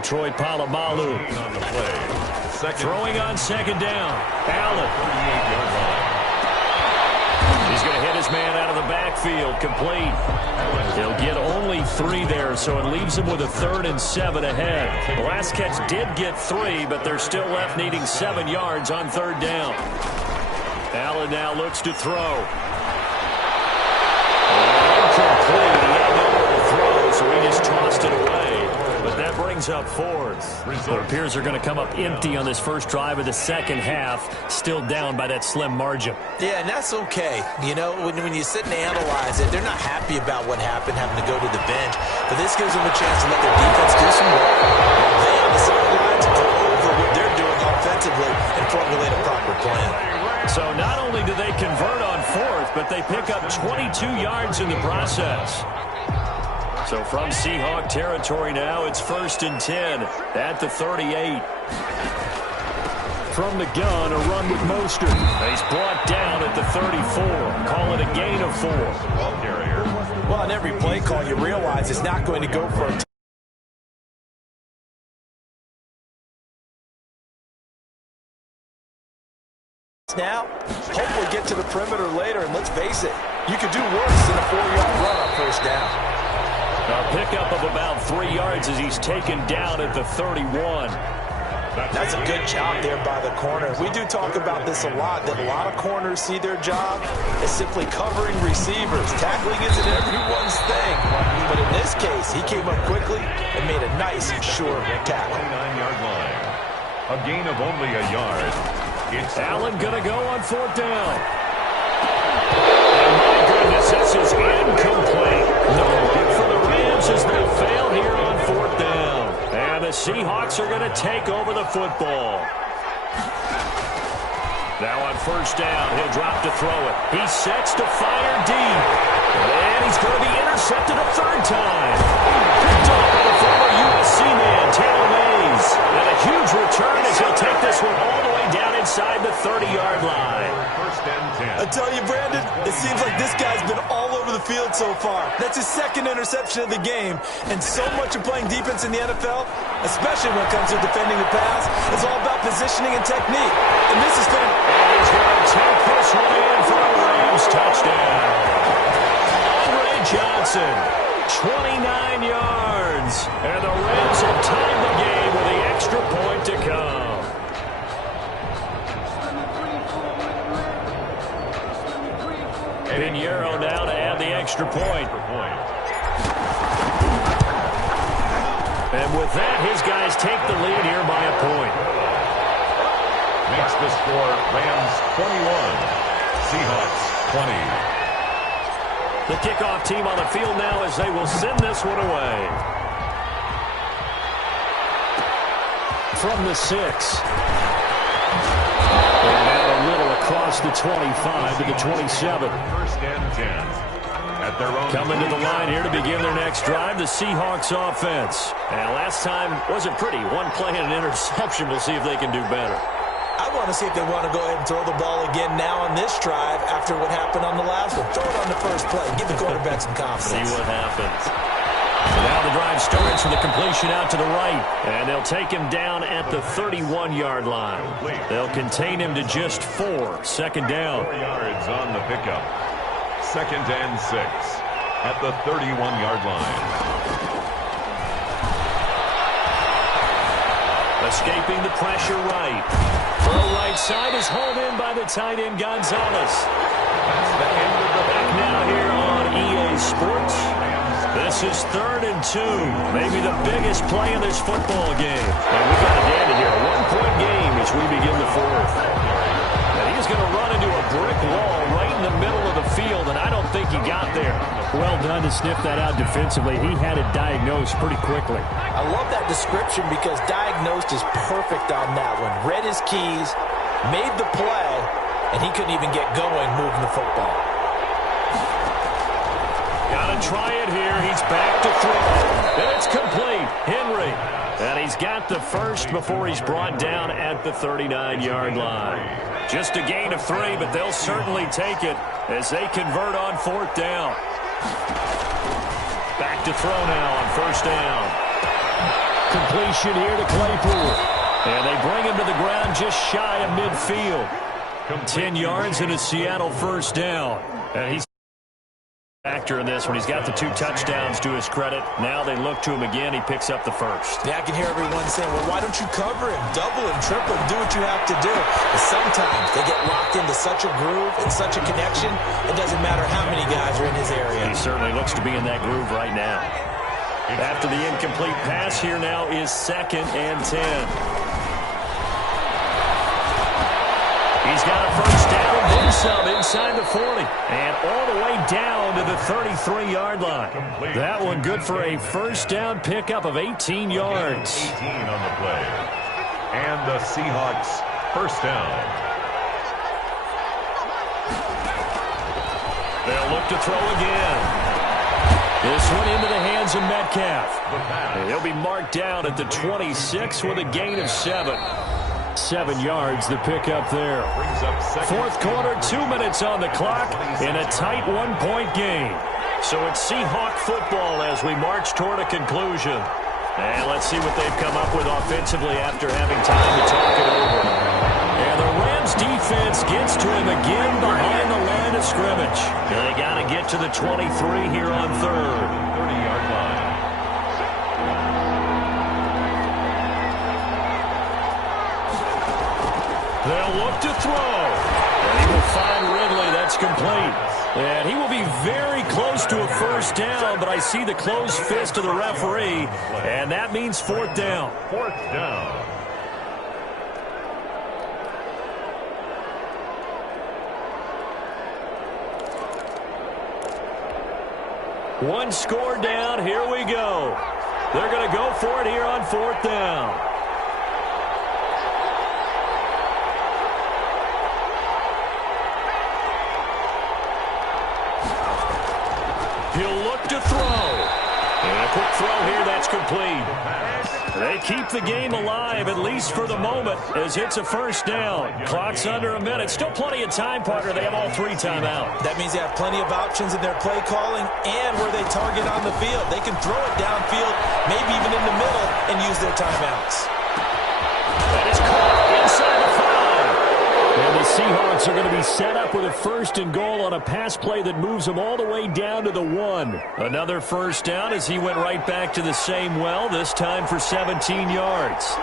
Troy Polamalu. On the play. Throwing on second down. Allen. 38-yard line. He's going to hit his man out of the backfield. Complete. He'll get only 3 there, so it leaves him with a 3rd and 7 ahead. The last catch did get 3, but they're still left needing 7 yards on 3rd down. Allen now looks to throw. Incomplete. He had nowhere to throw, so he just tossed it away. But that brings up 4th. It appears they're going to come up empty on this first drive of the second half, still down by that slim margin. Yeah, and that's okay. You know, when you sit and analyze it, they're not happy about what happened, having to go to the bench. But this gives them a chance to let their defense do some work. They on the sidelines go over what they're doing offensively and formulate a proper plan. So not only do they convert on 4th, but they pick up 22 yards in the process. So from Seahawk territory now, it's 1st and 10 at the 38. From the gun, a run with Mostert. He's brought down at the 34. Call it a gain of 4. Ball carrier. Well, on every play call, you realize it's not going to go for a now. Hopefully get to the perimeter later, and let's face it, you could do worse than a 4-yard run on 1st down. A pickup of about 3 yards as he's taken down at the 31. That's a good job there by the corner. We do talk about this a lot, that a lot of corners see their job as simply covering receivers. Tackling isn't everyone's thing. But in this case, he came up quickly and made a nice, short tackle. 29-yard line. A gain of only a yard. It's Allen going to go on 4th down. And my goodness, this is incomplete. No good for the Rams as they fail here on 4th down. And the Seahawks are going to take over the football. Now on 1st down, he'll drop to throw it. He sets to fire deep. And he's going to be intercepted a 3rd time. Picked off by the former USC man, Taylor Mays. And a huge return as he'll take this one all the way down inside the 30-yard line. 1st and 10. I tell you, Brandon, it seems like this guy's been all over the field so far. That's his 2nd interception of the game. And so much of playing defense in the NFL, especially when it comes to defending the pass, is all about positioning and technique. And this is fantastic. And he's going to take this one in for a Rams touchdown. Andre Johnson, 29 yards. And the Rams have tied the game with the extra point to come. Pinheiro now to add the extra point. And with that, his guys take the lead here by a point. Makes the score Rams 21, Seahawks 20. The kickoff team on the field now as they will send this one away. From the 6. And now a little across the 25 to the 27. 1st and 10. At their own Coming to the line here to begin their next drive, the Seahawks offense. And last time wasn't pretty. One play and an interception. We'll see if they can do better. I want to see if they want to go ahead and throw the ball again now on this drive after what happened on the last one. Throw it on the first play. Give the quarterback some confidence. See what happens. So now the drive starts with a completion out to the right. And they'll take him down at the 31-yard line. They'll contain him to just 4. 2nd down. 4 yards on the pickup. 2nd and 6 at the 31-yard line. Escaping the pressure right. Throw right side is hauled in by the tight end Gonzalez. That's the end of the Back now here on EA Sports. This is 3rd and 2. Maybe the biggest play in this football game. And we got a dandy here. A 1-point game as we begin the 4th. And he's going to run into a brick wall right in the middle of the field, and I don't think he got there. Well done to sniff that out defensively. He had it diagnosed pretty quickly. I love that description because diagnosed is perfect on that one. Read his keys, made the play, and he couldn't even get going moving the football. Got to try it here. He's back to throw. And it's complete. Henry. And he's got the first before he's brought down at the 39-yard line. Just a gain of 3, but they'll certainly take it as they convert on 4th down. Back to throw now on 1st down. Completion here to Claypool. And they bring him to the ground just shy of midfield. 10 yards and a Seattle 1st down. And he's factor in this when he's got the 2 touchdowns to his credit. Now they look to him again. He picks up the first. Yeah, I can hear everyone saying, well, why don't you cover him? Double him, triple him, do what you have to do. But sometimes they get locked into such a groove and such a connection, it doesn't matter how many guys are in his area. He certainly looks to be in that groove right now. After the incomplete pass, here now is 2nd and 10. He's got a first down and then some inside the 40. And all the way down to the 33-yard line. That one good for a first down pickup of 18 yards. 18 on the play. And the Seahawks first down. They'll look to throw again. This one into the hands of Metcalf. And he'll be marked down at the 26 with a gain of 7. 7 yards the pickup there. 4th quarter, 2 minutes on the clock in a tight 1-point game. So it's Seahawk football as we march toward a conclusion. And let's see what they've come up with offensively after having time to talk it over. And the Rams defense gets to him again behind the line of scrimmage. And they got to get to the 23 here on 3rd. 30-yard line. They'll look to throw. And he will find Ridley. That's complete. And he will be very close to a first down, but I see the closed fist of the referee, and that means 4th down. 4th down. One score down. Here we go. They're going to go for it here on 4th down. He'll look to throw. And a quick throw here, that's complete. They keep the game alive, at least for the moment, as it's a first down. Clock's under a minute. Still plenty of time, partner. They have all 3 timeouts. That means they have plenty of options in their play calling and where they target on the field. They can throw it downfield, maybe even in the middle, and use their timeouts. That is caught inside the 5. And the Seahawks are going to be set up with a 1st and goal on a pass play that moves them all the way down to the 1. Another first down as he went right back to the same well, this time for 17 yards.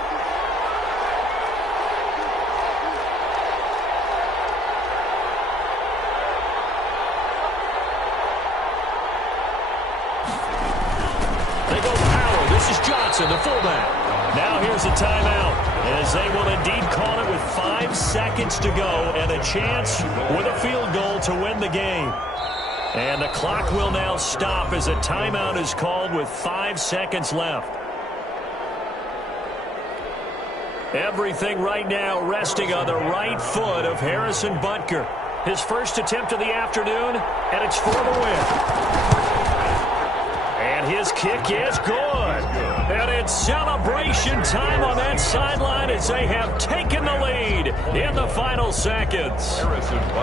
They go power. This is Johnson, the fullback. Now here's a timeout, as they will indeed call it with 5 seconds to go and a chance with a field goal to win the game. And the clock will now stop as a timeout is called with 5 seconds left. Everything right now resting on the right foot of Harrison Butker. His first attempt of the afternoon, and it's for the win. And his kick is good. And it's celebration time on that sideline as they have taken the lead in the final seconds.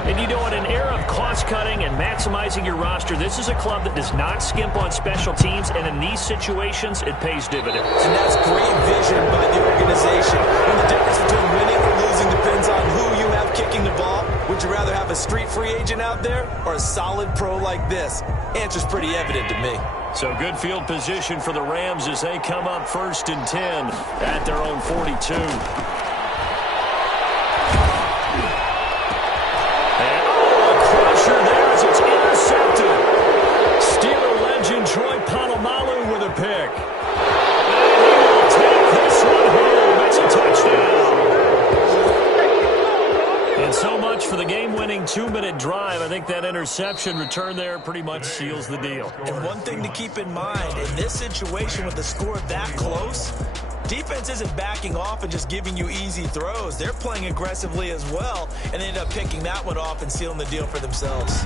And you know, in an era of cost-cutting and maximizing your roster, this is a club that does not skimp on special teams, and in these situations, it pays dividends. And that's great vision by the organization. When the difference between winning or losing depends on who you have kicking the ball, would you rather have a street free agent out there or a solid pro like this? Answer's pretty evident to me. So good field position for the Rams as they come up 1st and 10 at their own 42. And a crusher there as it's intercepted. Steeler legend Troy Polamalu pick. Take this one home. It's a touchdown. And so much for the game-winning 2-minute drive. I think that interception return there pretty much seals the deal. And one thing to keep in mind, in this situation with the score that close, defense isn't backing off and just giving you easy throws. They're playing aggressively as well, and they end up picking that one off and sealing the deal for themselves.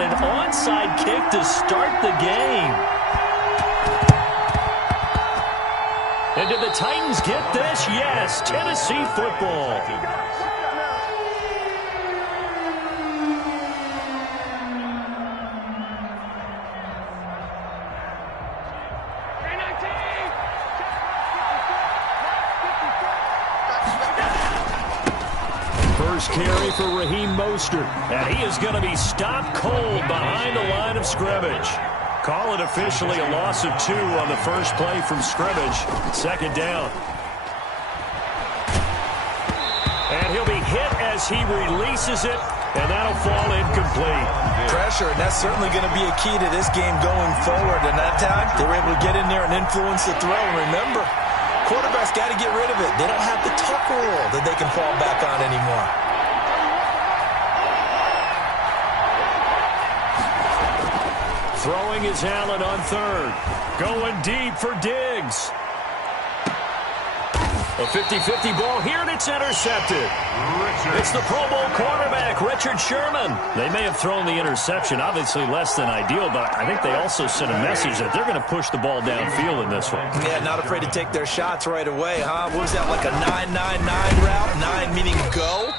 an onside kick to start the game. And did the Titans get this? Yes, Tennessee football. First carry for Raheem Mostert. And he is going to be stopped cold behind the line of scrimmage. Call it officially a loss of 2 on the first play from scrimmage. Second down. And he'll be hit as he releases it, and that'll fall incomplete. Pressure, and that's certainly going to be a key to this game going forward. And that time, they were able to get in there and influence the throw. And remember, quarterbacks got to get rid of it. They don't have the tuck rule that they can fall back on anymore. Throwing is Allen on third. Going deep for Diggs. A 50-50 ball here, and it's intercepted. It's the Pro Bowl quarterback, Richard Sherman. They may have thrown the interception, obviously less than ideal, but I think they also sent a message that they're going to push the ball downfield in this one. Yeah, not afraid to take their shots right away, huh? What was that, like a 9-9-9 route? 9 meaning go?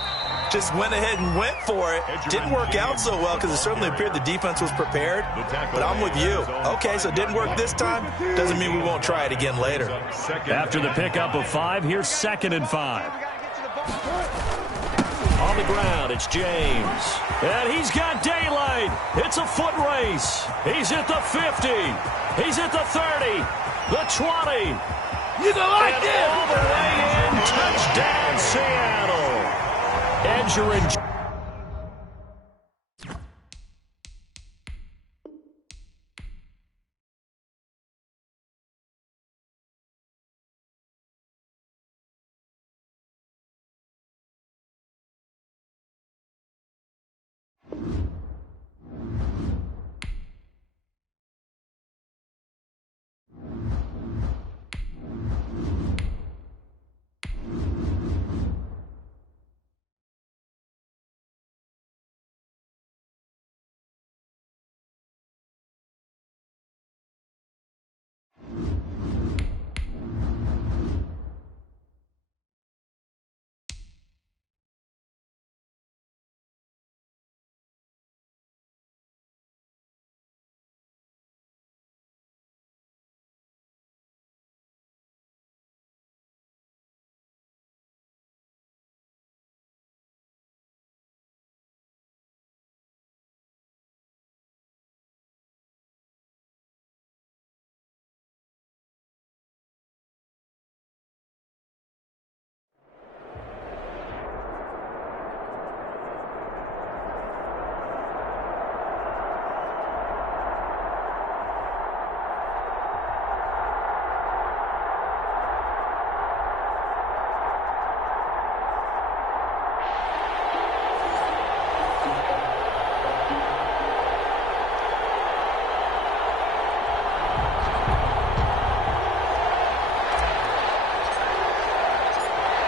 Just went ahead and went for it. Didn't work out so well because it certainly appeared the defense was prepared. But I'm with you. Okay, so it didn't work this time. Doesn't mean we won't try it again later. After the pickup of 5, here's 2nd and 5. On the ground, it's James. And he's got daylight. It's a foot race. He's at the 50. He's at the 30. The 20. You don't like and this. all the way in. Touchdown, Seattle. Edgerrin.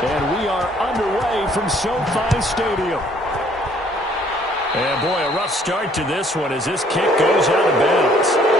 And we are underway from SoFi Stadium. And boy, a rough start to this one as this kick goes out of bounds.